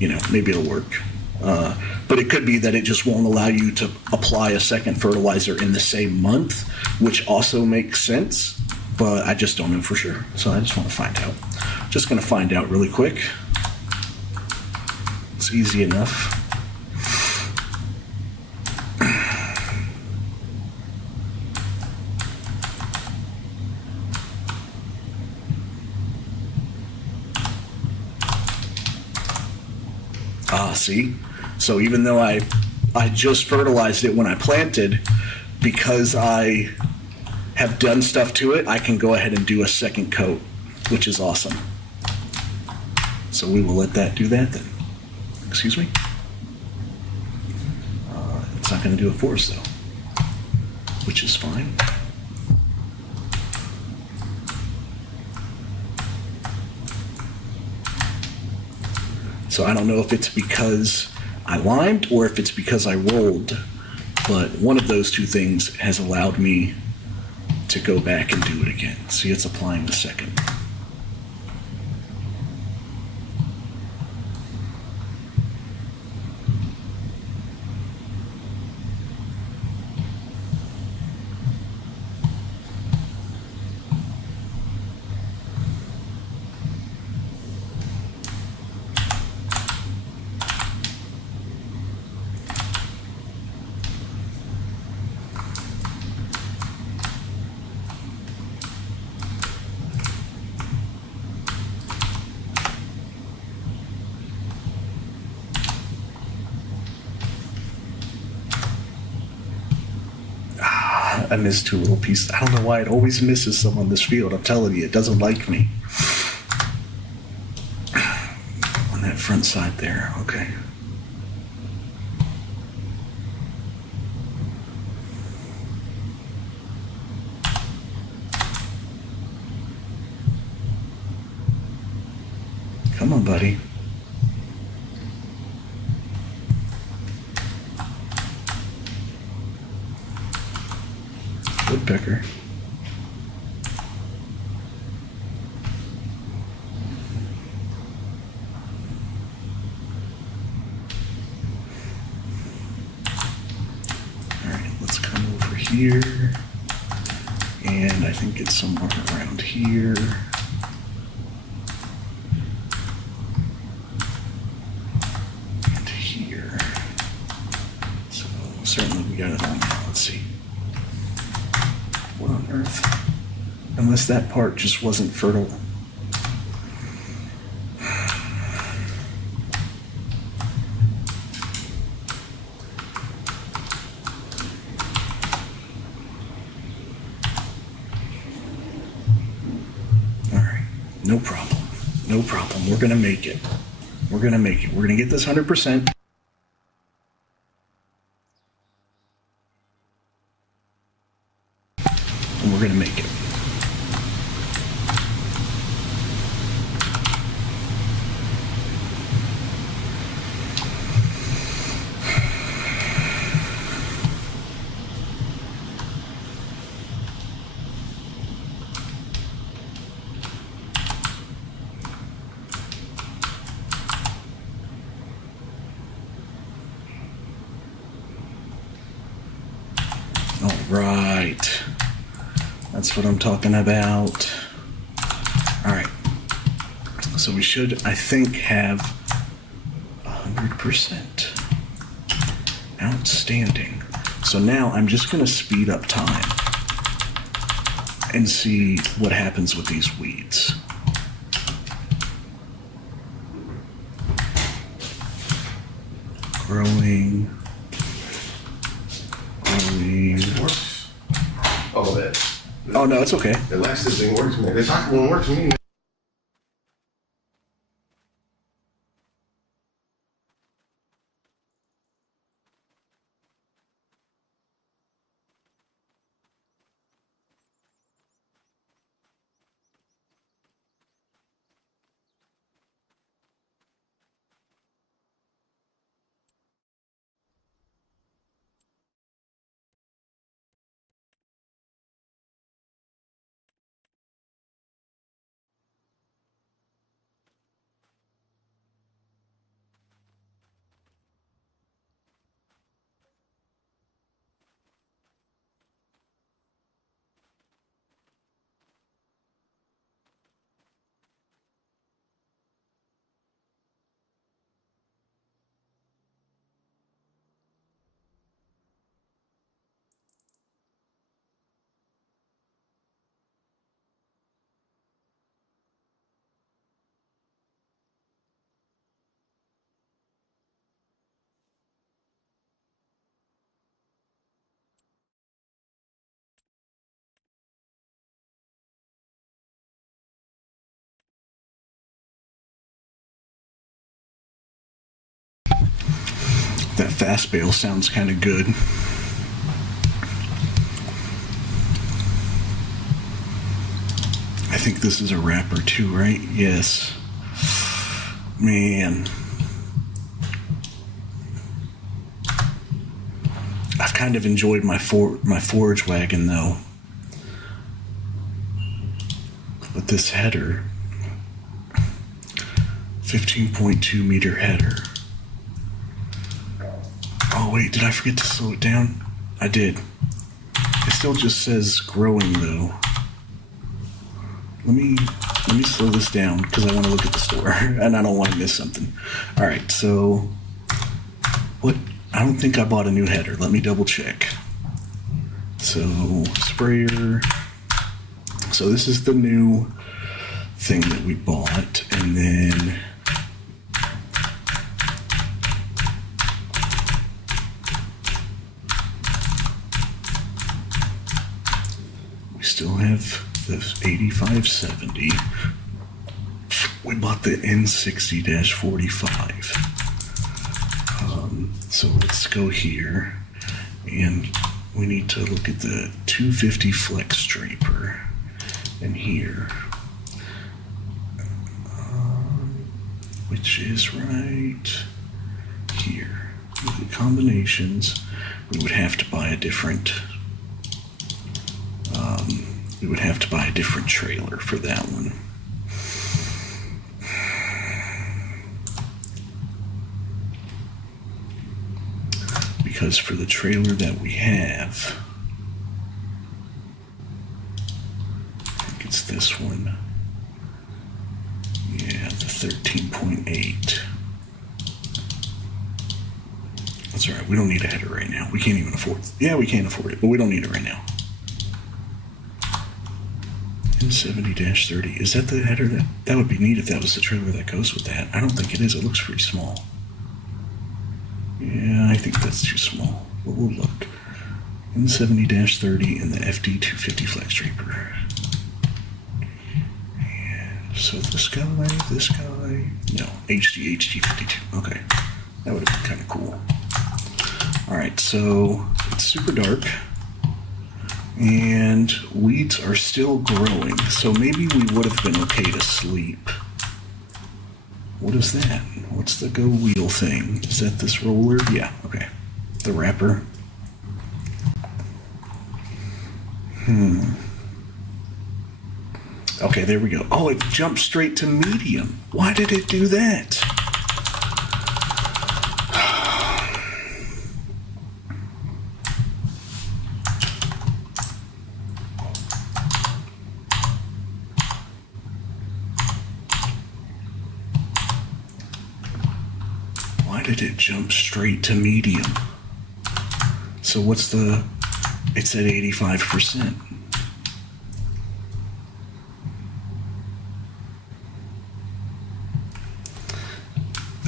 maybe it'll work. But it could be that it just won't allow you to apply a second fertilizer in the same month, which also makes sense. But I just don't know for sure. So I just want to find out. Just going to find out really quick. It's easy enough. See? So even though I just fertilized it when I planted, because I have done stuff to it, I can go ahead and do a second coat, which is awesome. So we will let that do that then. Excuse me? It's not going to do it for us though, which is fine. So I don't know if it's because I limed or if it's because I rolled, but one of those two things has allowed me to go back and do it again. See, it's applying the second. I missed two little pieces. I don't know why it always misses some on this field. I'm telling you, it doesn't like me. On that front side there, okay. Come on, buddy. Woodpecker. All right, let's come over here. And I think it's somewhere around here. And here. So certainly we got it on now. Let's see. What on earth? Unless that part just wasn't fertile. All right, no problem. No problem. We're gonna make it. We're gonna make it. We're gonna get this 100%. And we're gonna make it. All right. That's what I'm talking about. All right. So we should, I think, have 100%. Outstanding. So now I'm just going to speed up time and see what happens with these weeds. Growing. It works. Oh, that. Oh, no, it's okay. The last thing works, man. The soccer one works for me. That fast bale sounds kind of good. I think this is a wrapper too, right? Yes. Man. I've kind of enjoyed my forage wagon though. But this header, 15.2 meter header. Oh wait, did I forget to slow it down? I did. It still just says growing though. Let me slow this down because I want to look at the store and I don't want to miss something. All right, so what? I don't think I bought a new header. Let me double check. So sprayer. So this is the new thing that we bought, and then still have the 8570. We bought the N60-45. So let's go here, and we need to look at the 250 flex draper. And here, which is right here. With the combinations, we would have to buy a different. We would have to buy a different trailer for that one. Because for the trailer that we have, I think it's this one. Yeah, the 13.8. That's all right. We don't need a header right now. We can't even afford it. Yeah, we can't afford it, but we don't need it right now. N70-30. Is that the header? That would be neat if that was the trailer that goes with that. I don't think it is. It looks pretty small. Yeah, I think that's too small, but we'll look. N70-30 and the FD250 flex draper. And so this guy, no, HD52. Okay, that would have been kind of cool. All right, so it's super dark, and weeds are still growing, so maybe we would have been okay to sleep. What is that? What's the go wheel thing? Is that this roller? Yeah, okay. The wrapper. Okay, there we go. Oh, it jumped straight to medium. Why did it do that? Why did it jump straight to medium? So what's the... It's at 85%.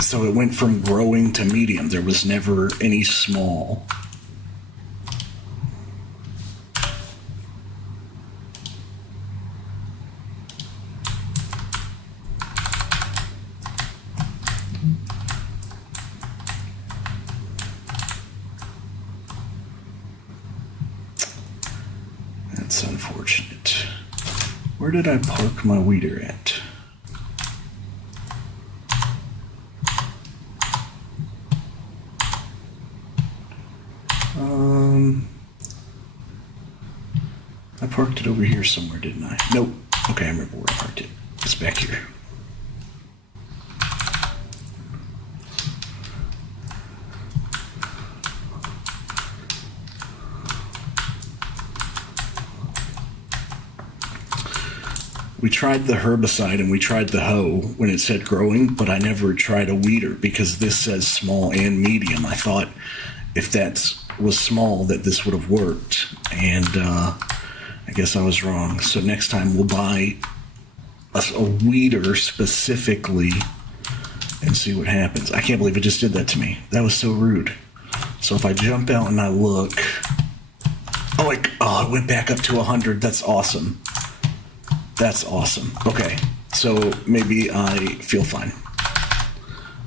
So it went from growing to medium. There was never any small. That's unfortunate. Where did I park my weeder at? I parked it over here somewhere, didn't I? Nope. Okay, I remember where I parked it. It's back here. We tried the herbicide and we tried the hoe when it said growing, but I never tried a weeder because this says small and medium. I thought if that was small that this would have worked, and I guess I was wrong. So next time we'll buy a weeder specifically and see what happens. I can't believe it just did that to me. That was so rude. So if I jump out and I look, it went back up to 100. That's awesome. That's awesome. Okay, so maybe I feel fine.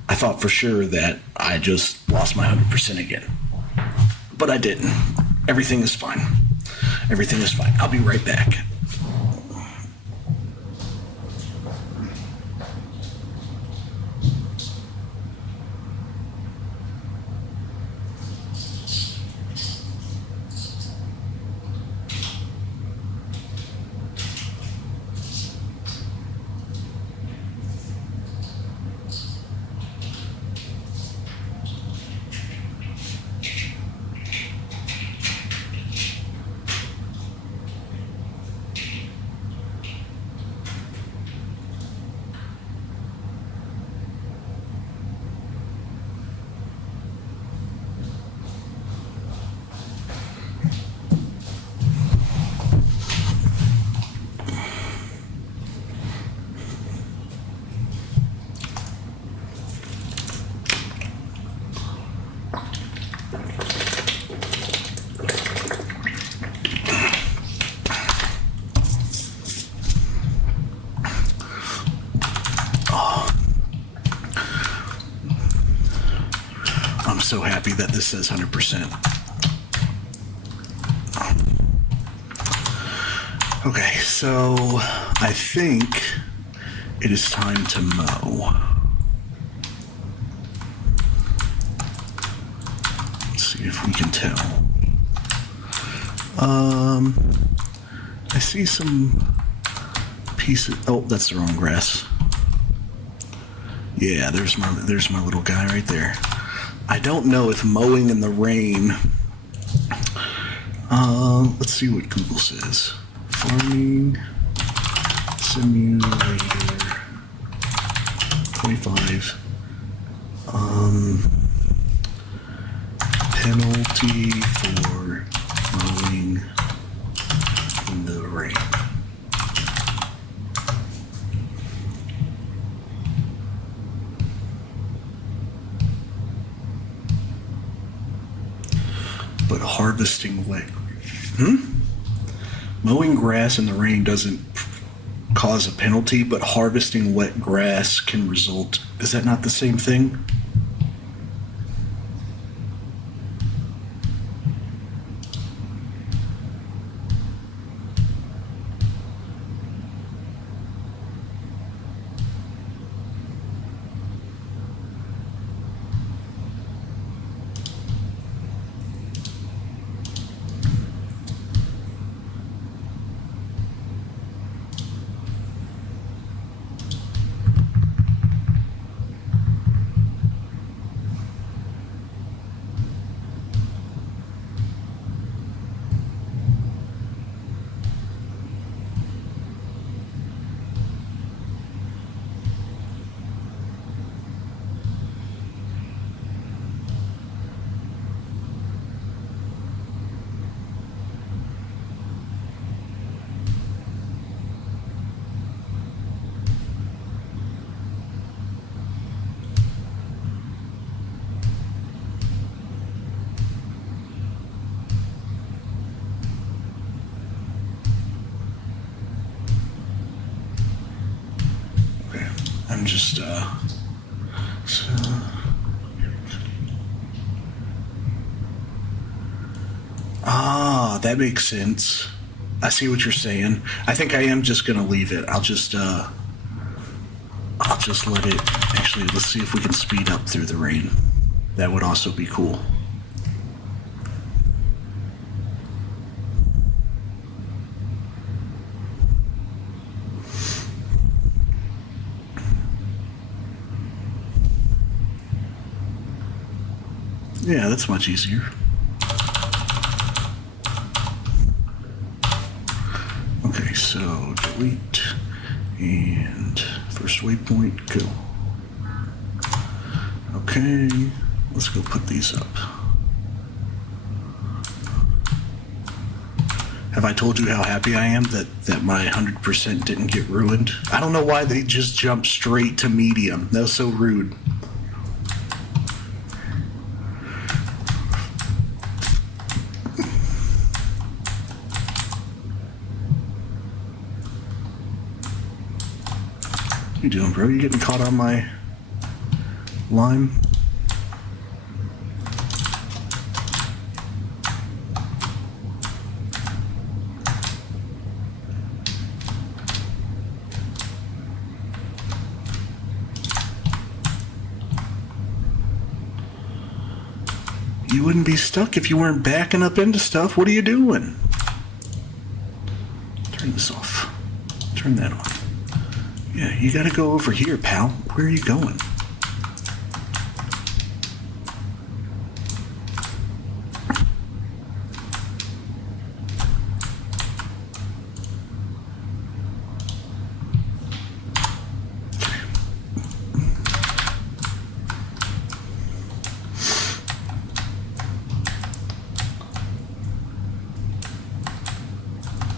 I thought for sure that I just lost my 100% again, but I didn't. Everything is fine. Everything is fine. I'll be right back. bet this says 100%. Okay, so I think it is time to mow. Let's see if we can tell. I see some pieces. Oh, that's the wrong grass. Yeah, there's my little guy right there. I don't know if mowing in the rain. Let's see what Google says. Farming simulator 25. Penalty for mowing in the rain. But harvesting wet. Mowing grass in the rain doesn't cause a penalty, but harvesting wet grass can result. Is that not the same thing? I'm just, that makes sense. I see what you're saying. I think I am just gonna leave it. I'll just let it, actually, let's see if we can speed up through the rain. That would also be cool. Yeah, that's much easier. Okay, so delete and first waypoint, go. Okay, let's go put these up. Have I told you how happy I am that my 100% didn't get ruined? I don't know why they just jumped straight to medium. That was so rude. What you doing, bro? You getting caught on my lime? You wouldn't be stuck if you weren't backing up into stuff. What are you doing? Turn this off. Turn that on. Yeah, you gotta go over here, pal. Where are you going?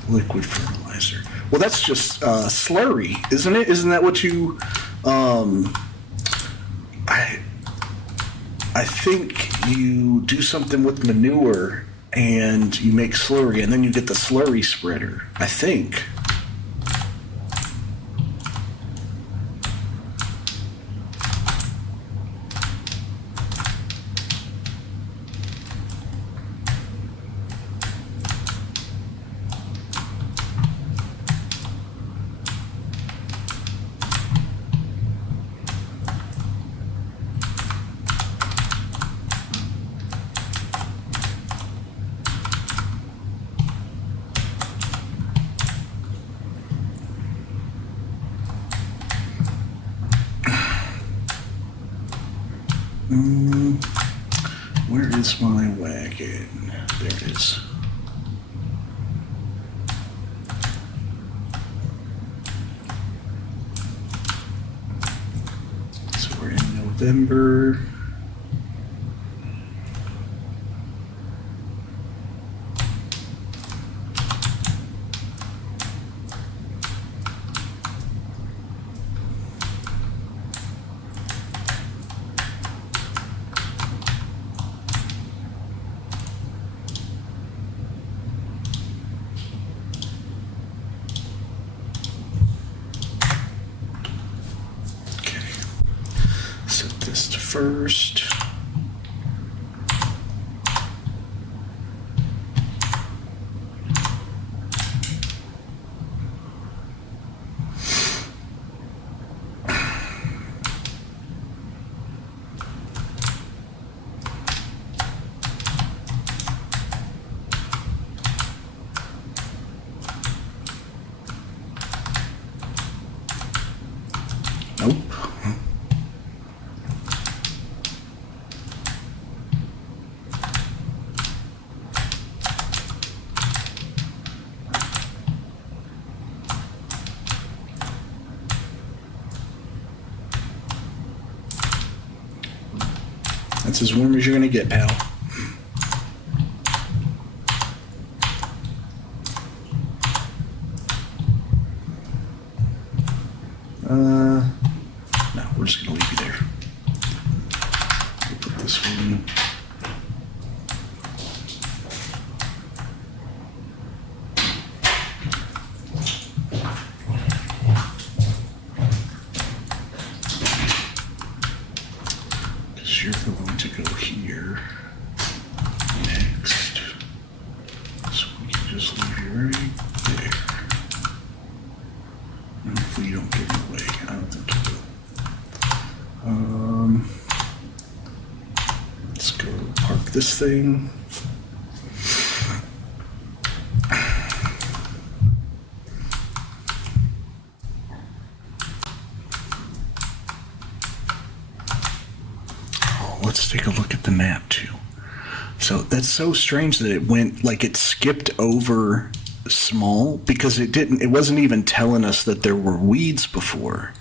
Liquid fertilizer. Well, that's just slurry, isn't it? Isn't that what you? I think you do something with manure and you make slurry, and then you get the slurry spreader. I think. is my wagon? There it is. So we're in November. Set this to first. Nope. That's as warm as you're gonna get, pal. No, we're just gonna leave you there. We'll put this one. Because you're going to go here next. So we can just leave you right there. And hopefully you don't get in the way. I don't think you will. Let's go park this thing. Oh, let's take a look at the map too. So that's so strange that it went, like it skipped over small because it wasn't even telling us that there were weeds before.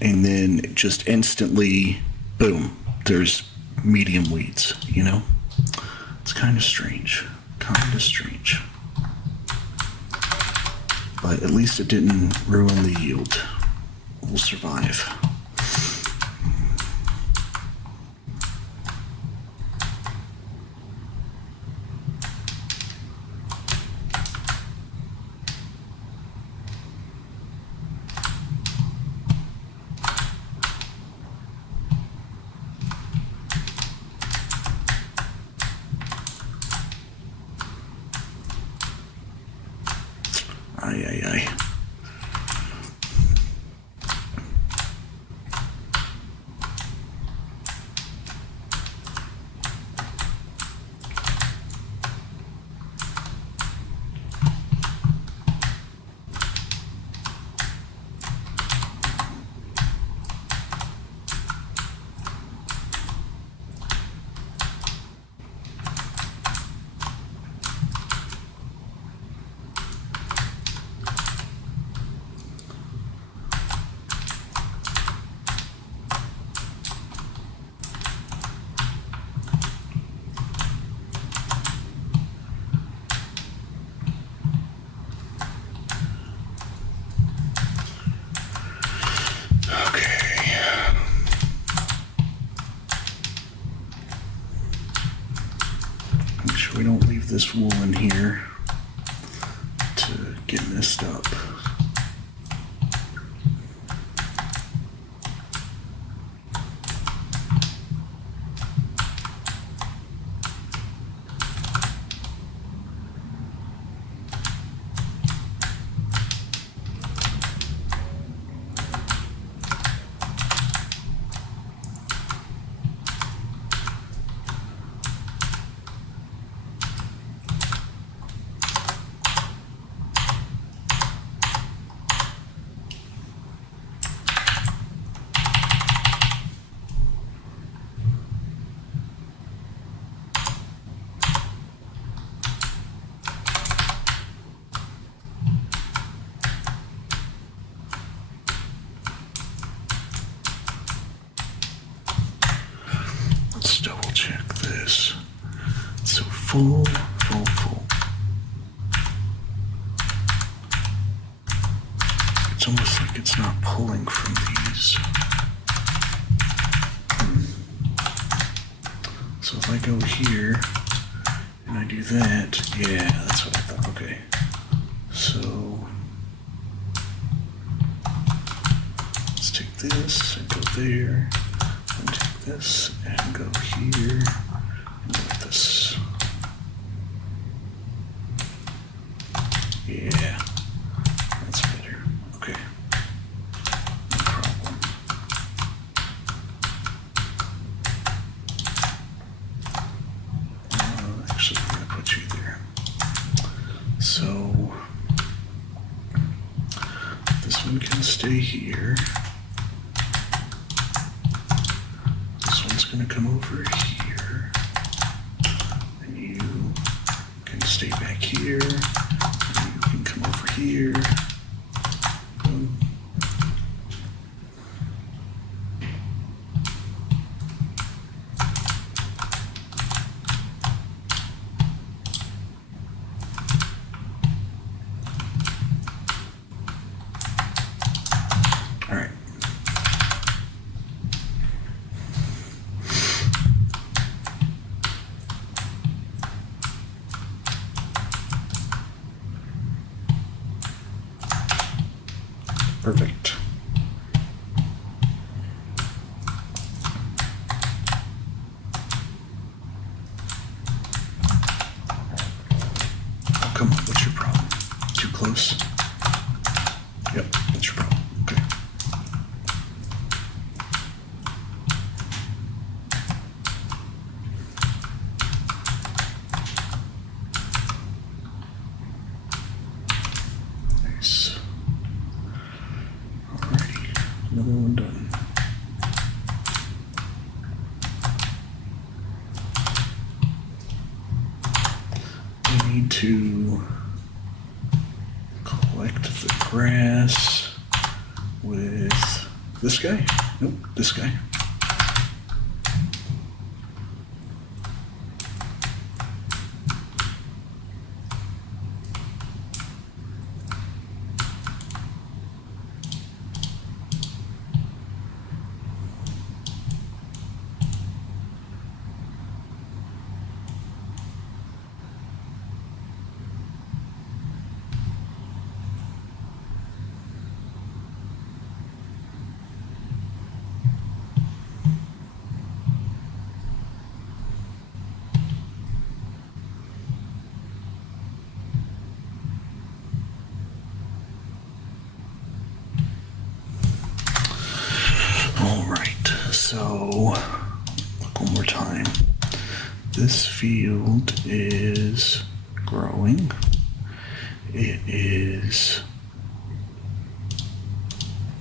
And then it just instantly, boom, there's medium weeds, you know? It's kind of strange. Kind of strange. But at least it didn't ruin the yield. We'll survive. Ay, ay, ay. Make sure we don't leave this wool in here to get messed up. full, full, full. It's almost like it's not pulling from these. So if I go here and I do that, yeah, that's what I thought. Okay. So let's take this and go there, and take this and go here, and go like this. Yeah, that's better. Okay. No problem. Actually, I'm going to put you there. So this one can stay here. This one's going to come over here. And you can stay back here. And you can come over here. Boom. All right. Perfect. Oh, come on. What's your problem? Too close? Yep, that's your problem. Okay. Nice. Alrighty, another one done. We need to collect the grass with this guy. Nope, this guy. Alright, so look one more time. This field is growing. It is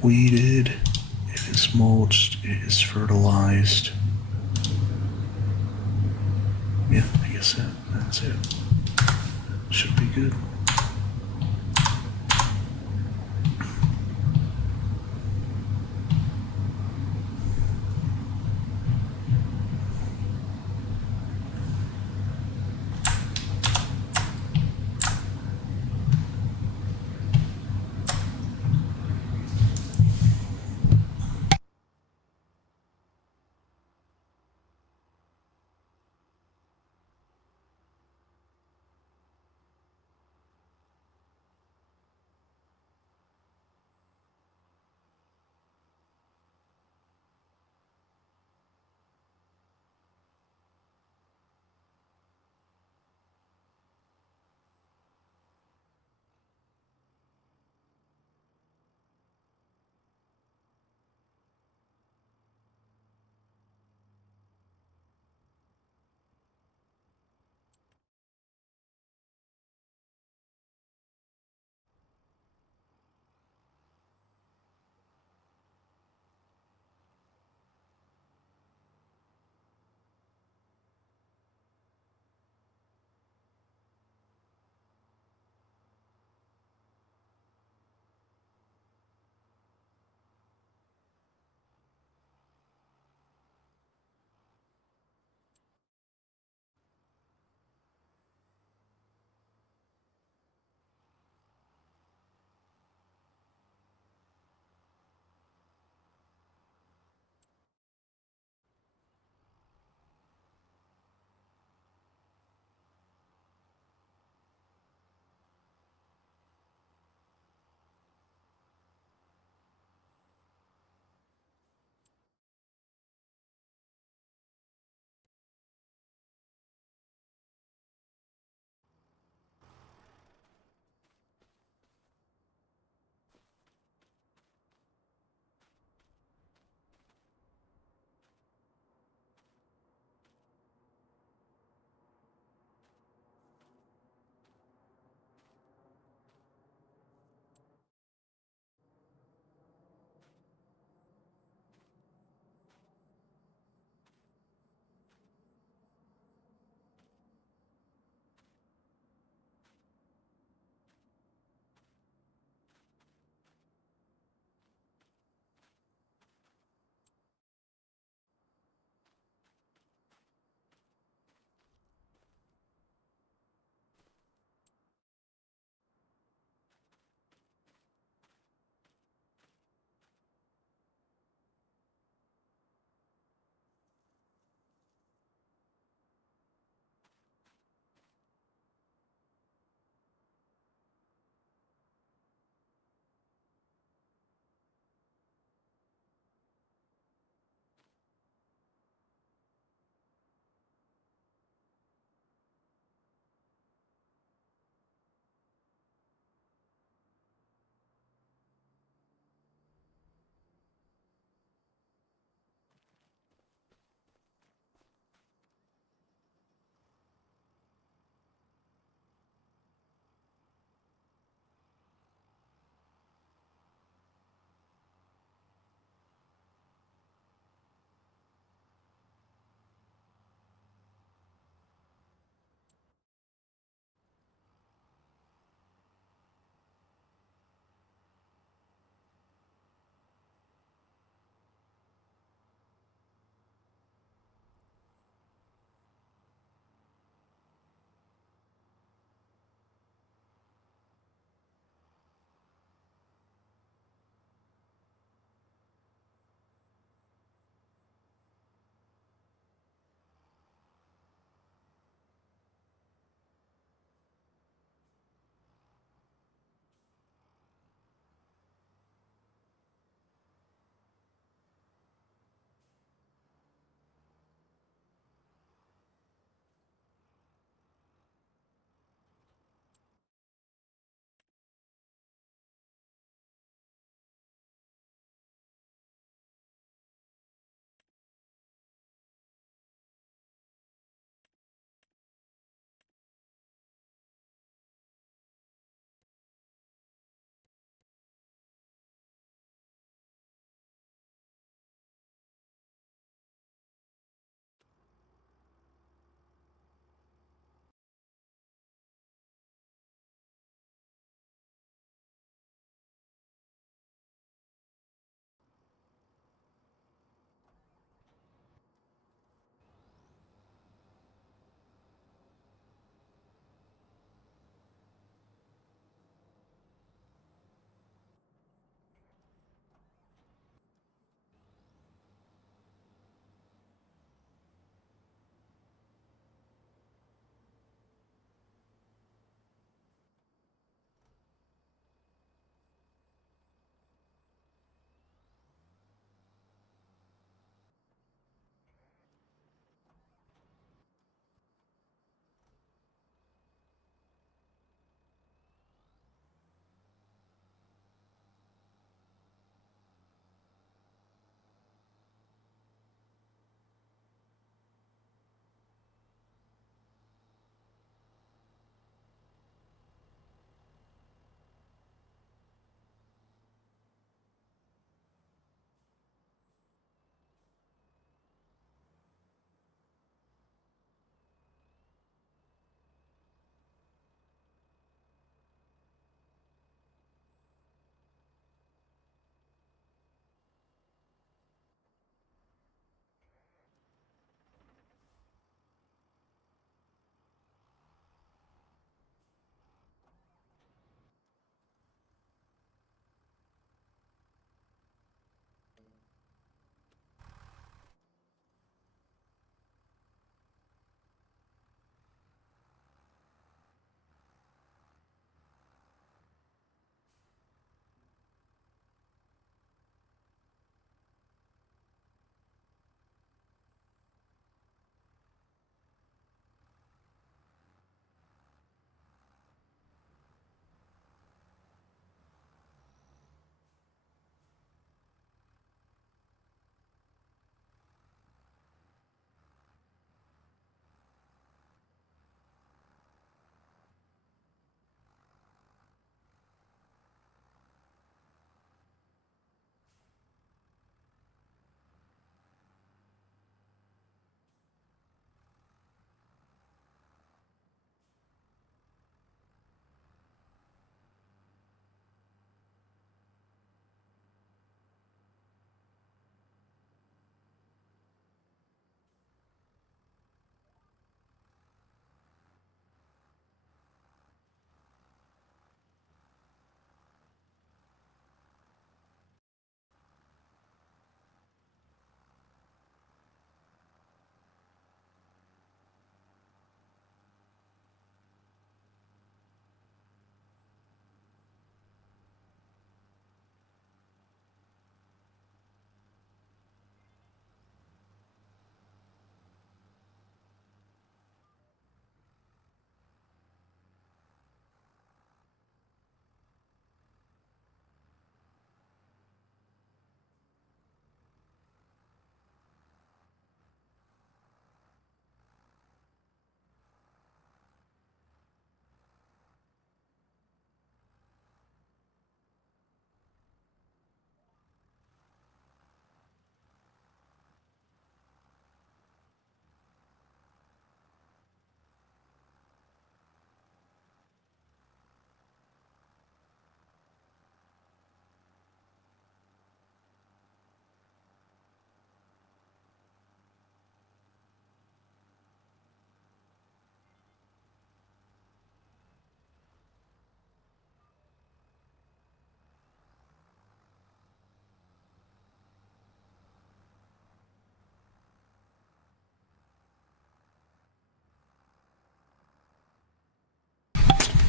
weeded. It is mulched. It is fertilized. Yeah, I guess that's it. Should be good.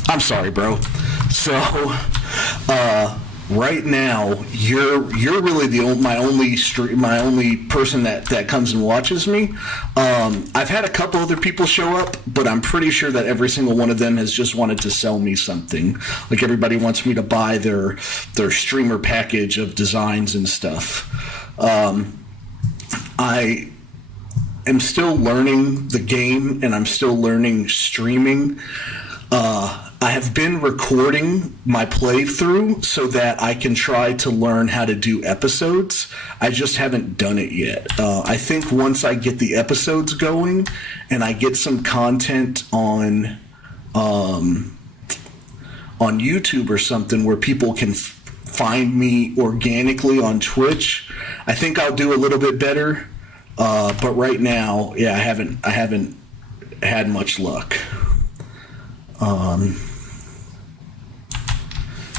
I'm sorry, bro. So, right now, you're really my only person that comes and watches me. I've had a couple other people show up, but I'm pretty sure that every single one of them has just wanted to sell me something. Like, everybody wants me to buy their streamer package of designs and stuff. I am still learning the game, and I'm still learning streaming. I have been recording my playthrough so that I can try to learn how to do episodes. I just haven't done it yet. I think once I get the episodes going and I get some content on YouTube or something where people can find me organically on Twitch, I think I'll do a little bit better. But right now, yeah, I haven't had much luck.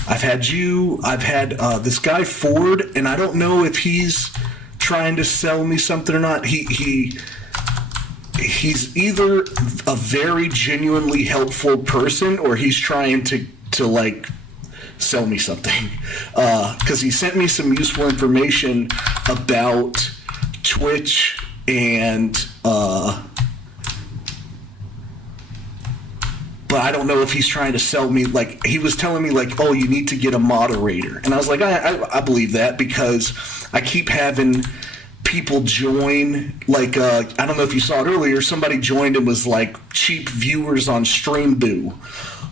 I've had this guy Ford, and I don't know if he's trying to sell me something or not. He's either a very genuinely helpful person, or he's trying to like sell me something. Because he sent me some useful information about Twitch and but I don't know if he's trying to sell me. Like, he was telling me, like, oh, you need to get a moderator. And I was like, I believe that, because I keep having people join. Like, I don't know if you saw it earlier, somebody joined and was like, cheap viewers on Streamboo.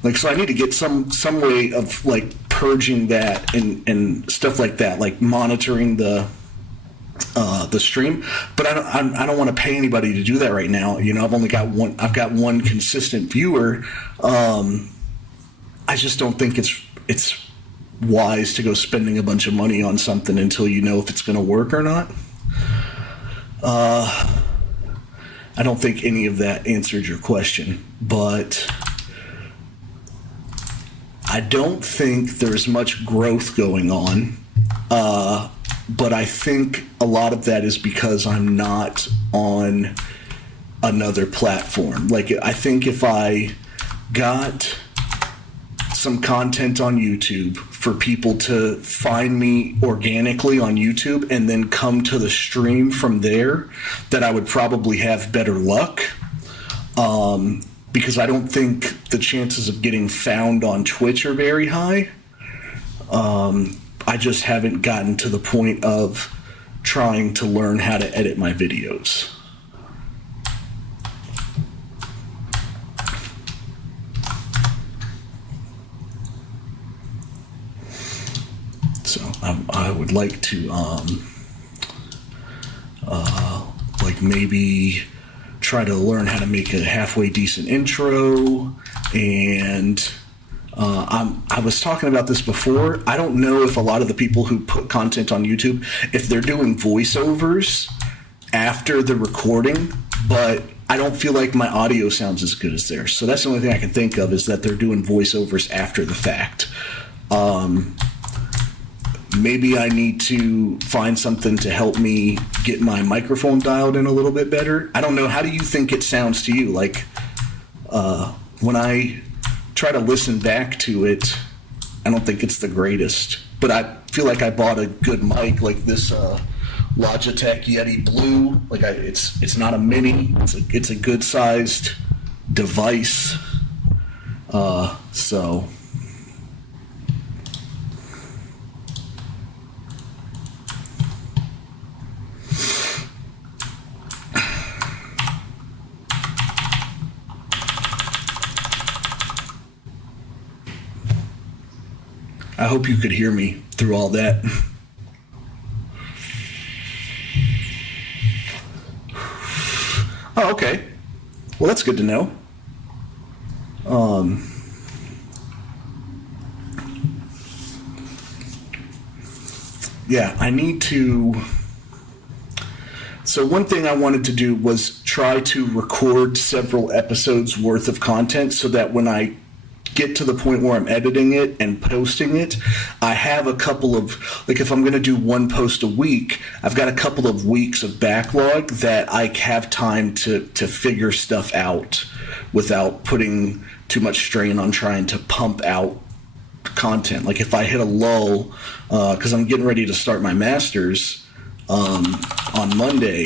Like, so I need to get some way of, like, purging that and stuff like that, like monitoring the stream. But I don't want to pay anybody to do that right now. You know, I've got one consistent viewer. I just don't think it's wise to go spending a bunch of money on something until you know if it's going to work or not. I don't think any of that answered your question, but I don't think there's much growth going on. But I think a lot of that is because I'm not on another platform. Like, I think if I got some content on YouTube for people to find me organically on YouTube and then come to the stream from there, that I would probably have better luck. Because I don't think the chances of getting found on Twitch are very high. I just haven't gotten to the point of trying to learn how to edit my videos. So I would like to like maybe try to learn how to make a halfway decent intro, and I was talking about this before. I don't know if a lot of the people who put content on YouTube, if they're doing voiceovers after the recording, but I don't feel like my audio sounds as good as theirs. So that's the only thing I can think of, is that they're doing voiceovers after the fact. Maybe I need to find something to help me get my microphone dialed in a little bit better. I don't know. How do you think it sounds to you? Like, when I try to listen back to it, I don't think it's the greatest. But I feel like I bought a good mic, like this Logitech Yeti Blue. Like, it's not a mini. It's a good sized device. So. I hope you could hear me through all that. Oh, okay. Well, that's good to know. Yeah, I need to. So one thing I wanted to do was try to record several episodes worth of content so that when I get to the point where I'm editing it and posting it, I have a couple of, like, if I'm going to do one post a week, I've got a couple of weeks of backlog that I have time to figure stuff out without putting too much strain on trying to pump out content. Like if I hit a lull, because I'm getting ready to start my master's on Monday,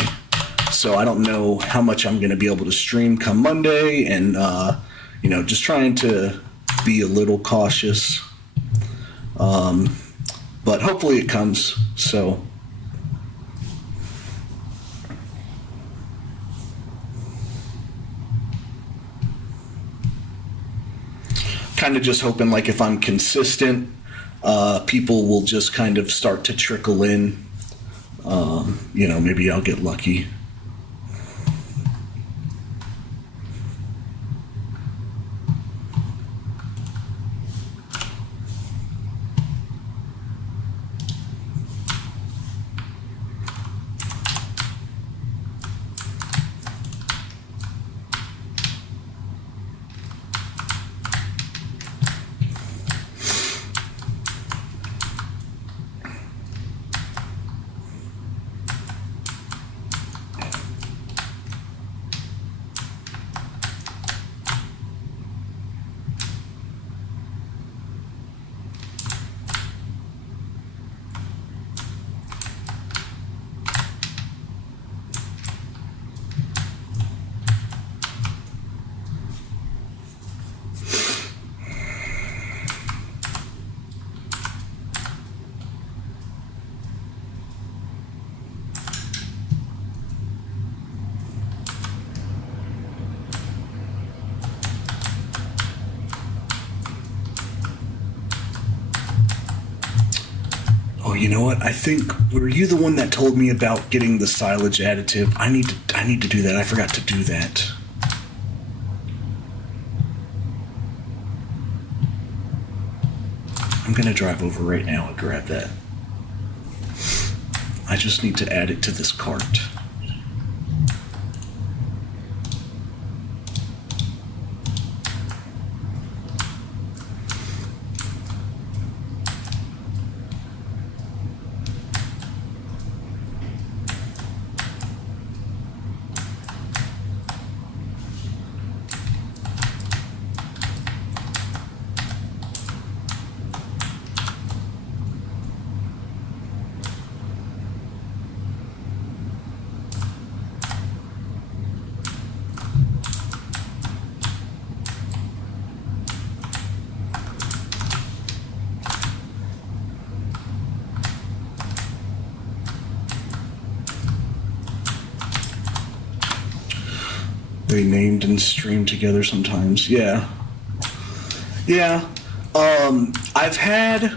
so I don't know how much I'm going to be able to stream come Monday, and just trying to be a little cautious. But hopefully it comes. So. Kind of just hoping, like, if I'm consistent, people will just kind of start to trickle in. Maybe I'll get lucky. Oh, you know what? I think, were you the one that told me about getting the silage additive? I need to do that. I forgot to do that. I'm gonna drive over right now and grab that. I just need to add it to this cart. They named and streamed together sometimes. Yeah. I've had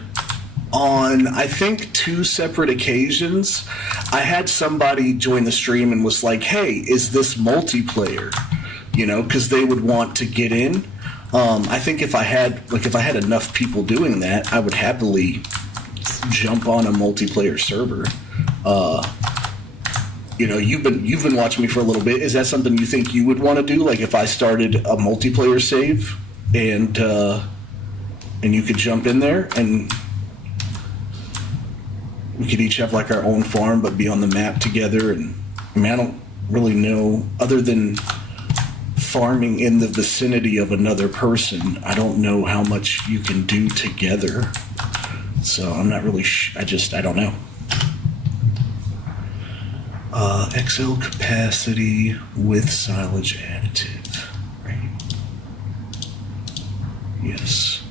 on, I think, 2 separate occasions, I had somebody join the stream and was like, hey, is this multiplayer? Because they would want to get in. I think if I had enough people doing that, I would happily jump on a multiplayer server. You've been watching me for a little bit. Is that something you think you would want to do? Like if I started a multiplayer save and you could jump in there and we could each have like our own farm but be on the map together. And I don't really know, other than farming in the vicinity of another person, I don't know how much you can do together. So I'm not really I don't know. XL capacity with silage additive, right? Yes.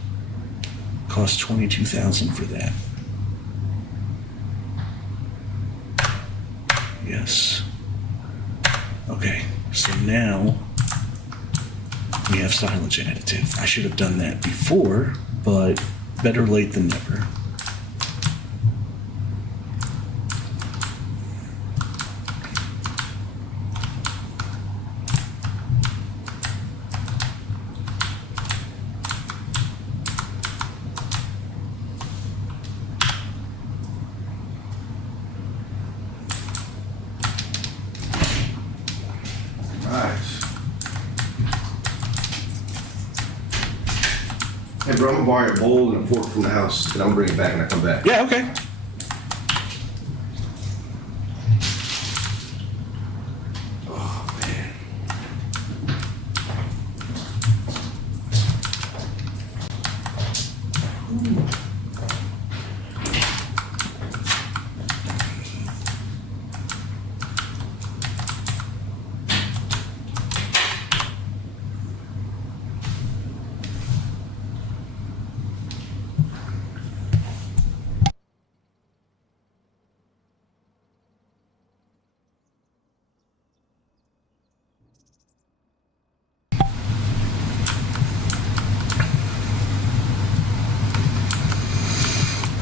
Cost $22,000 for that. Yes. Okay, so now we have silage additive. I should have done that before, but better late than never. Hey, bro, I'm gonna borrow a bowl and a fork from the house, and I'm gonna bring it back when I come back. Yeah, okay. Oh, man.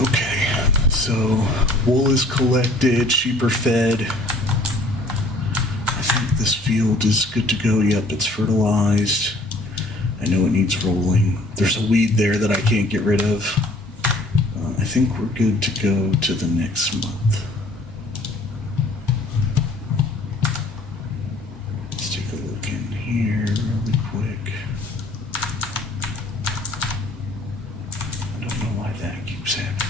Okay, so wool is collected, sheep are fed. I think this field is good to go. Yep, it's fertilized. I know it needs rolling. There's a weed there that I can't get rid of. I think we're good to go to the next month. Let's take a look in here really quick. I don't know why that keeps happening.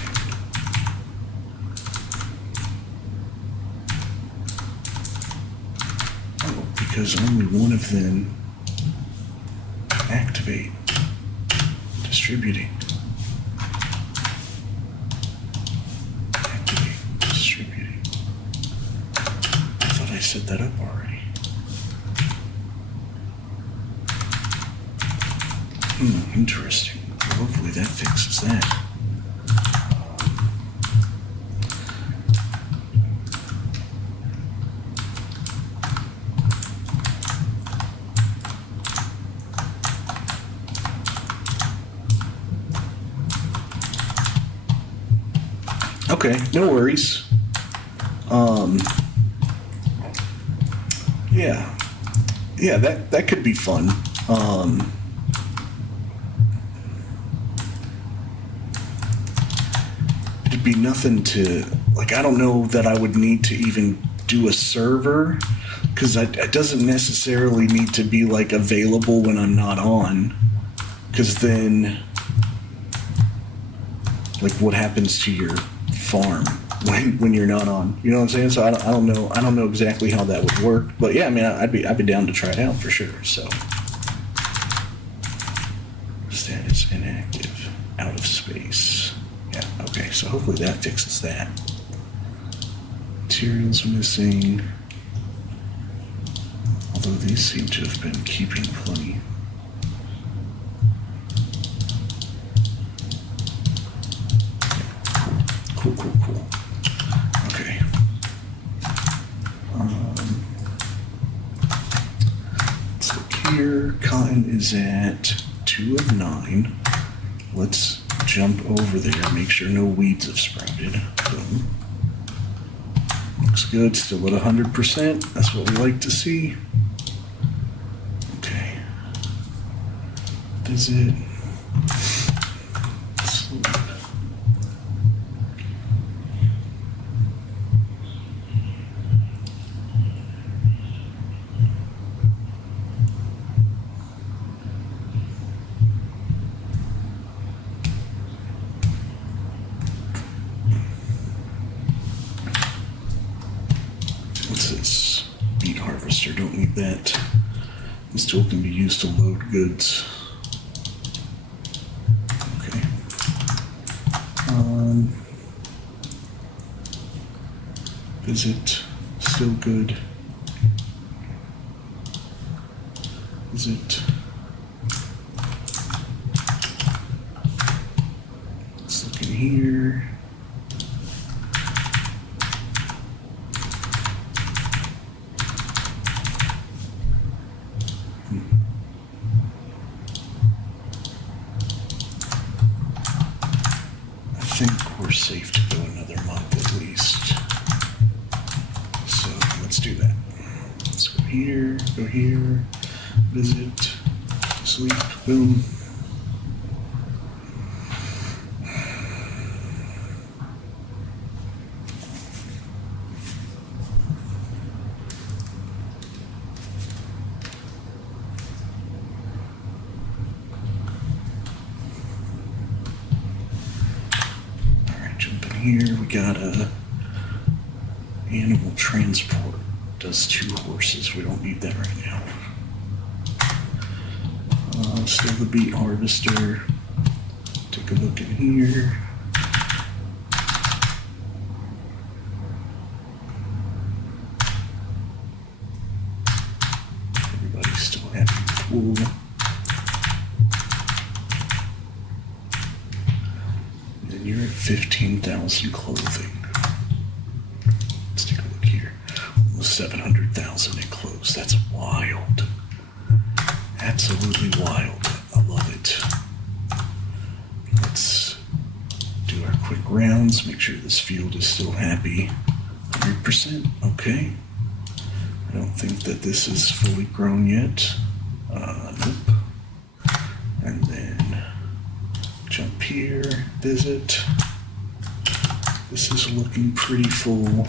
Oh, because only one of them activate distributing. Activate distributing. I thought I set that up already. Interesting. Well, hopefully that fixes that. Okay, no worries. Yeah, that could be fun. It'd be nothing to, like, I don't know that I would need to even do a server, because it doesn't necessarily need to be, like, available when I'm not on, because then, like, what happens to your farm when you're not on? You know what I'm saying? So I don't know exactly how that would work, but yeah, I mean, I'd be down to try it out for sure. So status inactive, out of space. Yeah, okay, so hopefully that fixes that. Materials missing, although these seem to have been keeping plenty. Cool. Okay. Let's look here. Cotton is at 2 of 9. Let's jump over there, make sure no weeds have sprouted. Boom. Looks good, still at 100%. That's what we like to see. Okay. Does it? What's this? Beet harvester, don't need that. This tool can be used to load goods. Okay. Visit, still good. Is it? Let's look in here. I think we're safe to go another month at least. So let's do that. Let's go here, visit, sleep, boom. Here we got a animal transport. Does 2 horses. We don't need that right now. Still the beet harvester. Take Take a look in here. Everybody's still happy with wool. And you're at 15,000 clothing. Let's take a look here. Almost 700,000 in clothes. That's wild. Absolutely wild. I love it. Let's do our quick rounds. Make sure this field is still happy. 100%. Okay. I don't think that this is fully grown yet. Nope. And then jump here, visit. This is looking pretty full.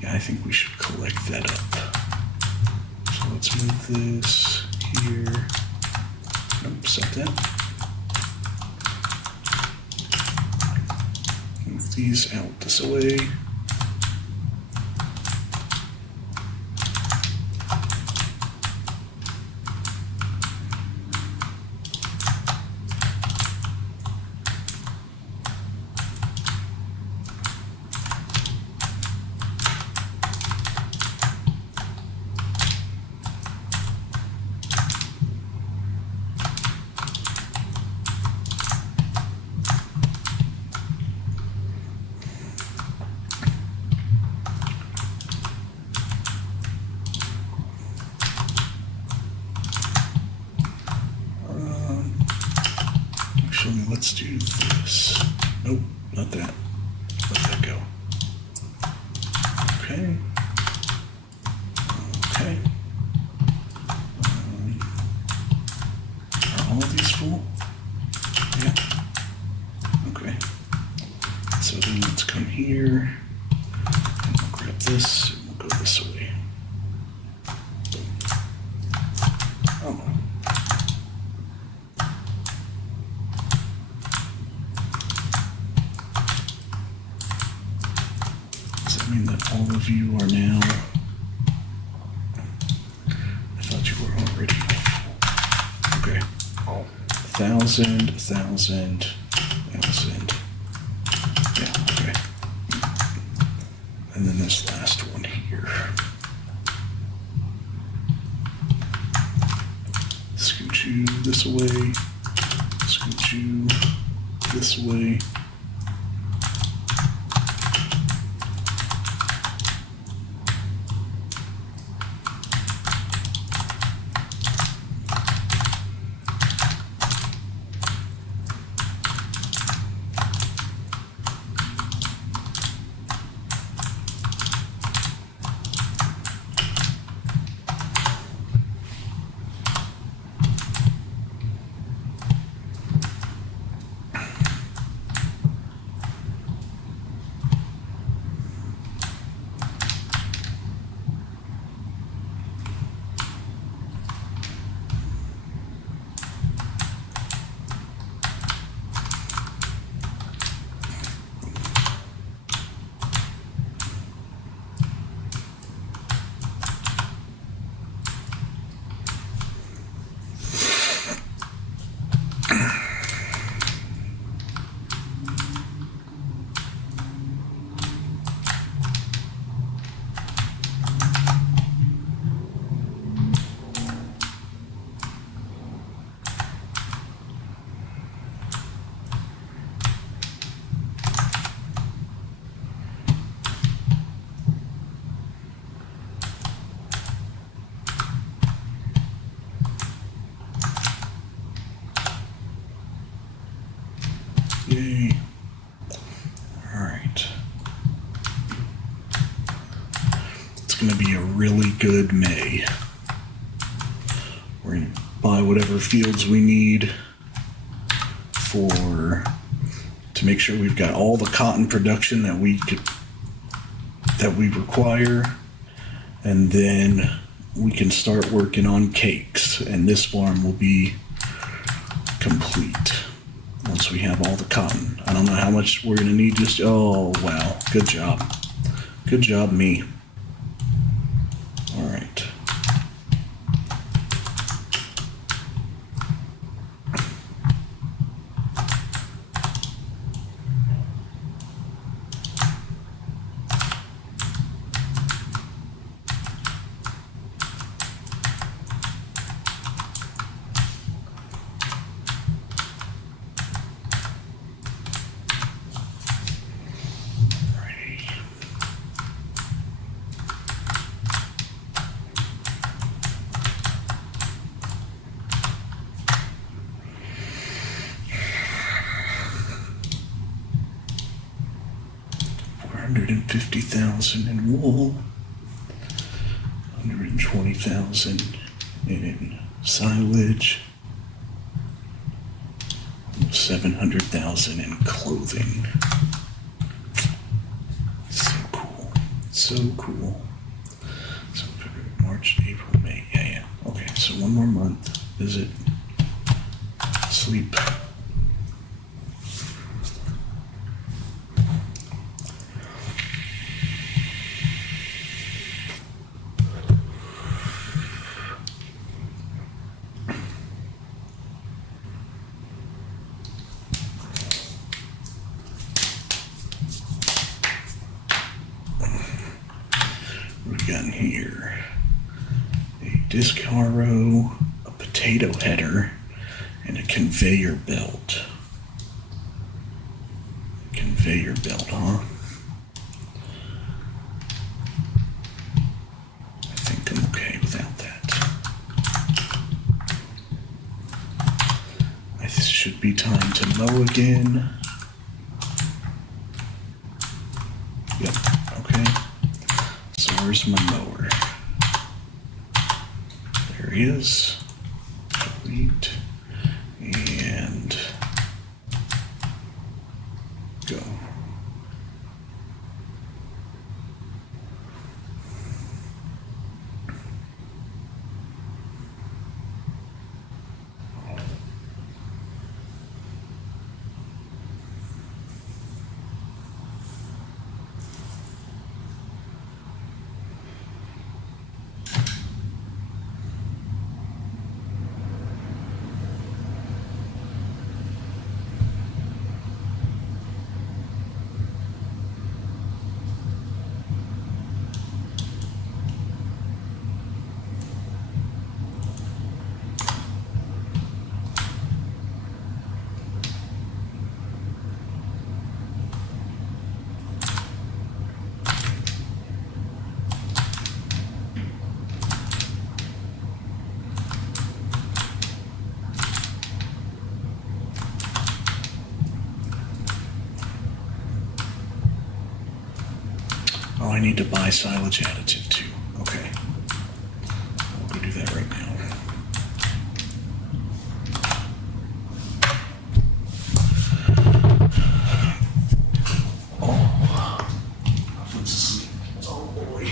Yeah, I think we should collect that up. So let's move this here. Nope, set that. Move these out this way. Actually, let's do this. Nope, not that. Let that go. Okay. Okay. Are all of these full? Yeah. Okay. So then let's come here. And we'll grab this and we'll go this way. Oh. Does that mean that all of you are now? I thought you were already full. Okay. 1,000, 1,000, 1,000. Yeah, okay. And then this last one here. Scoot you this way. Scoot you this way. Yay. All right. It's going to be a really good May. We're going to buy whatever fields we need to make sure we've got all the cotton production that we require, and then we can start working on cakes, and this farm will be complete once we have all the cotton. I don't know how much we're going to need. Oh, wow. Good job. Good job, me. All right. 150,000 in wool, 120,000 in silage, 700,000 in clothing. So cool. So cool. So February, March, April, May. Yeah. Okay, so one more month. Visit. Sleep. What we got in here? A disc harrow, a potato header, and a conveyor belt. Conveyor belt, huh? I think I'm okay without that. This should be time to mow again. Yep, okay. So where's my mower? There he is. Delete. And go. Oh, I need to buy silage additive too. Okay. I'll go do that right now. Oh, Foot's asleep. Oh boy.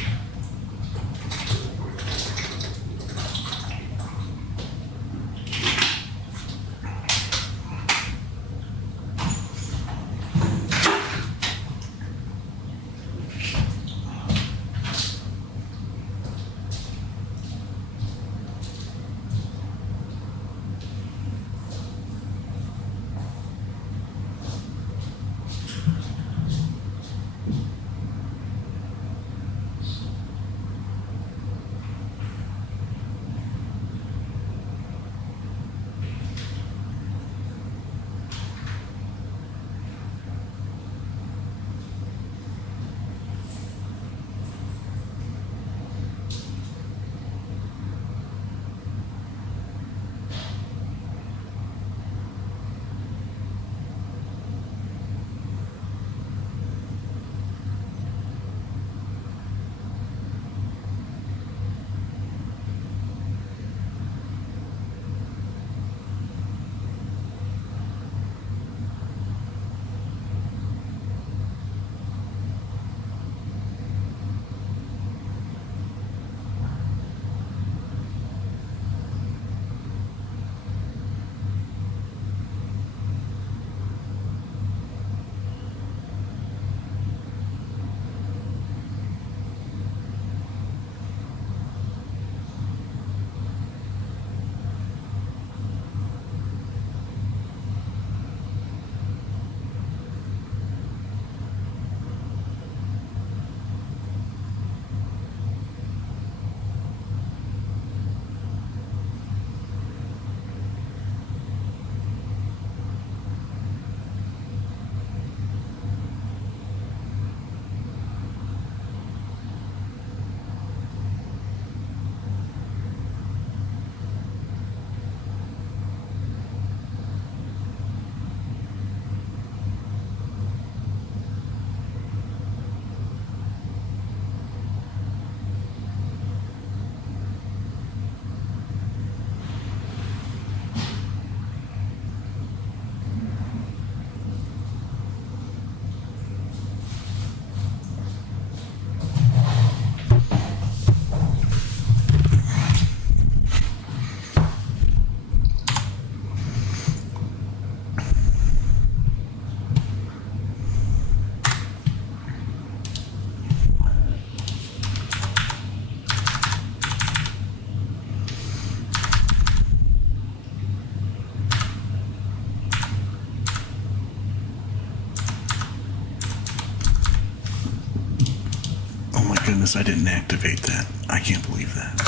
I didn't activate that. I can't believe that.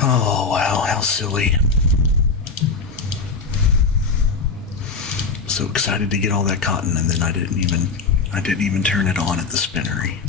Oh, wow, how silly. So excited to get all that cotton, and then I didn't even turn it on at the spinnery.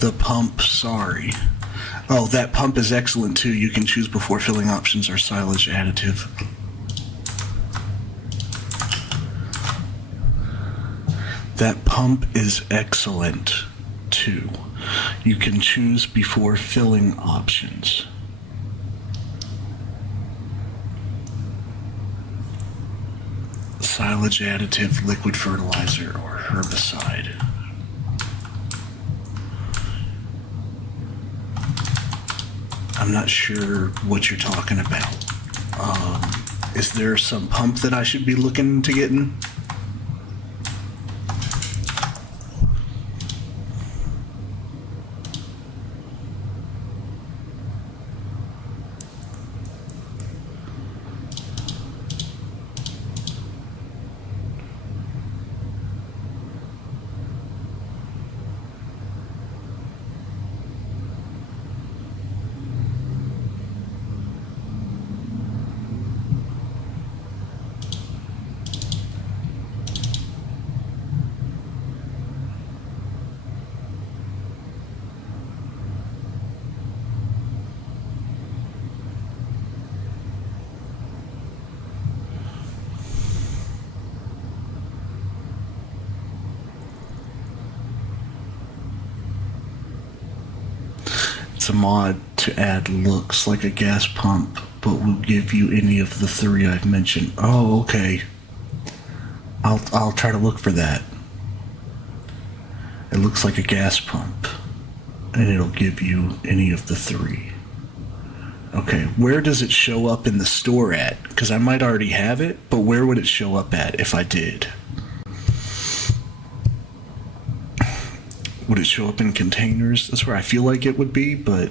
The pump, sorry. Oh, that pump is excellent too. You can choose before filling options or silage additive. That pump is excellent too. You can choose before filling options. Silage additive, liquid fertilizer, or herbicide. I'm not sure what you're talking about. Is there some pump that I should be looking to get in? It's a mod to add looks like a gas pump, but will give you any of the three I've mentioned. Oh, okay. I'll try to look for that. It looks like a gas pump, and it'll give you any of the three. Okay, where does it show up in the store at? Because I might already have it, but where would it show up at if I did? Would it show up in containers? That's where I feel like it would be, but...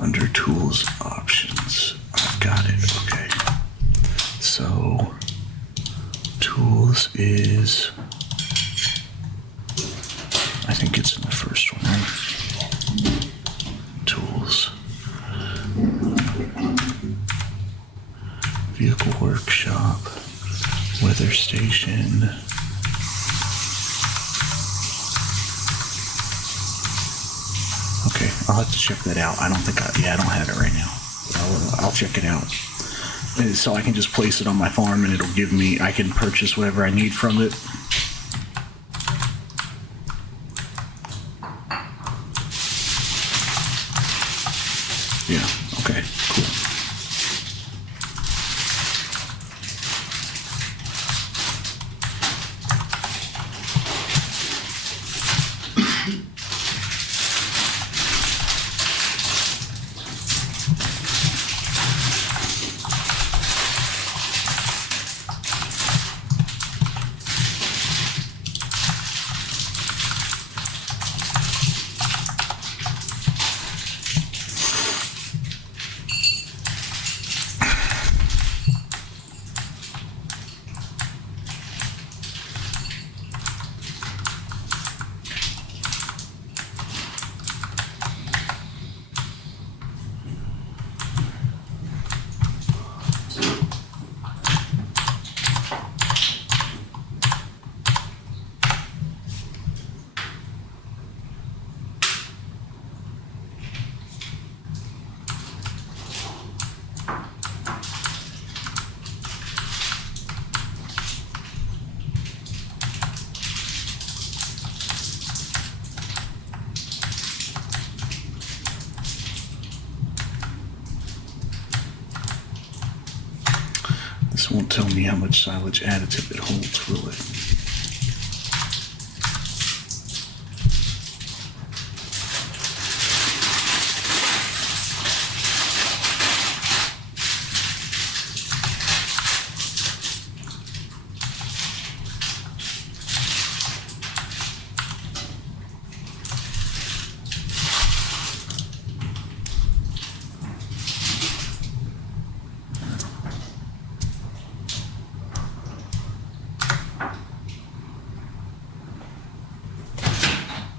Under tools options, I've got it. Okay, so tools is, I think it's in the first one, right? Tools, vehicle workshop, weather station. Okay, I'll have to check that out. I don't think I don't have it right now. I'll check it out. And so I can just place it on my farm and it'll give me, I can purchase whatever I need from it. Yeah, okay, cool. This won't tell me how much silage additive it holds, will it?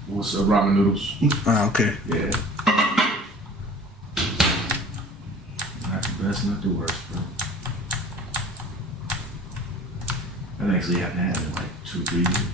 What's up, ramen noodles? Okay. Yeah. Not the best, not the worst, bro. I actually haven't had it in like 2-3 years.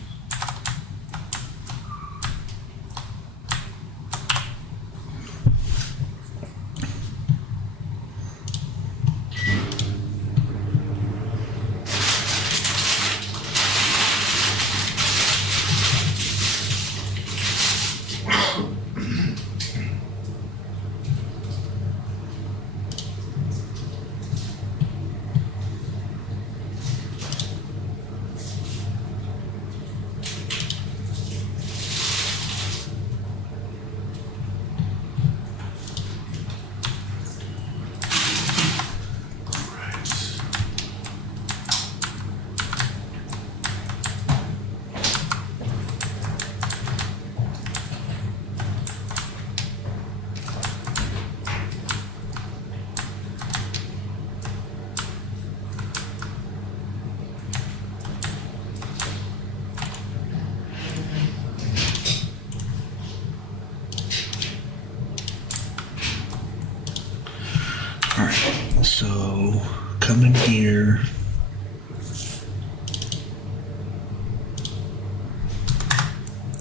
All right, so come in here.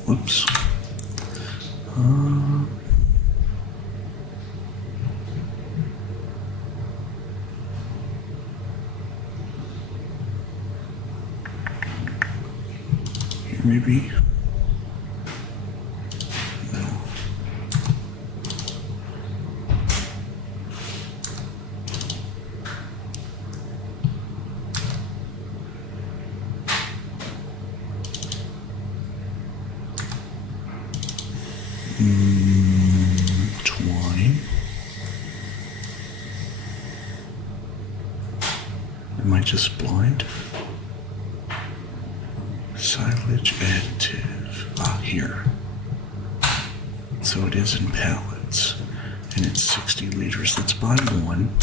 Whoops. Here maybe. No. Twine. Am I just blind? Silage additive. Ah, here. So it is in pallets. And it's 60 liters. Let's buy one.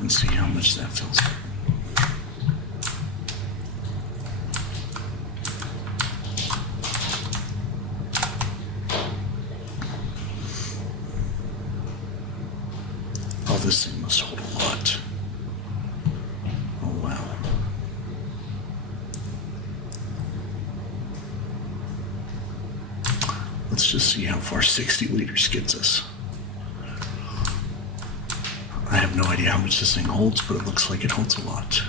And see how much that feels like. Oh, this thing must hold a lot. Oh, wow. Let's just see how far 60 liters gets us. I have no idea how much this thing holds, but it looks like it holds a lot.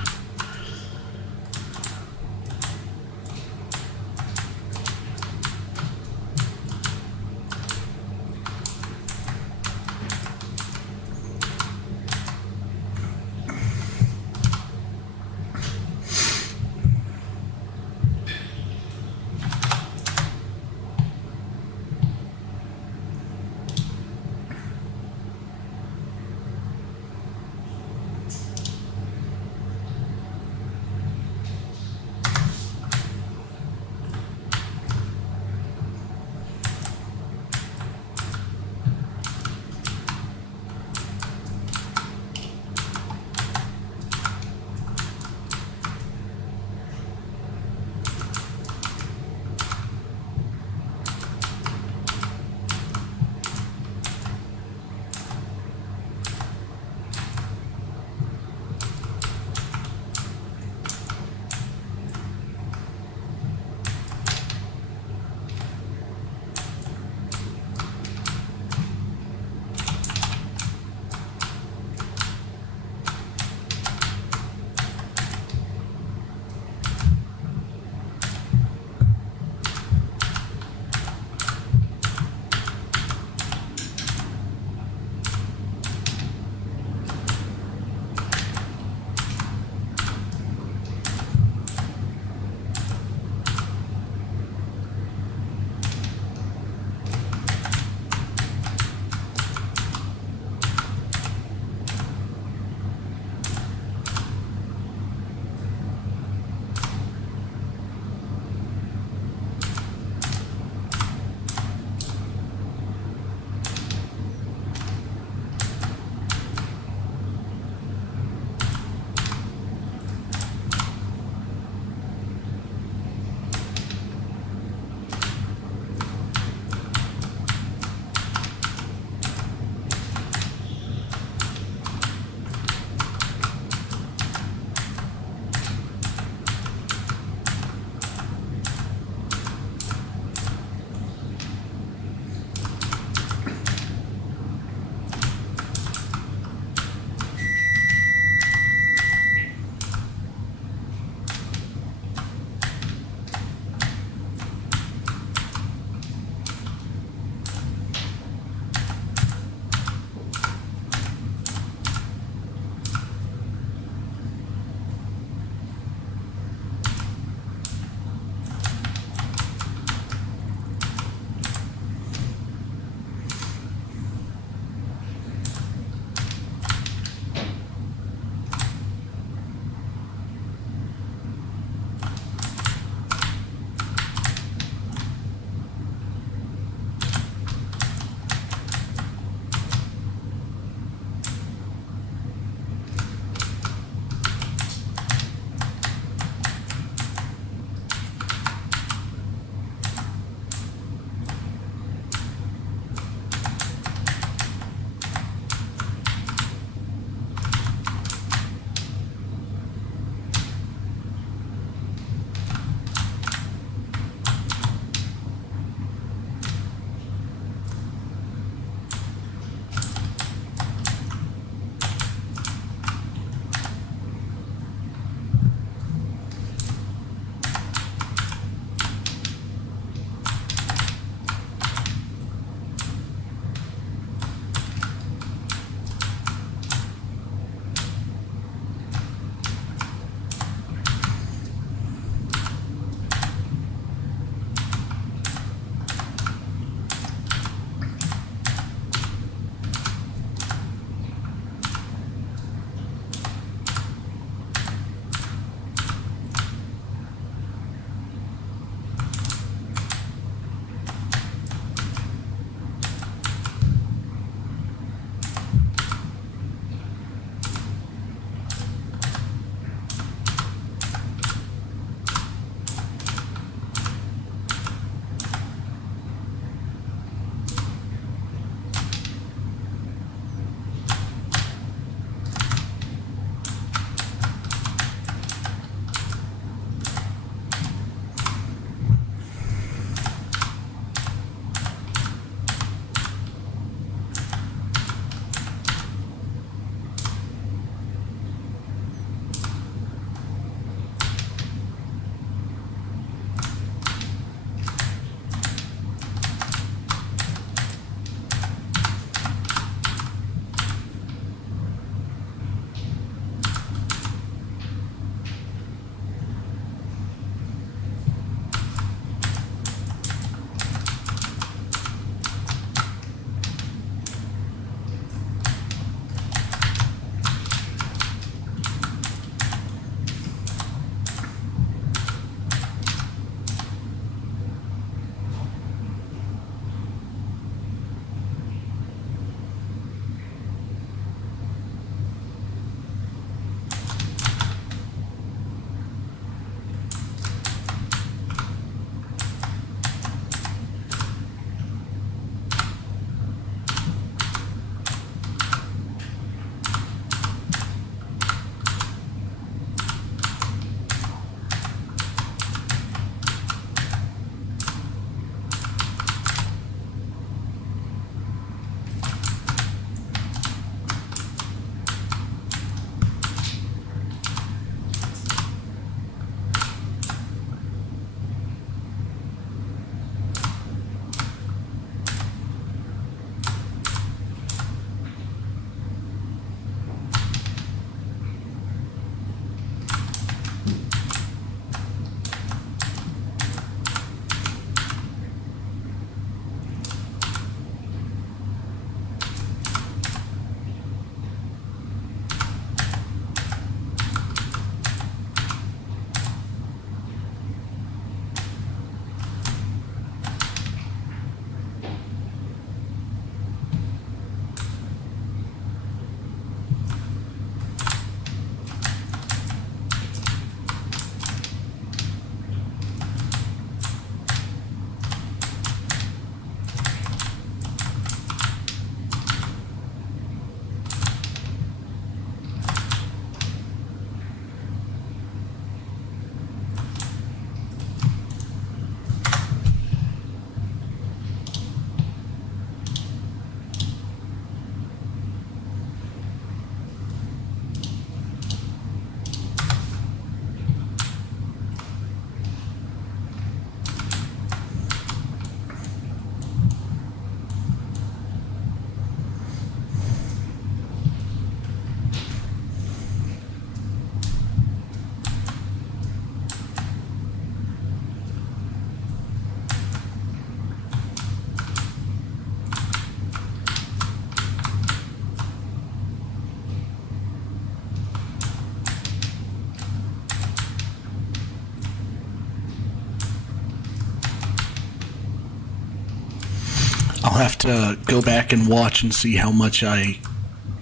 I'll have to go back and watch and see how much I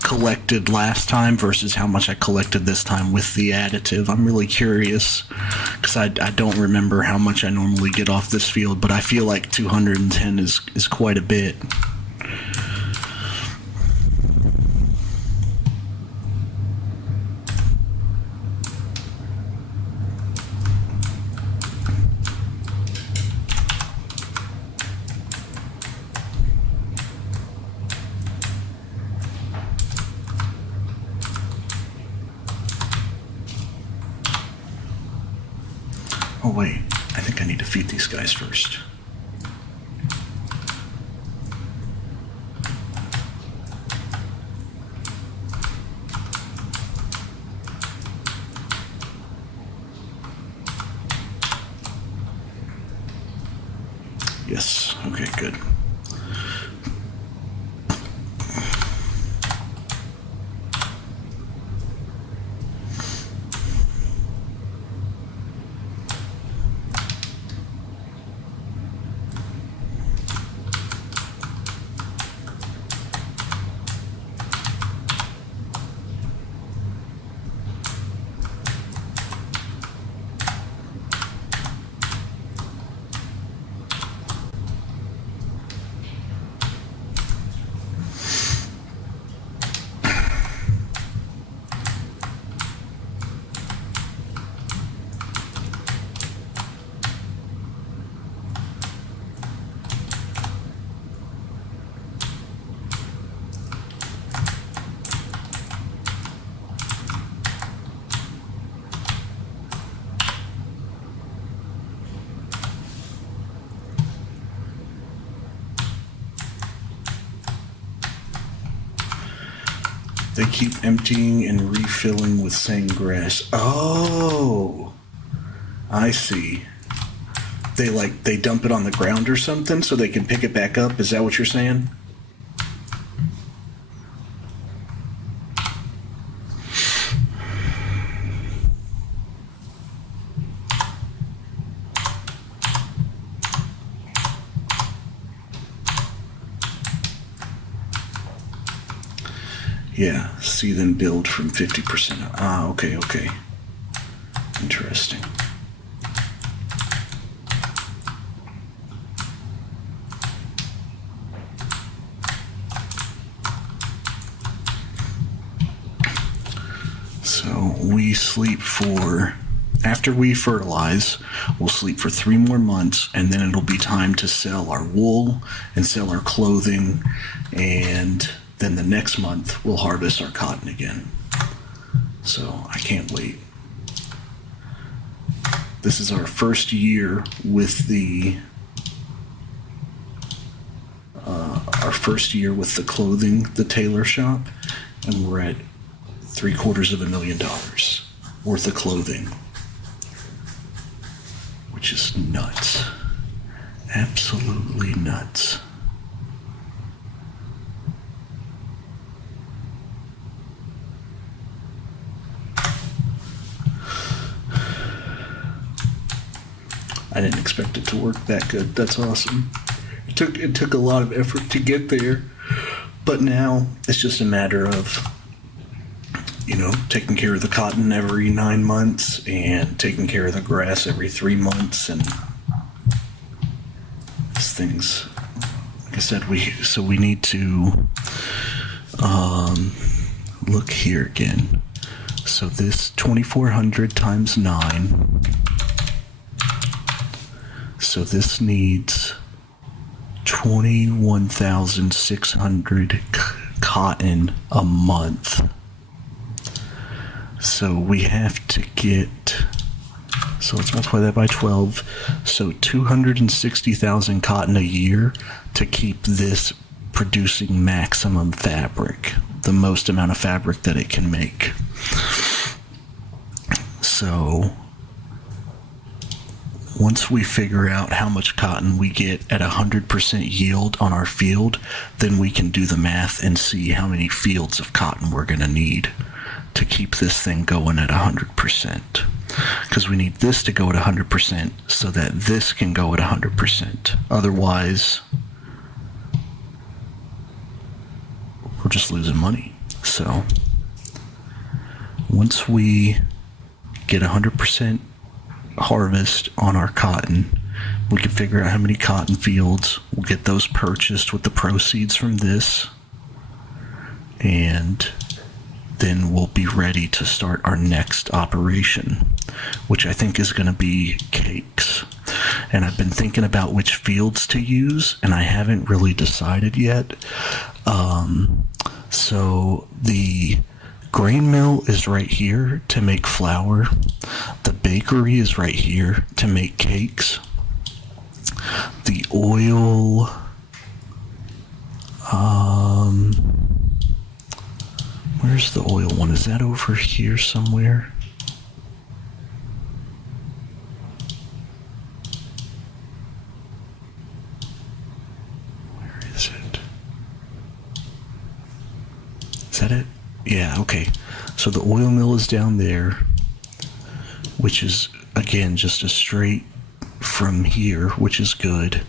collected last time versus how much I collected this time with the additive. I'm really curious because I don't remember how much I normally get off this field, but I feel like 210 is quite a bit. Oh wait, I think I need to feed these guys first. Yes, okay, good. They keep emptying and refilling with same grass. Oh, I see. They dump it on the ground or something so they can pick it back up. Is that what you're saying? Yeah, see them build from 50%. Ah, okay. Interesting. So we sleep after we fertilize, we'll sleep for 3 more months, and then it'll be time to sell our wool and sell our clothing, and then the next month we'll harvest our cotton again. So I can't wait. This is our first year with the clothing, the tailor shop, and we're at $750,000 worth of clothing, which is nuts. Absolutely nuts. I didn't expect it to work that good. That's awesome. It took a lot of effort to get there, but now it's just a matter of, taking care of the cotton every 9 months and taking care of the grass every 3 months, and these things. Like I said, we need to look here again. So this 2,400 times 9. So this needs 21,600 cotton a month. So we have to get, so let's multiply that by 12. So 260,000 cotton a year to keep this producing maximum fabric, the most amount of fabric that it can make. So once we figure out how much cotton we get at 100% yield on our field, then we can do the math and see how many fields of cotton we're going to need to keep this thing going at 100%. Because we need this to go at 100% so that this can go at 100%. Otherwise, we're just losing money. So once we get 100% harvest on our cotton, we can figure out how many cotton fields. We'll get those purchased with the proceeds from this, and then we'll be ready to start our next operation, which I think is going to be cakes. And I've been thinking about which fields to use, and I haven't really decided yet. So the grain mill is right here to make flour. The bakery is right here to make cakes. The oil, where's the oil one? Is that over here somewhere? Where is it? Is that it? Yeah, okay. So the oil mill is down there, which is, again, just a straight from here, which is good.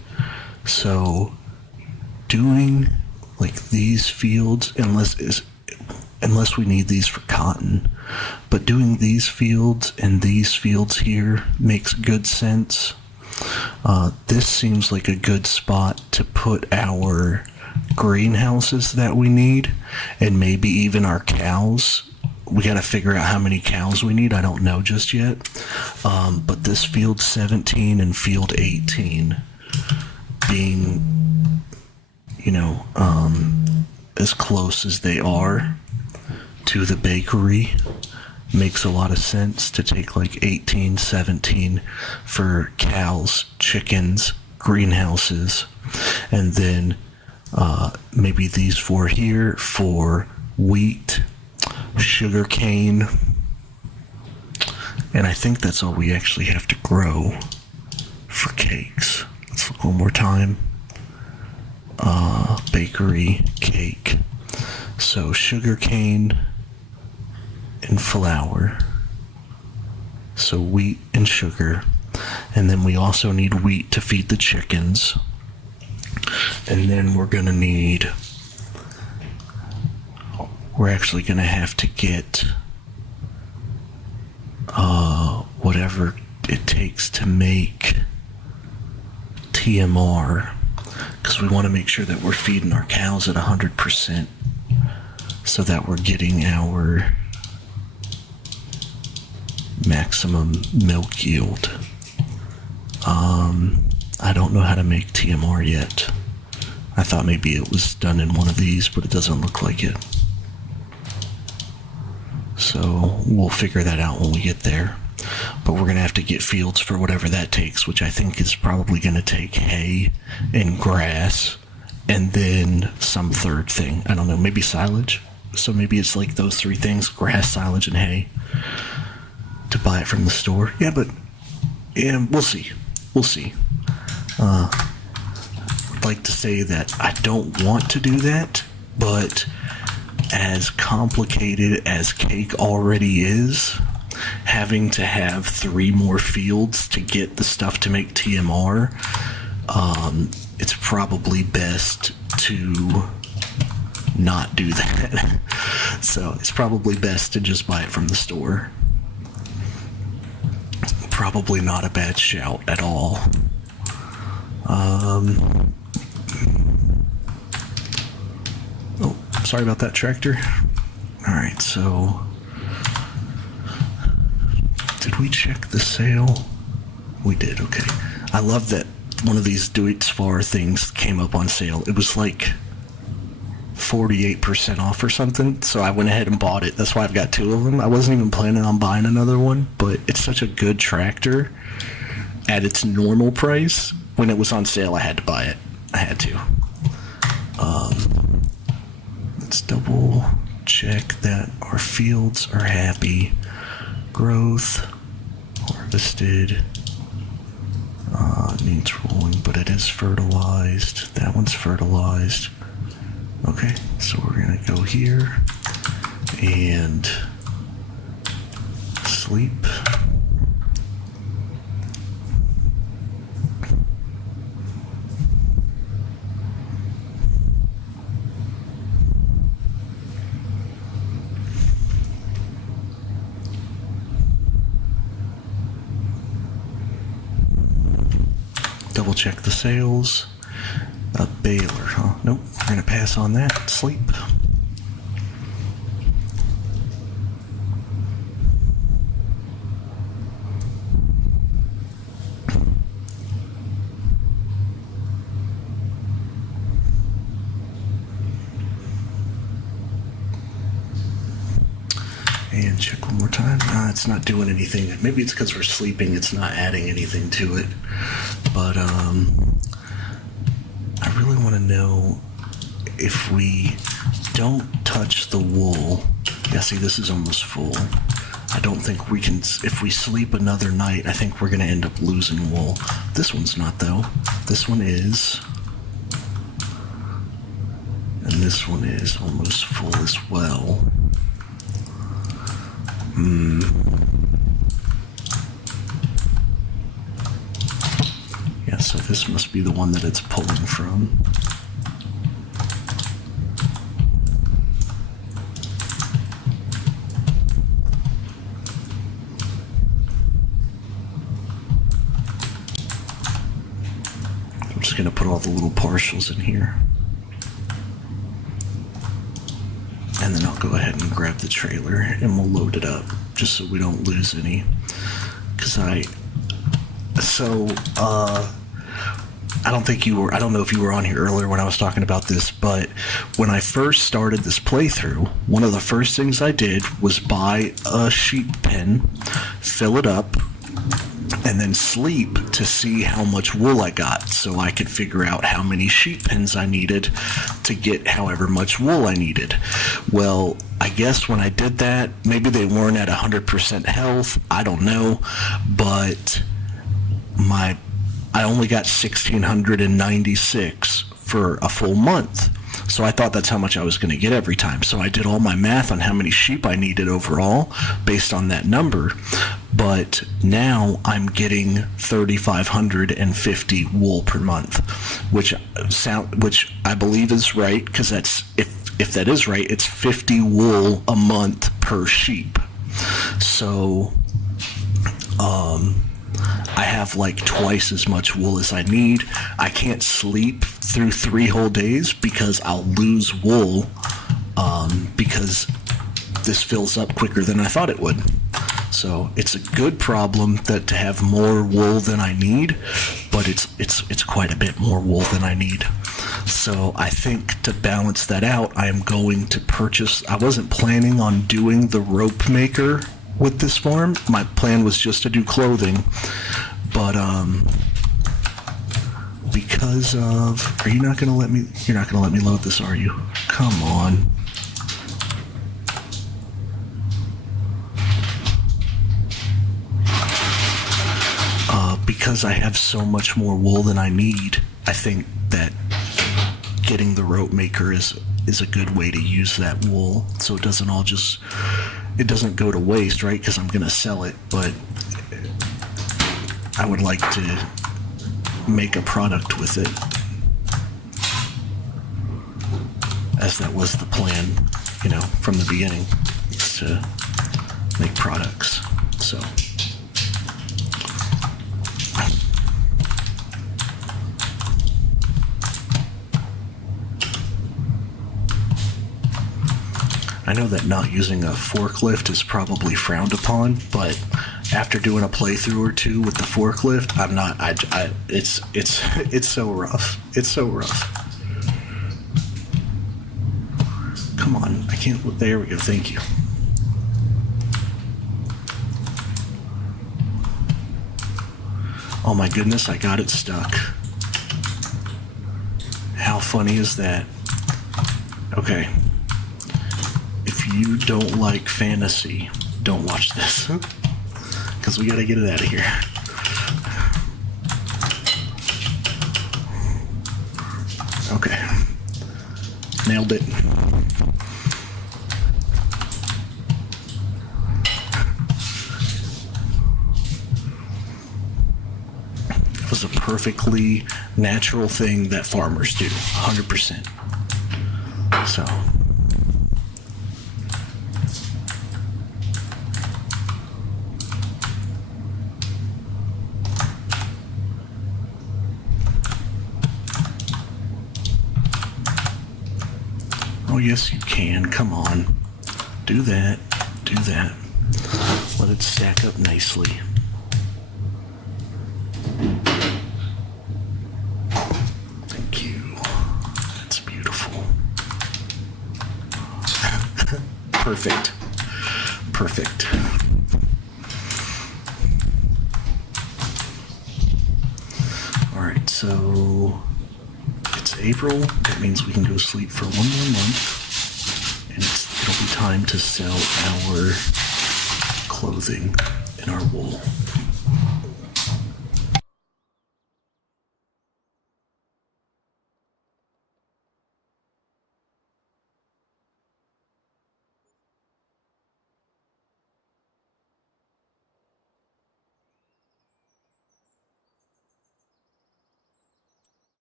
So doing like these fields, unless we need these for cotton, but doing these fields and these fields here makes good sense. This seems like a good spot to put our greenhouses that we need, and maybe even our cows. We got to figure out how many cows we need. I don't know just yet. But this field 17 and field 18 being, as close as they are to the bakery makes a lot of sense to take like 18, 17 for cows, chickens, greenhouses, and then maybe these 4 here for wheat, sugar cane, and I think that's all we actually have to grow for cakes. Let's look one more time. Bakery, cake. So sugar cane and flour. So wheat and sugar. And then we also need wheat to feed the chickens. And then we're actually going to have to get whatever it takes to make TMR, because we want to make sure that we're feeding our cows at 100% so that we're getting our maximum milk yield. I don't know how to make TMR yet. I thought maybe it was done in one of these, but it doesn't look like it. So we'll figure that out when we get there. But we're going to have to get fields for whatever that takes, which I think is probably going to take hay and grass and then some third thing. I don't know, maybe silage. So maybe it's like those 3 things, grass, silage, and hay, to buy it from the store. Yeah, but we'll see. We'll see. I'd like to say that I don't want to do that, but as complicated as cake already is, having to have 3 more fields to get the stuff to make TMR, it's probably best to not do that. So it's probably best to just buy it from the store. Probably not a bad shout at all. Sorry about that, tractor. Alright, so did we check the sale? We did, okay. I love that one of these Duitsfar things came up on sale. It was like 48% off or something, so I went ahead and bought it. That's why I've got 2 of them. I wasn't even planning on buying another one, but it's such a good tractor at its normal price. When it was on sale, I had to buy it. I had to. Let's double check that our fields are happy. Growth, harvested, needs rolling, but it is fertilized. That one's fertilized. Okay, so we're gonna go here and sleep. double check the sales. A baler, huh? Nope, we're gonna pass on that. Sleep. And check one more time. It's not doing anything. Maybe it's because we're sleeping. It's not adding anything to it. But I really want to know if we don't touch the wool. Yeah, see, this is almost full. I don't think we can. If we sleep another night, I think we're going to end up losing wool. This one's not, though. This one is. And this one is almost full as well. Yeah, so this must be the one that it's pulling from. I'm just going to put all the little partials in here. And then I'll go ahead and grab the trailer and we'll load it up just so we don't lose any. I don't know if you were on here earlier when I was talking about this, but when I first started this playthrough, one of the first things I did was buy a sheep pen, fill it up, and then sleep to see how much wool I got so I could figure out how many sheep pens I needed to get however much wool I needed. Well, I guess when I did that, maybe they weren't at 100% health, I don't know, but I only got 1,696 for a full month. So I thought that's how much I was going to get every time. So I did all my math on how many sheep I needed overall based on that number. But now I'm getting 3,550 wool per month, which I believe is right, because that's if that is right, it's 50 wool a month per sheep. So I have like twice as much wool as I need. I can't sleep through 3 whole days because I'll lose wool because this fills up quicker than I thought it would. So it's a good problem that to have more wool than I need, but it's quite a bit more wool than I need. So I think to balance that out, I am going to purchase. I wasn't planning on doing the rope maker with this farm. My plan was just to do clothing, but because of, you're not gonna let me load this, are you? Come on. Because I have so much more wool than I need, I think that getting the rope maker is a good way to use that wool, so it doesn't go to waste, right? Because I'm gonna sell it, but I would like to make a product with it, as that was the plan, from the beginning, is to make products. So I know that not using a forklift is probably frowned upon, but after doing a playthrough or two with the forklift, I'm not. It's so rough. It's so rough. Come on, I can't. There we go. Thank you. Oh my goodness, I got it stuck. How funny is that? Okay. If you don't like fantasy, don't watch this. Because we gotta get it out of here. Okay. Nailed it. It was a perfectly natural thing that farmers do, 100%. So. Oh, yes, you can. Come on. Do that. Do that. Let it stack up nicely. Thank you. That's beautiful. Perfect. Perfect. All right, so it's April. That means we can go sleep for 1 more month, and it'll be time to sell our clothing and our wool.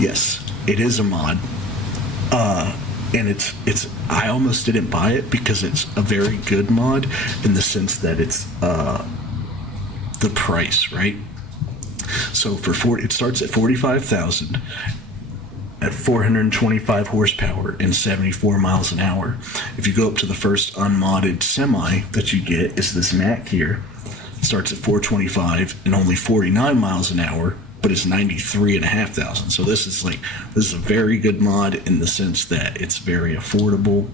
Yes, it is a mod. And it's I almost didn't buy it because it's a very good mod in the sense that it's the price, right? So for 40, it starts at 45,000 at 425 horsepower and 74 miles an hour. If you go up to the first unmodded semi that you get is this Mac here. It starts at 425 and only 49 miles an hour, but it's 93,500. So this is a very good mod in the sense that it's very affordable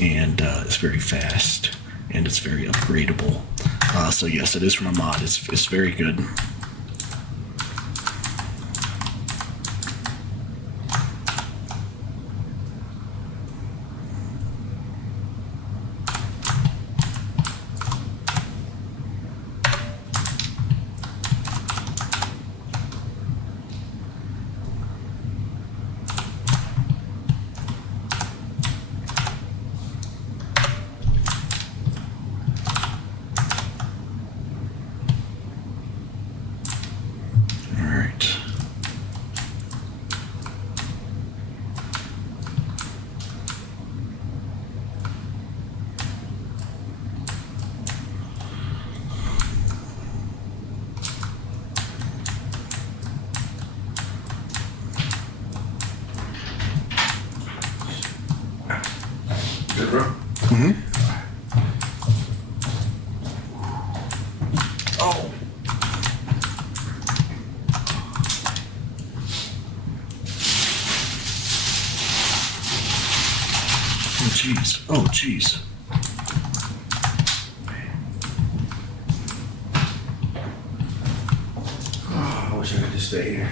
and it's very fast and it's very upgradable. So yes, it is from a mod. It's very good. All right. Good, bro. Oh. Oh, jeez. Oh, jeez. Oh, I wish I could just stay here.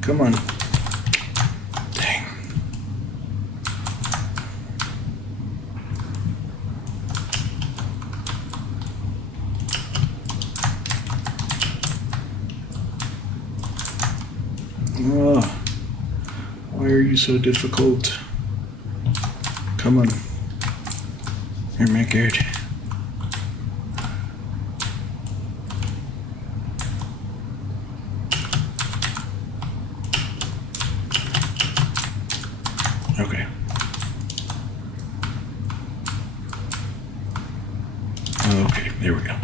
Come on. Dang. Oh, why are you so difficult? Come on. Here, Mackard. Okay. Okay, there we go.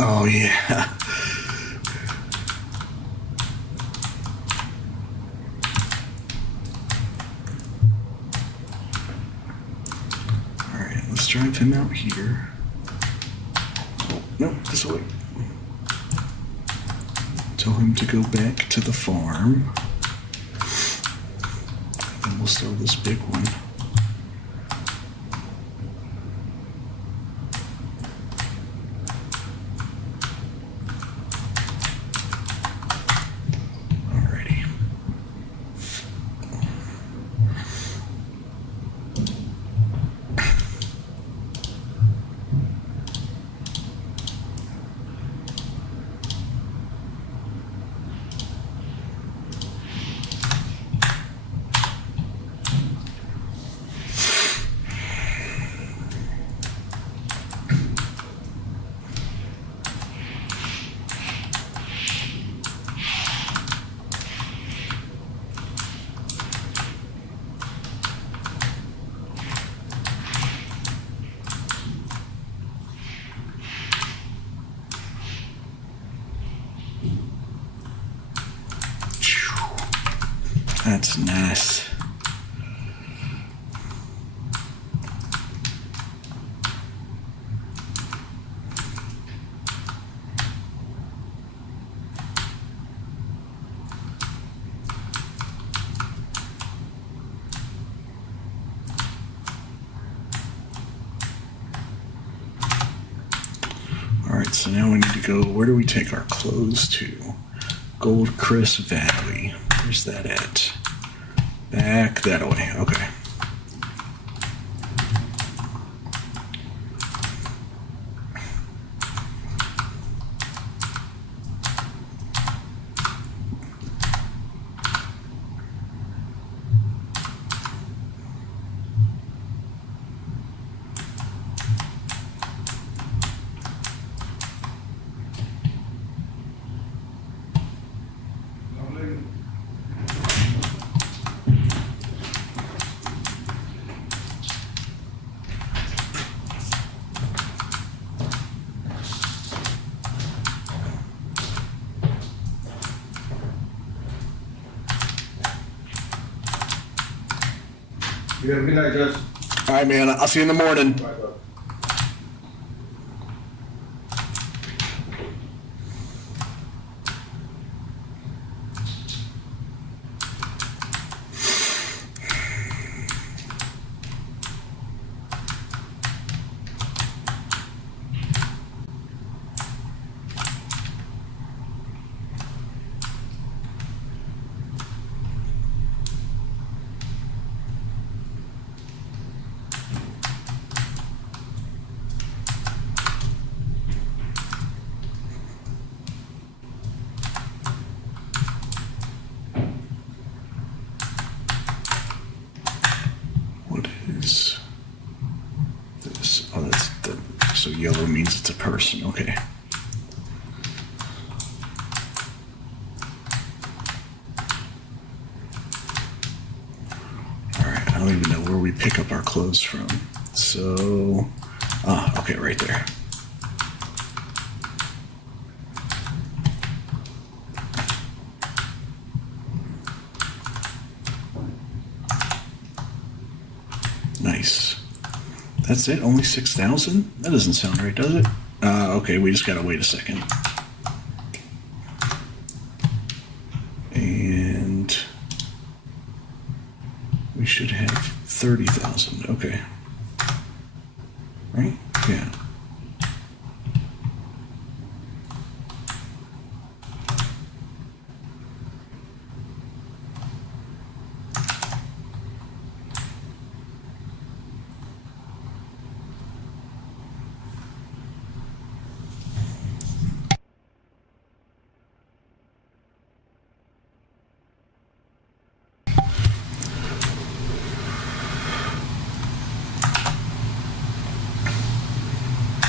Oh, yeah. All right, let's drive him out here. Oh, no, this way. Tell him to go back to the farm. And we'll sell this big one. Alrighty. That's nice. Alright, so now we need to go, where do we take our clothes to? Gold Chris Valley. Where's that at? Back that way. Okay. You have a good night, Jess. Alright, man. I'll see you in the morning. Bye, bud. What is this? Oh, that's the. So yellow means it's a person. Okay. Alright, I don't even know where we pick up our clothes from. So. Ah, okay, right there. Nice. That's it? Only 6,000? That doesn't sound right, does it? Okay, we just gotta wait a second. And we should have 30,000. Okay. Right? Yeah.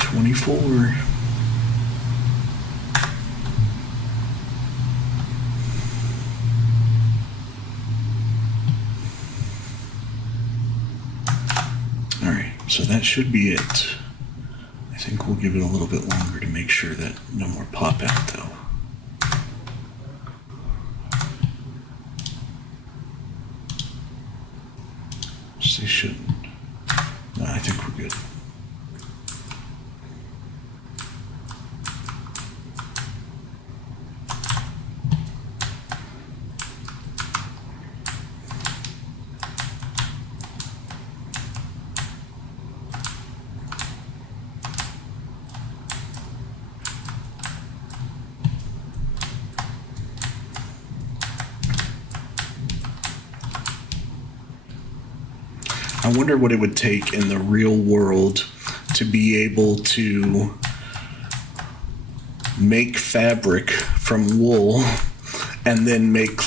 $24. All right, so that should be it. I think we'll give it a little bit longer to make sure that no more pop out though. They shouldn't. No, I think we're good. I wonder what it would take in the real world to be able to make fabric from wool and then make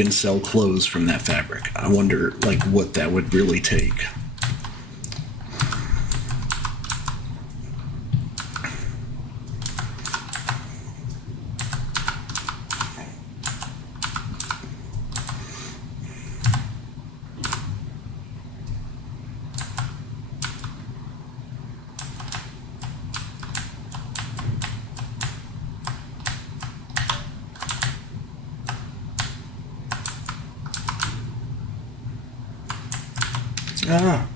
and sell clothes from that fabric. I wonder like what that would really take. Ah.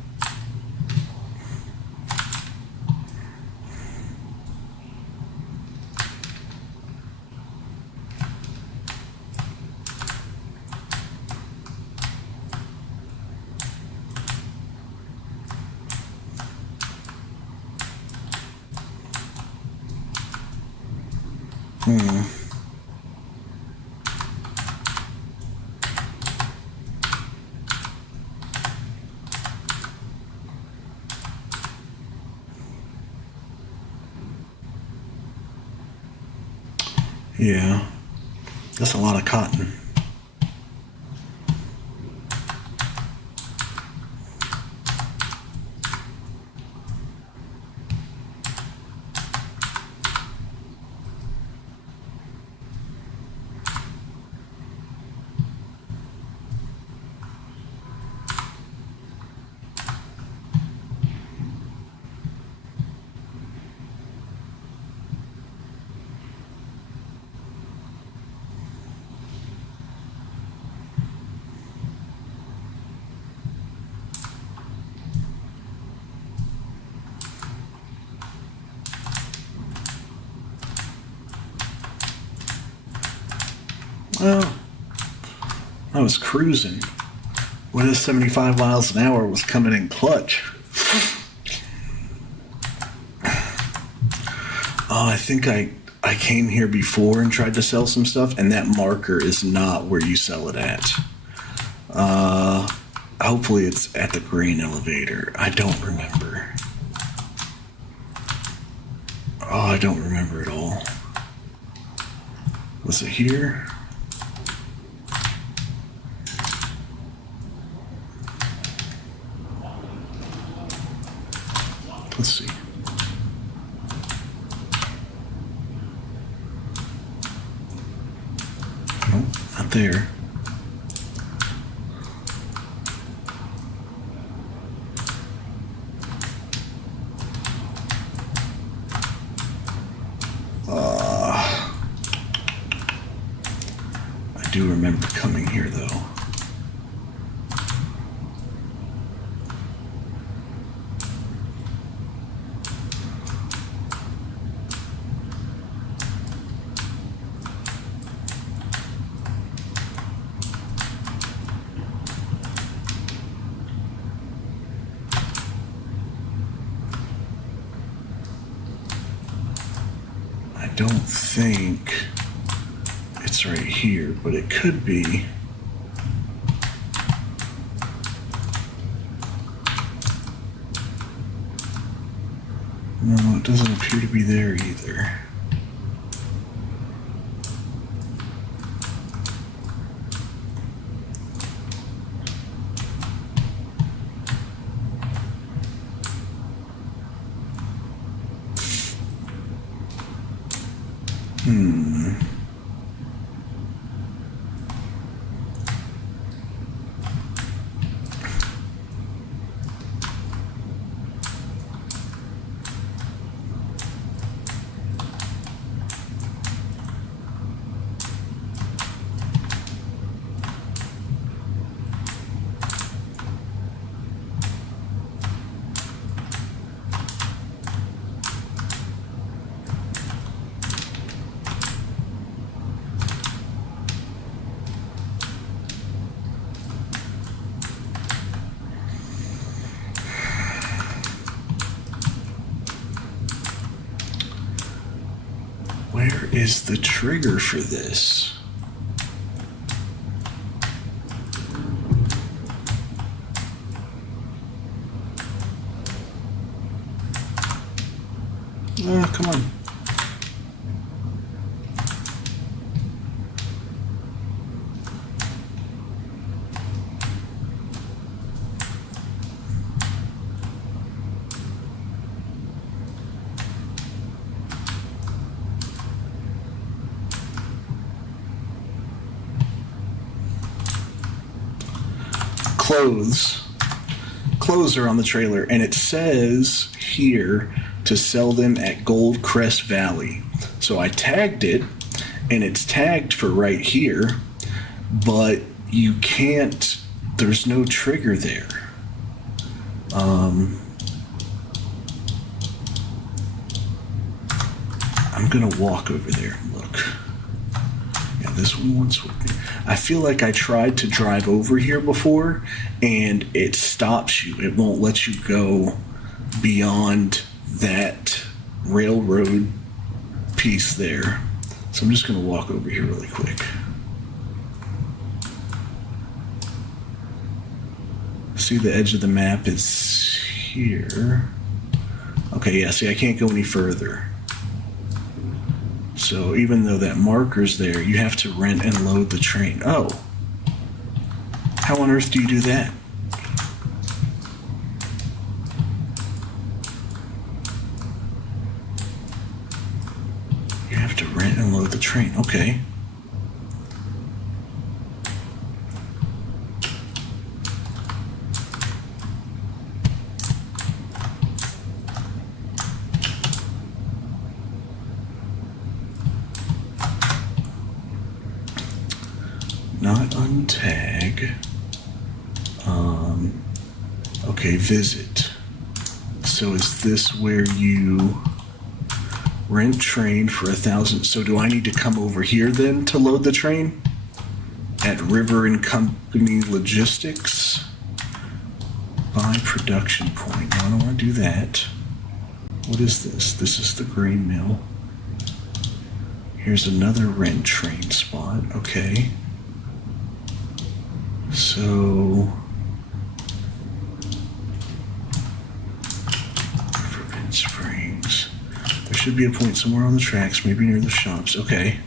Yeah, that's a lot of cotton. Well, I was cruising. When this 75 miles an hour was coming in clutch. I think I came here before and tried to sell some stuff, and that marker is not where you sell it at. Hopefully it's at the grain elevator. I don't remember. Oh, I don't remember at all. Was it here? Let's see. Nope, not there. I do remember coming here though. don't think it's right here, but it could be. No, it doesn't appear to be there either. Where is the trigger for this? Oh, come on. Clothes are on the trailer, and it says here to sell them at Gold Crest Valley. So I tagged it, and it's tagged for right here, but you can't, there's no trigger there. I'm gonna walk over there and look. Yeah, this one wants with me. I feel like I tried to drive over here before, and it stops you. It won't let you go beyond that railroad piece there. So I'm just going to walk over here really quick. See, the edge of the map is here. Okay, yeah, see, I can't go any further. So even though that marker's there, you have to rent and load the train. Oh. How on earth do you do that? You have to rent and load the train. Okay. Not untag. Okay, visit. So is this where you rent train for 1,000? So do I need to come over here then to load the train? At River and Company Logistics? Buy production point. No, I don't want to do that. What is this? This is the grain mill. Here's another rent train spot. Okay. So, Riverbend Springs. There should be a point somewhere on the tracks, maybe near the shops. Okay.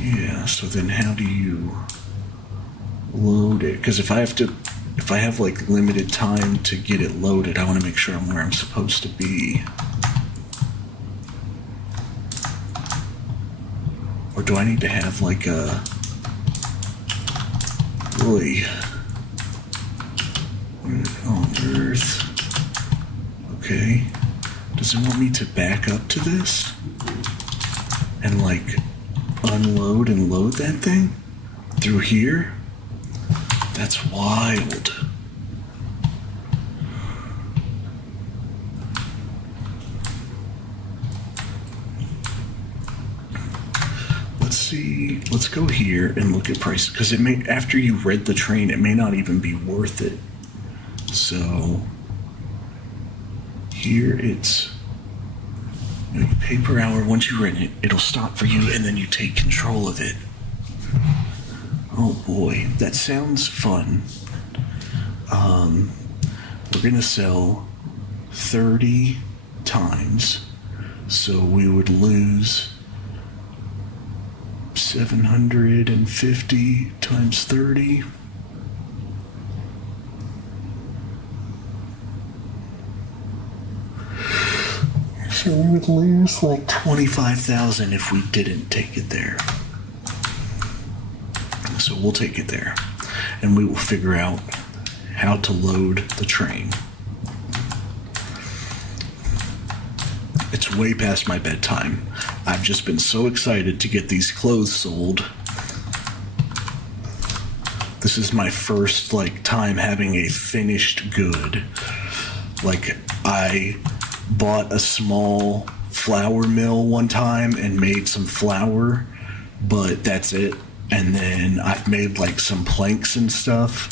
Yeah, so then how do you load it? Because if I have like limited time to get it loaded, I want to make sure I'm where I'm supposed to be. Or do I need to have like a... Boy, what on earth? Okay, does it want me to back up to this and like unload and load that thing through here? That's wild. Let's see, let's go here and look at prices, because it may, after you read the train, it may not even be worth it. So here it's You pay per hour. Once you rent it, it'll stop for you, and then you take control of it. Oh boy, that sounds fun. We're gonna sell 30 times, so we would lose 750 times 30. So we would lose like 25,000 if we didn't take it there. So we'll take it there, and we will figure out how to load the train. It's way past my bedtime. I've just been so excited to get these clothes sold. This is my first time having a finished good. I bought a small flour mill one time and made some flour, but that's it. And then I've made some planks and stuff,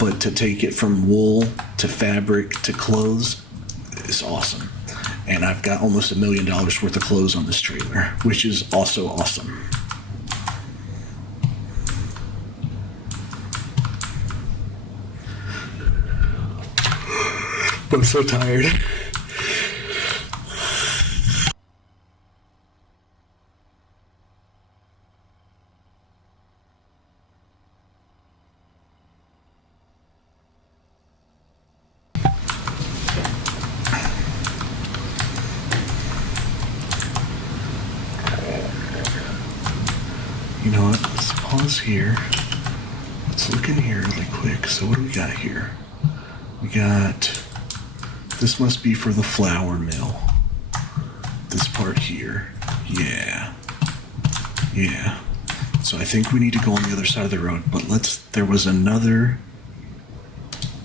but to take it from wool to fabric to clothes is awesome. And I've got almost $1 million worth of clothes on this trailer, which is also awesome. But I'm so tired. You know what? Let's pause here. Let's look in here really quick. So what do we got here? We got... This must be for the flour mill. This part here. Yeah. Yeah. So I think we need to go on the other side of the road. But there was another...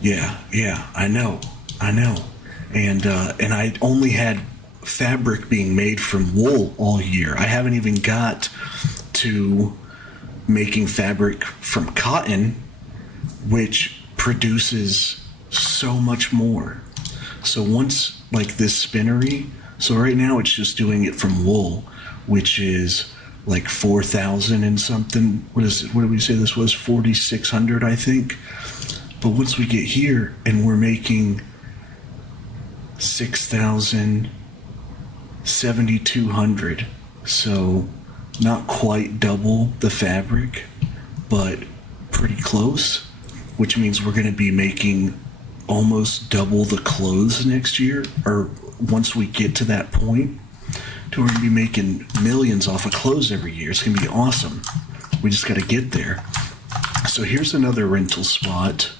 Yeah, I know. And I only had fabric being made from wool all year. I haven't even got to making fabric from cotton, which produces so much more. So once this spinnery, so right now it's just doing it from wool, which is 4,000 and something. What did we say this was? 4,600, I think. But once we get here and we're making 6,000, 7,200, so not quite double the fabric, but pretty close, which means we're going to be making almost double the clothes next year, or once we get to that point, we're going to be making millions off of clothes every year. It's going to be awesome. We just got to get there. So here's another rental spot,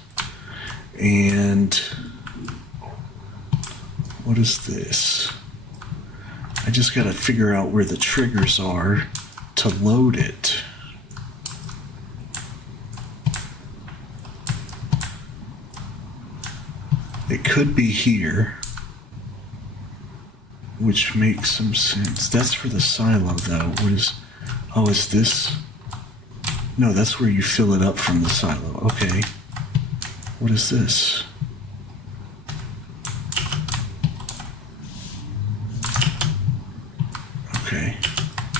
and what is this? I just got to figure out where the triggers are to load it. It could be here, which makes some sense. That's for the silo though. Is this? No, that's where you fill it up from the silo. Okay. What is this? Okay.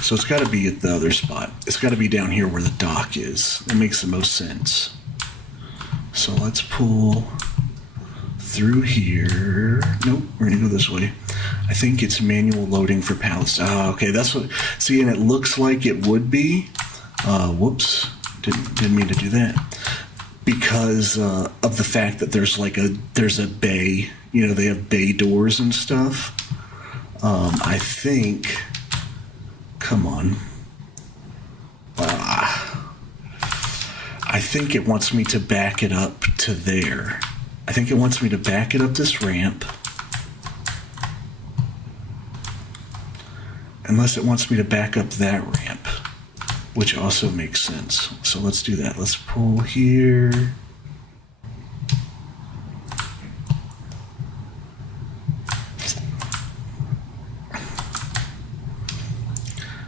So it's got to be at the other spot. It's got to be down here where the dock is. That makes the most sense. So let's pull through here. Nope, we're going to go this way. I think it's manual loading for pallets. Oh, okay, that's what... See, and it looks like it would be. Whoops. Didn't mean to do that. Because of the fact that there's a bay. They have bay doors and stuff. I think... Come on. I think it wants me to back it up to there. I think it wants me to back it up this ramp. Unless it wants me to back up that ramp, which also makes sense. So let's do that. Let's pull here.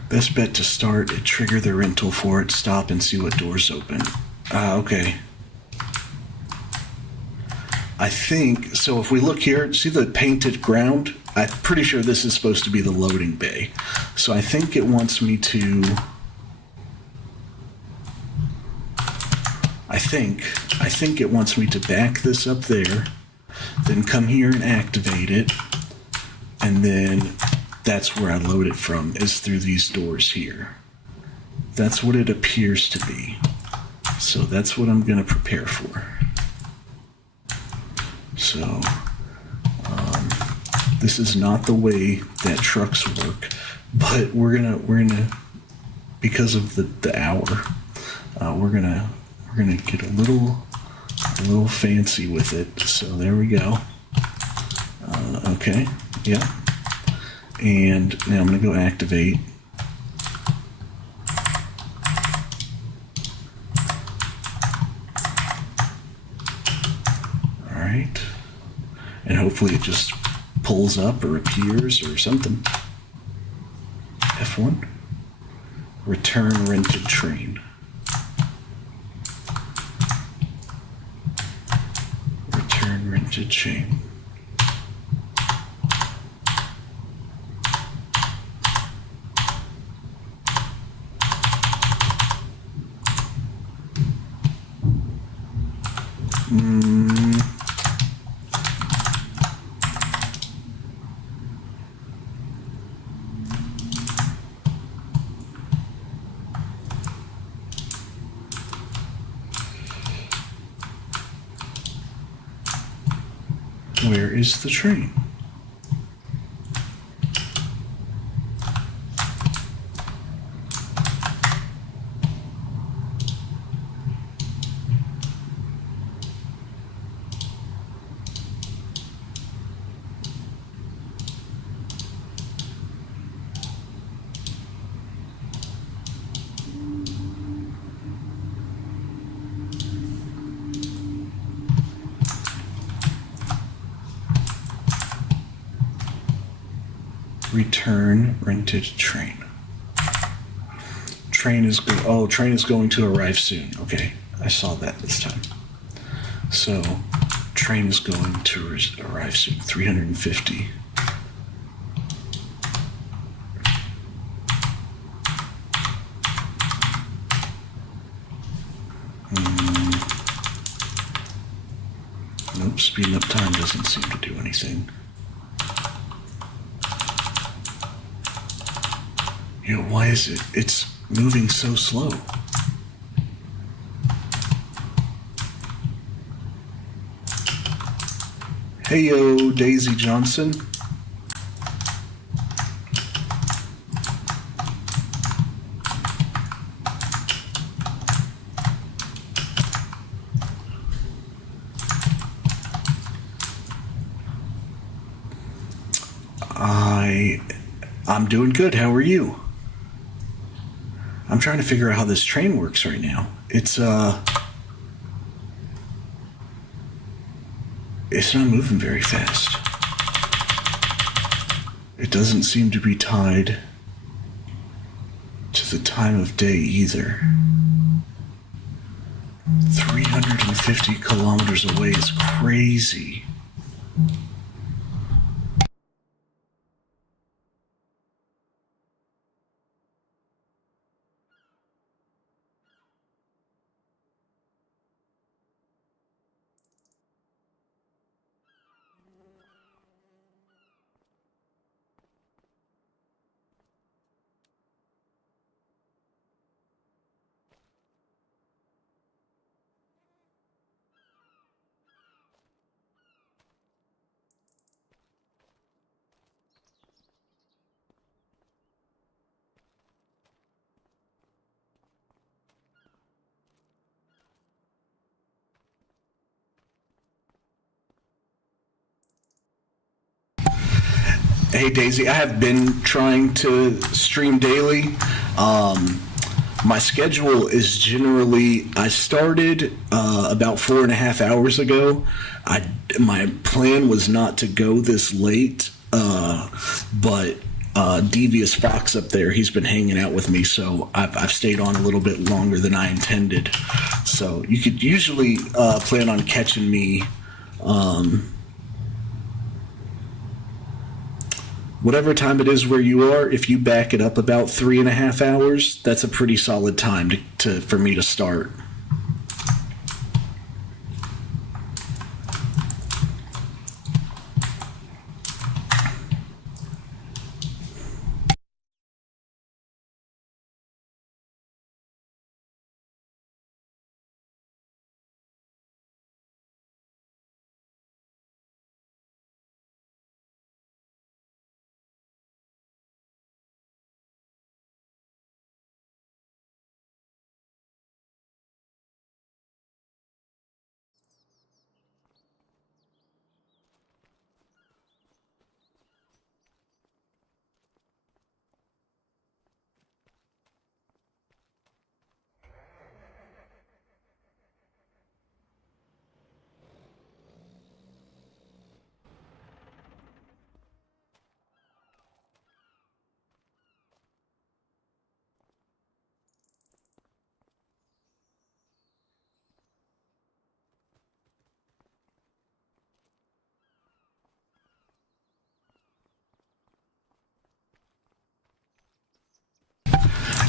Best bet to start, trigger the rental for it, stop and see what doors open. Okay. I think so. If we look here, see the painted ground? I'm pretty sure this is supposed to be the loading bay. So I think it wants me to. I think it wants me to back this up there, then come here and activate it, and then that's where I load it from, is through these doors here. That's what it appears to be. So that's what I'm going to prepare for. So this is not the way that trucks work, but we're gonna because of the hour, we're gonna get a little fancy with it. So there we go. Okay, yeah. And now I'm gonna go activate. All right, and hopefully it just pulls up or appears or something. F1. Return rented train. Return rented train. Where is the train? Return rented train. Train is going to arrive soon. Okay, I saw that this time. So, train is going to arrive soon. 350. Nope, speeding up time doesn't seem to do anything. You know, why is it? It's moving so slow. Hey yo, Daisy Johnson. I'm doing good. How are you? I'm trying to figure out how this train works right now. It's not moving very fast. It doesn't seem to be tied to the time of day either. 350 kilometers away is crazy. Hey Daisy, I have been trying to stream daily. My schedule is generally, I started about 4.5 hours ago. My plan was not to go this late, but Devious Fox up there, he's been hanging out with me, so I've stayed on a little bit longer than I intended. So you could usually plan on catching me Whatever time it is where you are, if you back it up about 3.5 hours, that's a pretty solid time for me to start.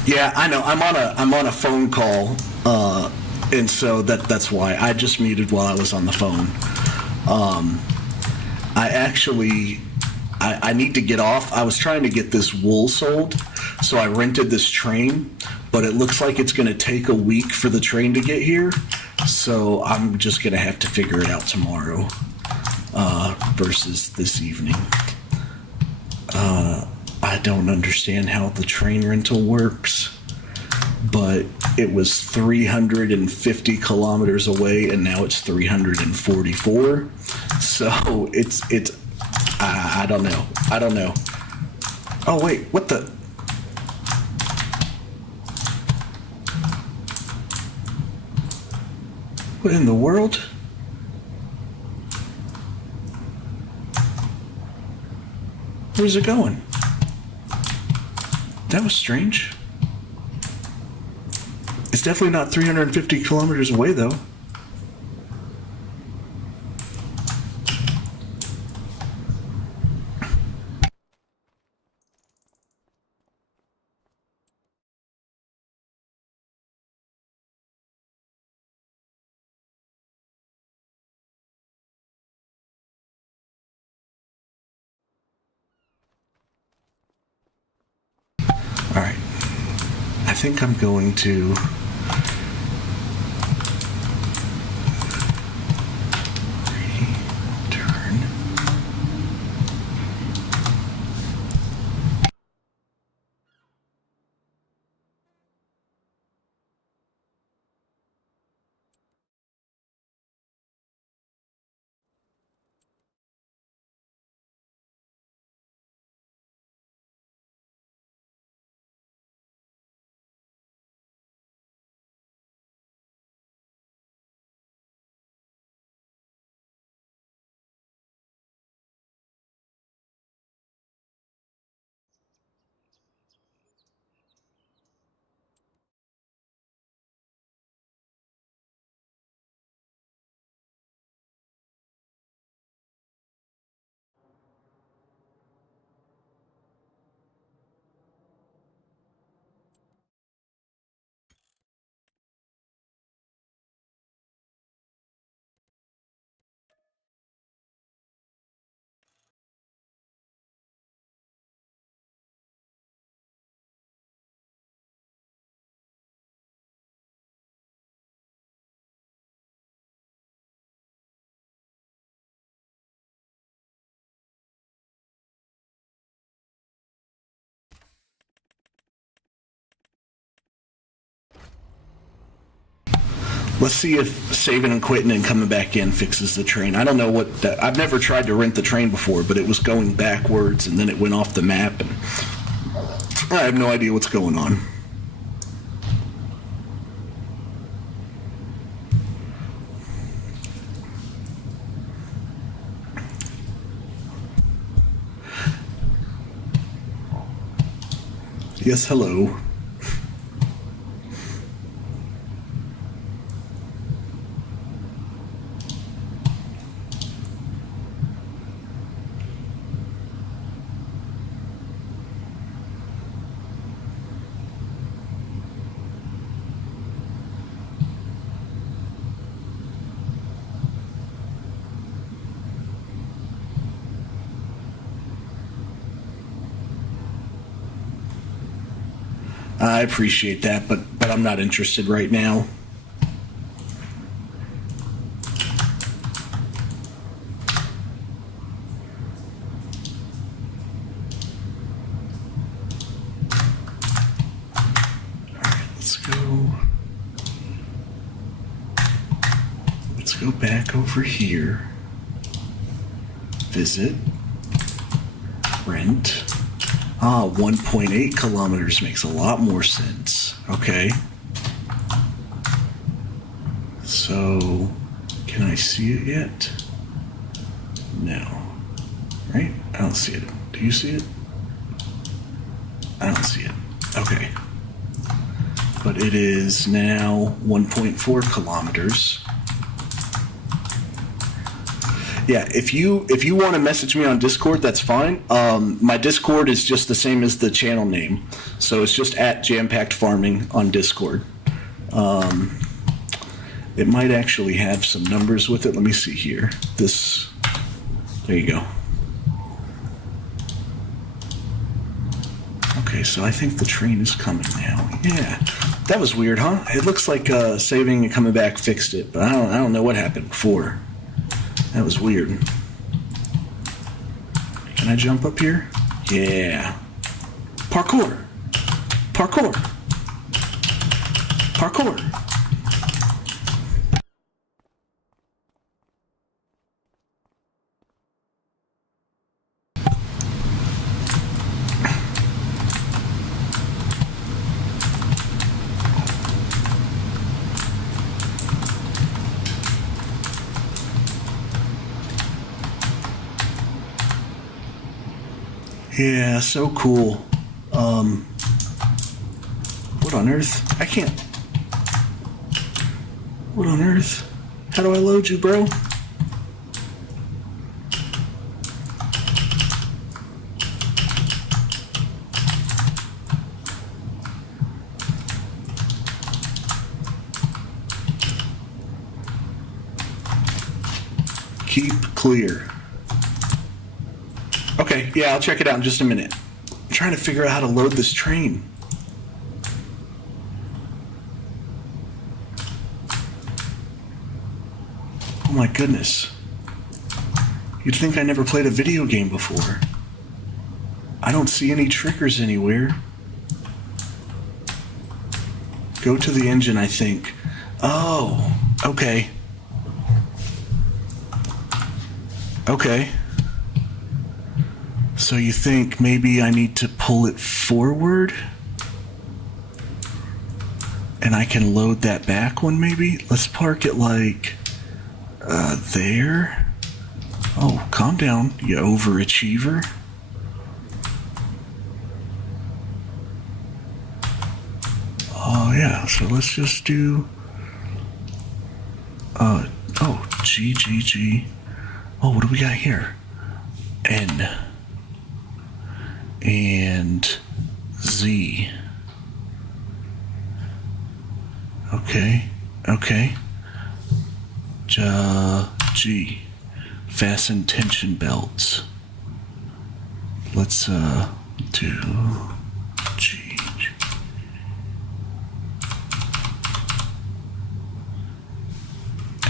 Yeah, I know. I'm on a phone call, and so that's why I just muted while I was on the phone. I actually I need to get off. I was trying to get this wool sold, so I rented this train, but it looks like it's going to take a week for the train to get here. So I'm just going to have to figure it out tomorrow versus this evening. I don't understand how the train rental works, but it was 350 kilometers away and now it's 344. So it's I don't know. I don't know. Oh wait, what the? What in the world? Where's it going? That was strange. It's definitely not 350 kilometers away, though. All right. I think I'm going to return. Let's see if saving and quitting and coming back in fixes the train. I don't know what that. I've never tried to rent the train before, but it was going backwards and then it went off the map, and I have no idea what's going on. Yes, hello. I appreciate that, but I'm not interested right now. Let's go back over here. Visit. Rent. 1.8 kilometers makes a lot more sense. Okay. So, can I see it yet? No. Right? I don't see it. Do you see it? I don't see it. Okay. But it is now 1.4 kilometers. Yeah, if you want to message me on Discord, that's fine. My Discord is just the same as the channel name, so it's just at Jampacked Farming on Discord. It might actually have some numbers with it. Let me see here. There you go. Okay, so I think the train is coming now. Yeah, that was weird, huh? It looks like saving and coming back fixed it, but I don't know what happened before. That was weird. Can I jump up here? Yeah. Parkour. Parkour. Parkour. Yeah, so cool. What on earth? I can't. What on earth? How do I load you, bro? Keep clear. Okay, yeah, I'll check it out in just a minute. I'm trying to figure out how to load this train. Oh my goodness. You'd think I never played a video game before. I don't see any triggers anywhere. Go to the engine, I think. Oh, okay. Okay. So you think maybe I need to pull it forward? And I can load that back one maybe? Let's park it like there. Oh, calm down, you overachiever. Oh yeah, so let's just do G G G. Oh, what do we got here? N and Z. Okay, okay. G. Fasten tension belts. Let's do G.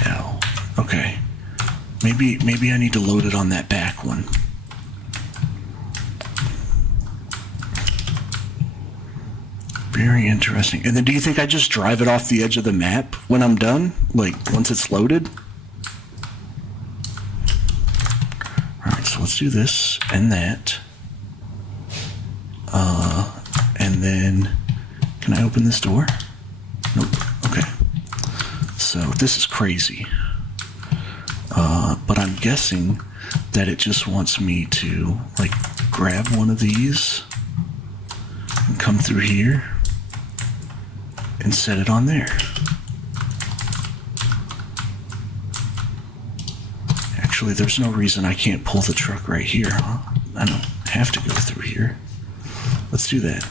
L. Okay. Maybe I need to load it on that back one. Very interesting. And then do you think I just drive it off the edge of the map when I'm done? Like, once it's loaded? Alright, so let's do this and that. And then, can I open this door? Nope. Okay. So, this is crazy. But I'm guessing that it just wants me to, like, grab one of these and come through here and set it on there. Actually, there's no reason I can't pull the truck right here, huh? I don't have to go through here. Let's do that.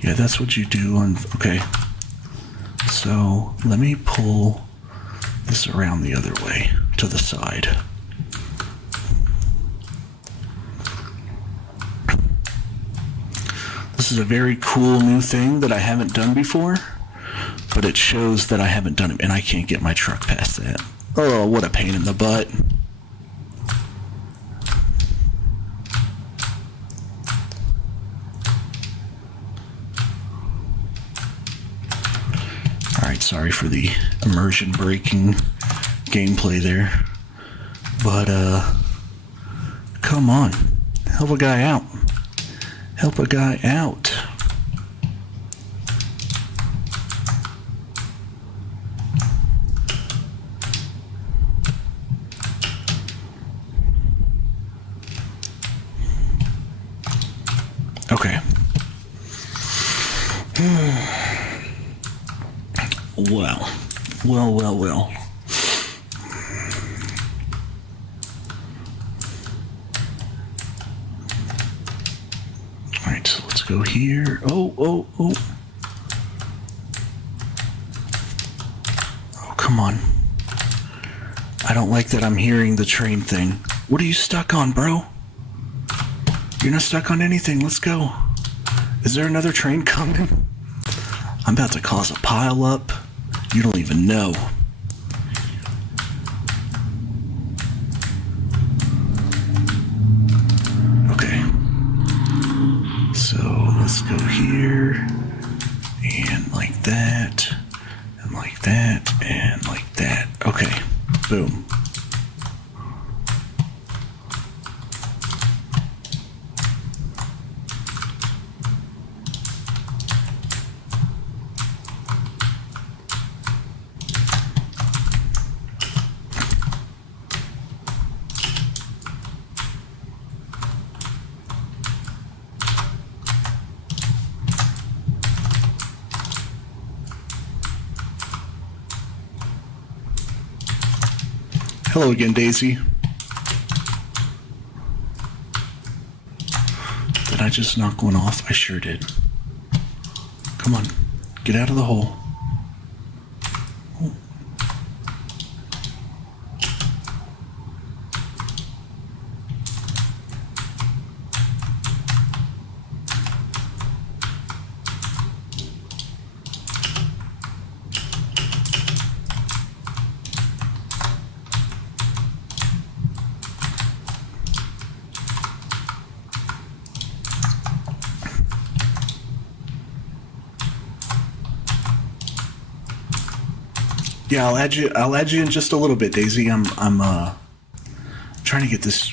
Yeah, that's what you do on... Okay. So, let me pull this around the other way, to the side. This This is a very cool new thing that I haven't done before, but it shows that I haven't done it, and I can't get my truck past that. Oh, what a pain in the butt. Alright, sorry for the immersion breaking gameplay there. But, come on. Help a guy out. Help a guy out. Okay. Well. Alright, so let's go here. Oh, come on. I don't like that I'm hearing the train thing. What are you stuck on, bro? You're not stuck on anything. Let's go. Is there another train coming? I'm about to cause a pile up. You don't even know. Okay. So let's go here. And like that. And like that. And like that. Okay. Boom. Hello again, Daisy. Did I just knock one off? I sure did. Come on, get out of the hole. Yeah, I'll add you in just a little bit, Daisy. I'm trying to get this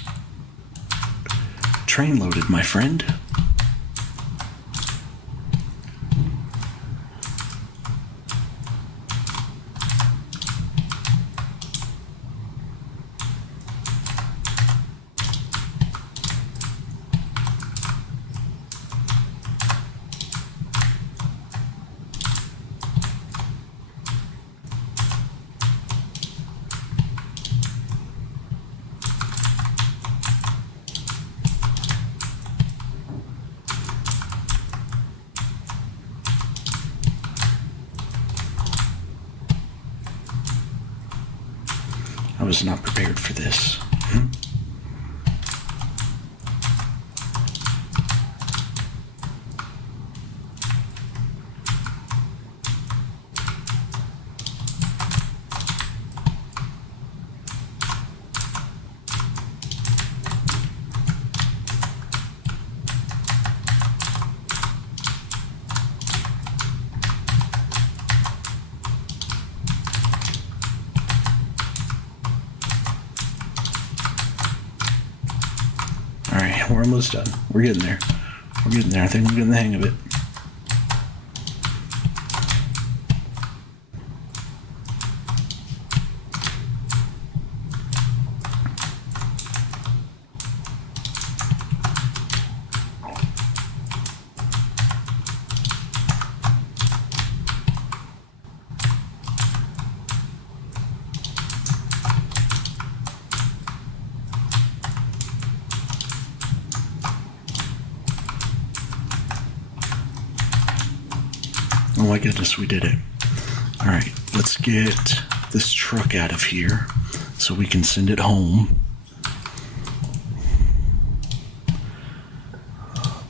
train loaded, my friend. I was not prepared for this. We're almost done. We're getting there. We're getting there. I think we're getting the hang of it. Oh my goodness, we did it. All right, let's get this truck out of here so we can send it home.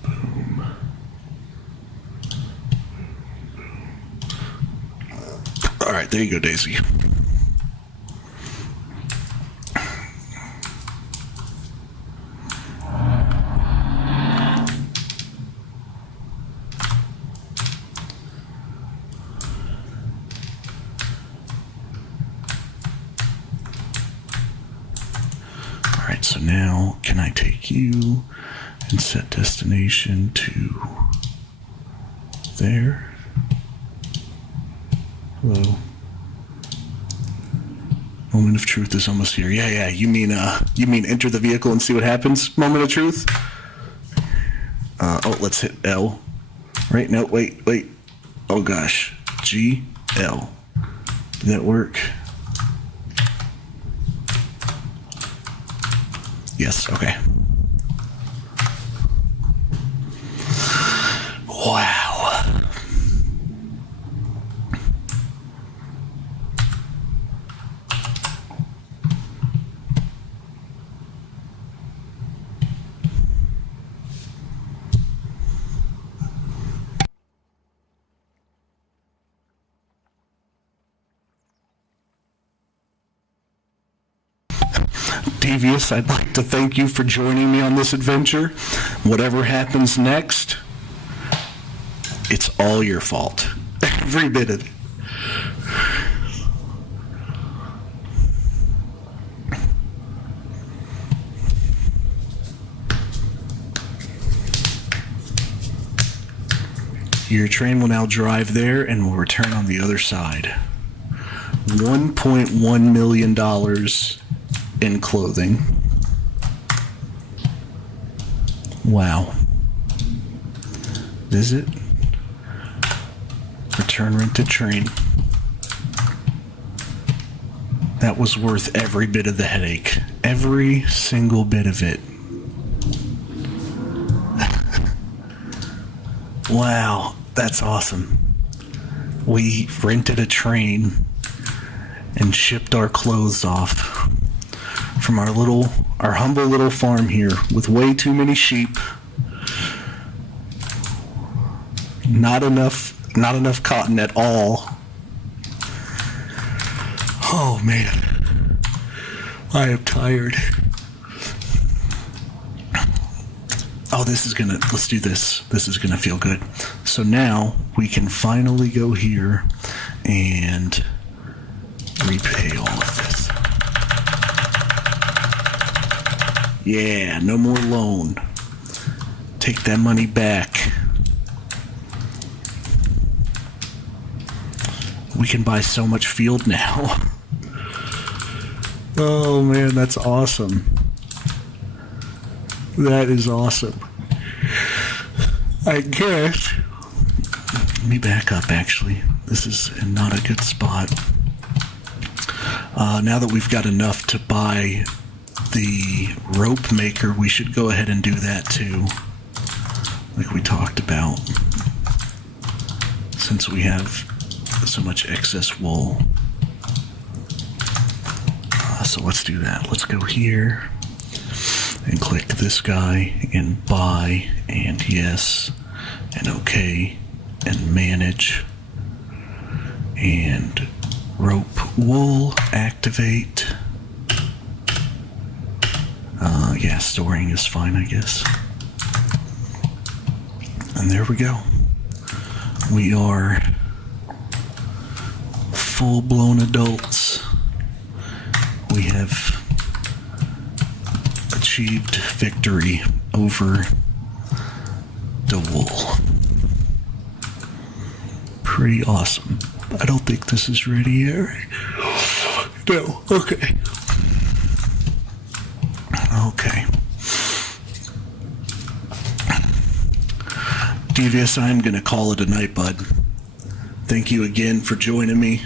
Boom. right, there you go, Daisy. All right, so now can I take you and set destination to there? Hello. Moment of truth is almost here. Yeah. You mean enter the vehicle and see what happens? Moment of truth. Let's hit L. Right? No, wait. Oh gosh. G L. Did that work? Yes. Okay. Wow. Devious, I'd like to thank you for joining me on this adventure. Whatever happens next, it's all your fault. Every bit of it. Your train will now drive there and will return on the other side. $1.1 million in clothing. Wow. Visit. Return rented train. That was worth every bit of the headache. Every single bit of it. Wow, that's awesome. We rented a train and shipped our clothes off from our humble little farm here with way too many sheep. Not enough cotton at all. Oh man, I am tired. Oh, let's do this. This is gonna feel good. So now we can finally go here and repay all of this. Yeah, no more loan. Take that money back. We can buy so much field now. Oh man, that's awesome. That is awesome. I guess. Let me back up, actually. This is not a good spot. Now that we've got enough to buy the rope maker, we should go ahead and do that too, like we talked about, since we have so much excess wool. So let's do that. Let's go here and click this guy and buy and yes and okay and manage and rope wool activate. Yeah, storing is fine, I guess. And there we go. We are full-blown adults. We have achieved victory over the wool. Pretty awesome. I don't think this is ready yet. No, okay. Okay. Devious, I'm going to call it a night, bud. Thank you again for joining me.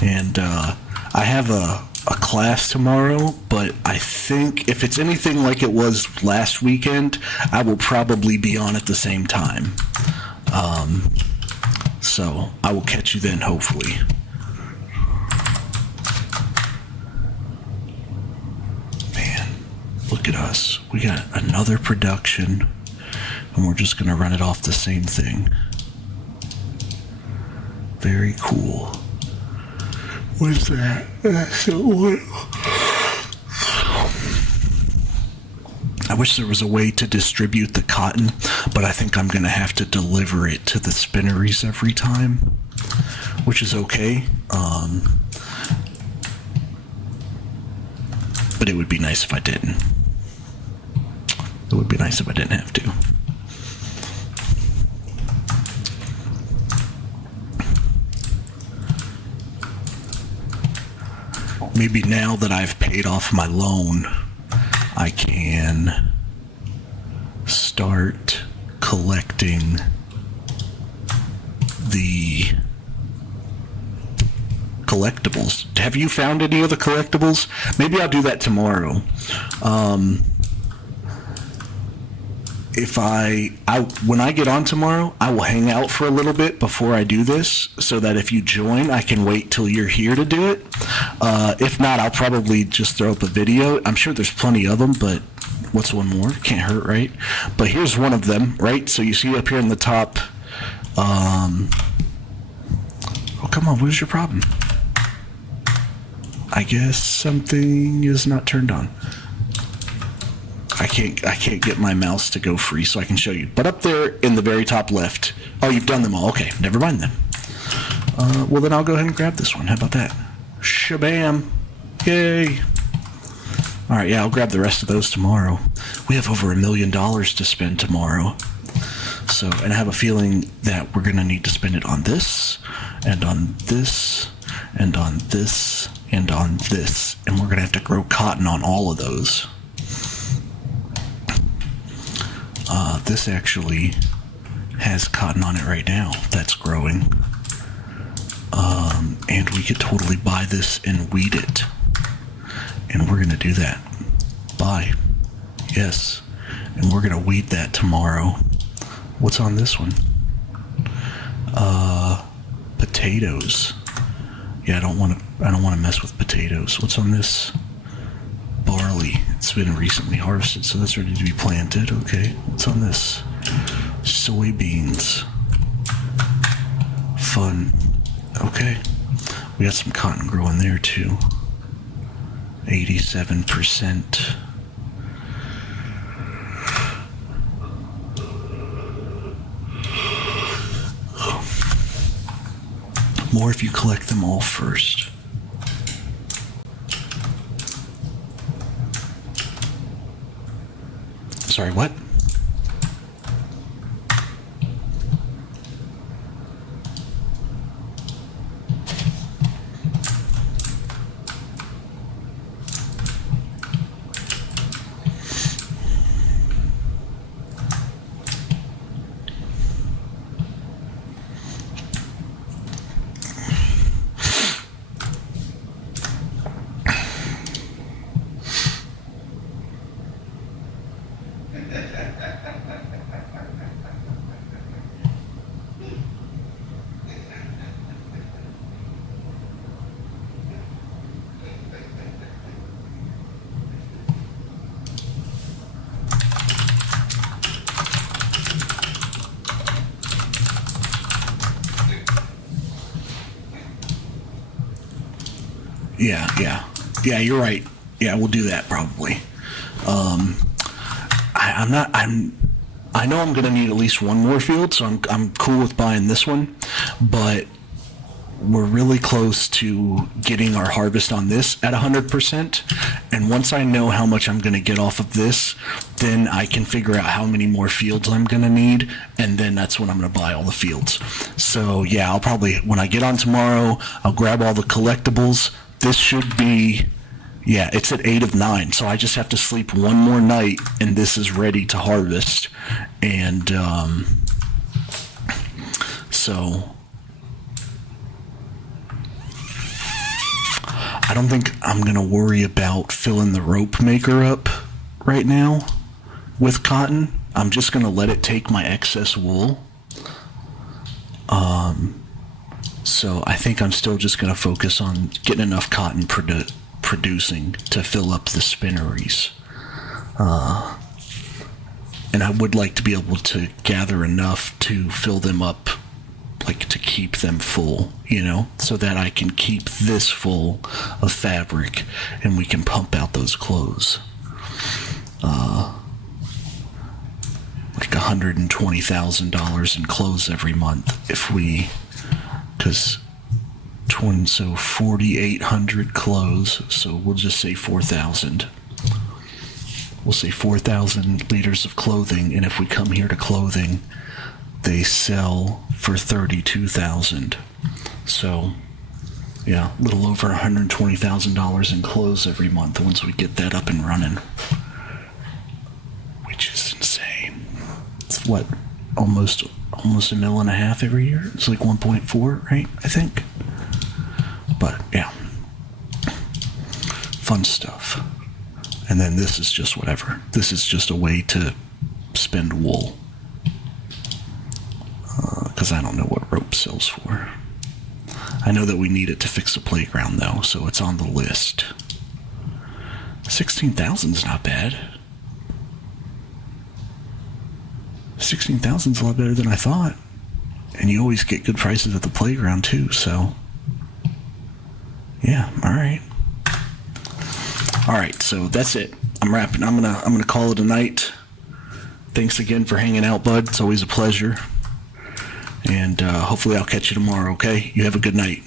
And I have a class tomorrow, but I think if it's anything like it was last weekend, I will probably be on at the same time. So I will catch you then, hopefully. Man, look at us. We got another production, and we're just going to run it off the same thing. Very cool. What's that? That's the oil. I wish there was a way to distribute the cotton, but I think I'm going to have to deliver it to the spinneries every time, which is okay. But it would be nice if I didn't. It would be nice if I didn't have to. Maybe now that I've paid off my loan, I can start collecting the collectibles. Have you found any of the collectibles? Maybe I'll do that tomorrow. When I get on tomorrow, I will hang out for a little bit before I do this, so that if you join, I can wait till you're here to do it. If not, I'll probably just throw up a video. I'm sure there's plenty of them, but what's one more? Can't hurt, right? But here's one of them, right? So you see up here in the top. Oh, come on, what is your problem? I guess something is not turned on. I can't get my mouse to go free so I can show you. But up there in the very top left. Oh, you've done them all. Okay, never mind then. Well, then I'll go ahead and grab this one. How about that? Shabam. Yay. All right, yeah, I'll grab the rest of those tomorrow. We have over $1 million to spend tomorrow. So, and I have a feeling that we're going to need to spend it on this, and on this, and on this, and on this. And we're going to have to grow cotton on all of those. This actually has cotton on it right now that's growing. And we could totally buy this and weed it. And we're going to do that. Buy. Yes. And we're going to weed that tomorrow. What's on this one? Potatoes. Yeah, I don't want to mess with potatoes. What's on this? Barley. It's been recently harvested, so that's ready to be planted. Okay. What's on this? Soybeans. Fun. Okay. We got some cotton growing there too. 87%. More if you collect them all first. Sorry, what? Yeah, you're right. Yeah, we'll do that probably. I know I'm gonna need at least one more field, so I'm cool with buying this one, but we're really close to getting our harvest on this at 100%. And once I know how much I'm gonna get off of this, then I can figure out how many more fields I'm gonna need, and then that's when I'm gonna buy all the fields. So yeah, I'll probably, when I get on tomorrow, I'll grab all the collectibles. This should be, yeah, it's at 8 of 9, so I just have to sleep one more night, and this is ready to harvest. And so I don't think I'm going to worry about filling the rope maker up right now with cotton. I'm just going to let it take my excess wool. So I think I'm still just going to focus on getting enough cotton producing to fill up the spinneries. And I would like to be able to gather enough to fill them up like to keep them full, you know, so that I can keep this full of fabric and we can pump out those clothes. Like $120,000 in clothes every month if we, because 4,800 clothes, so we'll just say 4,000. We'll say 4,000 liters of clothing, and if we come here to clothing, they sell for 32,000. So, yeah, a little over $120,000 in clothes every month once we get that up and running, which is insane. It's what, almost $1.5 million every year. It's like 1.4, right? I think. But yeah, fun stuff. And then this is just whatever. This is just a way to spend wool. Because I don't know what rope sells for. I know that we need it to fix the playground, though, so it's on the list. 16,000 is not bad. 16,000 is a lot better than I thought. And you always get good prices at the playground, too, so... yeah, all right. All right, so that's it. I'm wrapping. I'm gonna call it a night. Thanks again for hanging out, bud. It's always a pleasure. And hopefully I'll catch you tomorrow, okay? You have a good night.